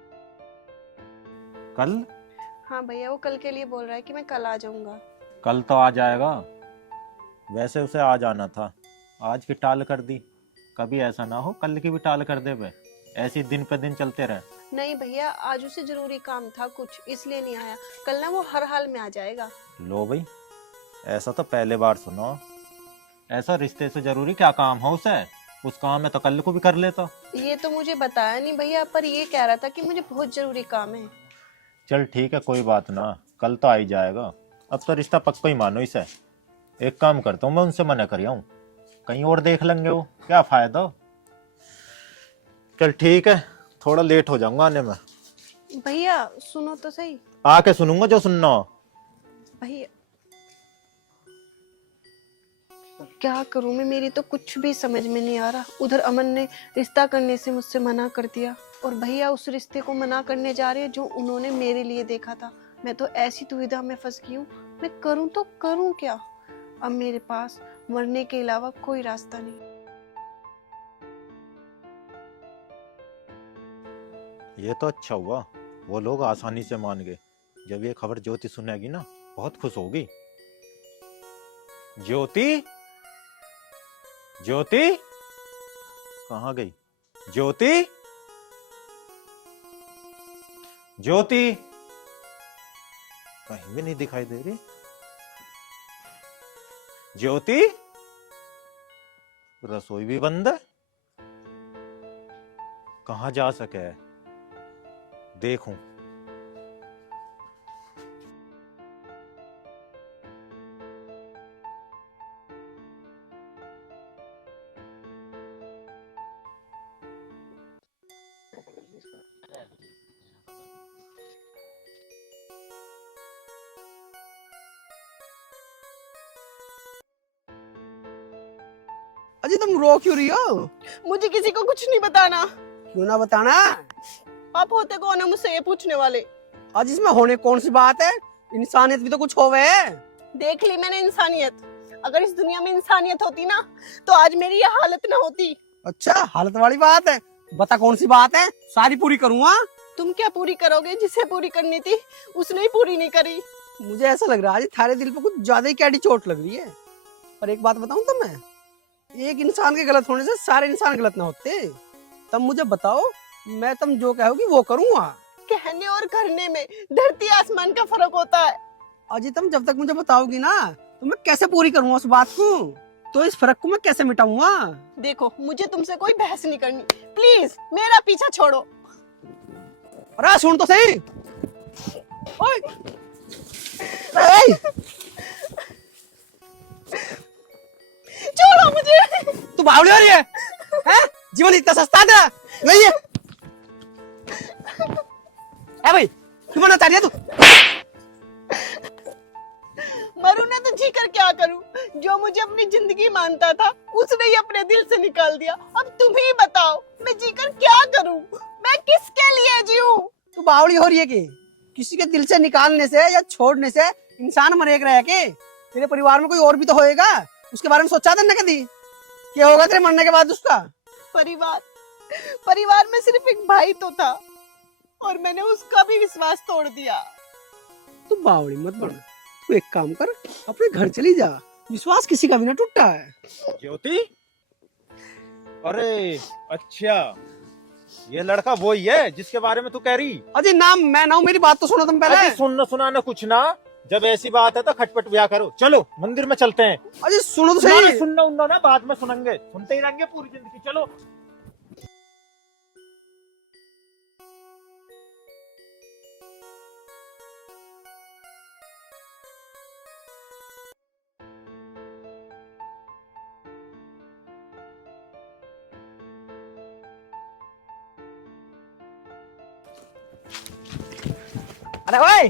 कल? हाँ भैया, वो कल के लिए बोल रहा है कि मैं कल आ जाऊंगा। कल तो आ जाएगा। वैसे उसे आ जाना था, आज की टाल कर दी। कभी ऐसा ना हो कल की भी टाल कर दे बे। ऐसे दिन पे दिन चलते रहे। नहीं भैया, आज उसे जरूरी काम था कुछ, इसलिए नहीं आया। कल ना वो हर हाल में आ जाएगा। लो भाई, ऐसा तो पहले बार सुनो। ऐसा रिश्ते से जरूरी क्या काम हो उसे? उस काम में तो कल को भी कर लेता। ये तो मुझे बताया नहीं भैया, पर ये कह रहा था कि मुझे बहुत जरूरी काम है। चल ठीक है, कोई बात ना, कल तो आ ही जाएगा। अब तो रिश्ता पक्का ही मानो इसे। एक काम करता हूँ, मैं उनसे मना कर आऊं, कहीं और देख लेंगे वो, क्या फायदा। चल ठीक है, थोड़ा लेट हो जाऊंगा आने में। भैया सुनो तो सही। आके सुनूंगा जो सुनना हो। भैया क्या करूं मैं, मेरी तो कुछ भी समझ में नहीं आ रहा। उधर अमन ने रिश्ता करने से मुझसे मना कर दिया, और भैया उस रिश्ते को मना करने जा रहे हैं जो उन्होंने मेरे लिए देखा था। मैं तो ऐसी दुविधा में फंस गई हूँ, मैं करूँ तो करूँ क्या? अब मेरे पास मरने के अलावा कोई रास्ता नहीं। ये तो अच्छा हुआ, वो लोग आसानी से मान गए। जब ये खबर ज्योति सुनेगी ना, बहुत खुश होगी। ज्योति, ज्योति कहाँ गई? ज्योति, ज्योति कहीं भी नहीं दिखाई दे रही। ज्योति, रसोई भी बंद है, कहाँ जा सके? देखूं। अजी तुम रो क्यों रही हो? मुझे किसी को कुछ नहीं बताना। क्यों ना बताना? आप होते कौन है मुझसे ये पूछने वाले? आज इसमें होने कौन सी बात है? इंसानियत भी तो कुछ होवे है। देख ली मैंने इंसानियत। अगर इस दुनिया में इंसानियत होती ना तो आज मेरी ये हालत ना होती। अच्छा, हालत वाली बात है, बता कौन सी बात है, सारी पूरी करूँगा। तुम क्या पूरी करोगे? जिसे पूरी करनी थी उसने ही पूरी नहीं करी। मुझे ऐसा लग रहा है थारे दिल पे कुछ ज्यादा ही कैडी चोट लग रही है। पर एक बात बताऊं तुम्हें, एक इंसान के गलत होने से सारे इंसान गलत ना होते। तब मुझे बताओ, मैं तुम जो कहोगी वो करूँगा। कहने और करने में धरती आसमान का फर्क होता है। अजी तुम जब तक मुझे बताओगी ना तो मैं कैसे पूरी करूँगा उस बात को, तो इस फर्क को मैं कैसे मिटाऊंगा। देखो मुझे तुमसे कोई बहस नहीं करनी, प्लीज मेरा पीछा छोड़ो। अरे सुन तो सही। ओए! ओए! छोड़ो मुझे। तू बावली हो रही है? हैं? जीवन इतना सस्ता था नहीं है? ए भाई, क्यों मना चाह रही है तू? मरू ने तो जी कर क्या करूं? जो मुझे अपनी जिंदगी मानता था उसने ही अपने दिल से निकाल दिया। अब तुम ही बताओ मैं जी कर क्या करूं? मैं किसके लिए जीऊं? तू बावली हो रही है कि किसी के दिल से निकालने से या छोड़ने से इंसान मरेगा रह के? तेरे परिवार में कोई और भी तो होएगा, उसके बारे में सोचा था ना कभी? क्या होगा तेरे मरने के बाद उसका? परिवार में सिर्फ एक भाई तो था और मैंने उसका भी विश्वास तोड़ दिया। तू बावली मत बन, तू एक काम कर, अपने घर चली जा। विश्वास किसी का भी ना टूटा है। ज्योति, अरे अच्छा, ये लड़का वही है जिसके बारे में तू कह रही? अजी नाम मैं ना हूं, मेरी बात तो सुनो तुम पहले। अरे सुनना सुनाना कुछ ना, जब ऐसी बात है तो खटपट ब्याह करो। चलो मंदिर में चलते हैं। अजी सुनो तो सही। सुनना उन्ना ना, बाद में सुनेंगे, सुनते ही रहेंगे पूरी जिंदगी। चलो। अरे भाई,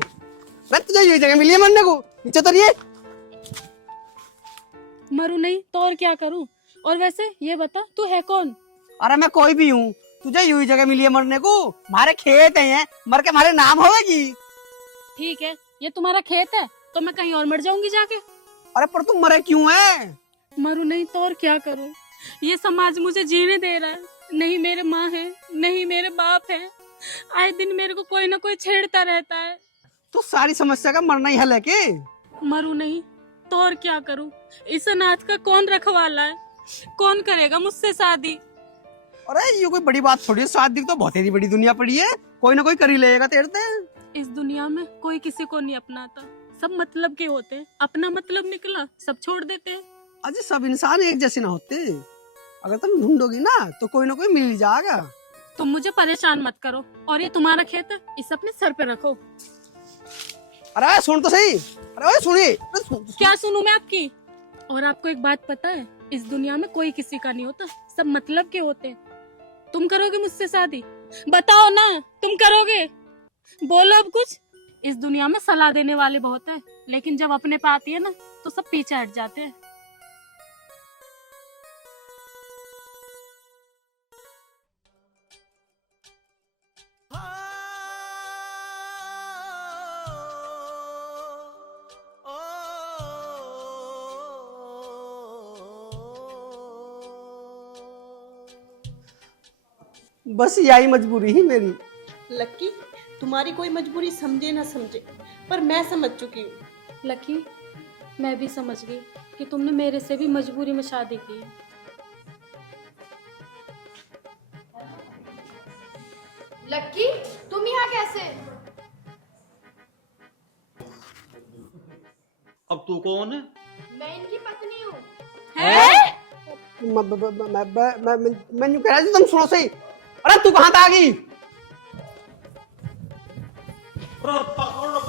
मैं तुझे यही जगह मिली है मरने को, नीचे तो नहीं है। मरू नहीं तो और क्या करूं? और वैसे ये बता तू है कौन? अरे मैं कोई भी हूँ, तुझे यही जगह मिली है मरने को। हमारे खेत हैं, मर के हमारे नाम होगी। ठीक है, ये तुम्हारा खेत है तो मैं कहीं और मर जाऊंगी जाके। अरे पर तुम मरे क्यों है? मरू नहीं तो और क्या करूं? ये समाज मुझे जीने दे रहा है। नहीं मेरे माँ है, नहीं मेरे बाप है। आए दिन मेरे को कोई ना कोई छेड़ता रहता है। तो सारी समस्या का मरना ही हल है के? मरू नहीं तो और क्या करूं? इस अनाथ का कौन रखवाला है? कौन करेगा मुझसे शादी? अरे ये कोई बड़ी बात थोड़ी है, शादी तो बहुत ही बड़ी दुनिया पड़ी है, कोई ना कोई कर ही लेगा तेरे। इस दुनिया में कोई किसी को नहीं अपनाता, सब मतलब के होते हैं। अपना मतलब निकला सब छोड़ देते हैं। अजी सब इंसान एक जैसे ना होते, अगर तुम ढूंढोगी ना तो कोई ना कोई मिल ही जाएगा। तुम मुझे परेशान मत करो, और ये तुम्हारा खेत है, इसे अपने सर पे रखो। अरे सुन तो सही। अरे ओए सुनिए। क्या सुनूं मैं आपकी? और आपको एक बात पता है, इस दुनिया में कोई किसी का नहीं होता, सब मतलब के होते हैं। तुम करोगे मुझसे शादी? बताओ ना, तुम करोगे? बोलो अब कुछ। इस दुनिया में सलाह देने वाले बहुत है, लेकिन जब अपने पे आती है ना तो सब पीछे हट जाते हैं। बस यही मजबूरी ही मेरी। लक्की, तुम्हारी कोई मजबूरी समझे ना समझे, पर मैं समझ चुकी हूँ। लकी, मैं भी समझ गई कि तुमने मेरे से भी मजबूरी में शादी की है। लक्की, तुम यहाँ कैसे? अब तू कौन है? मैं इनकी पत्नी हूँ। मैं यूं कह रहा था, तुम सुनो सही। अरे तू कहाँ आ गई? पकड़ लो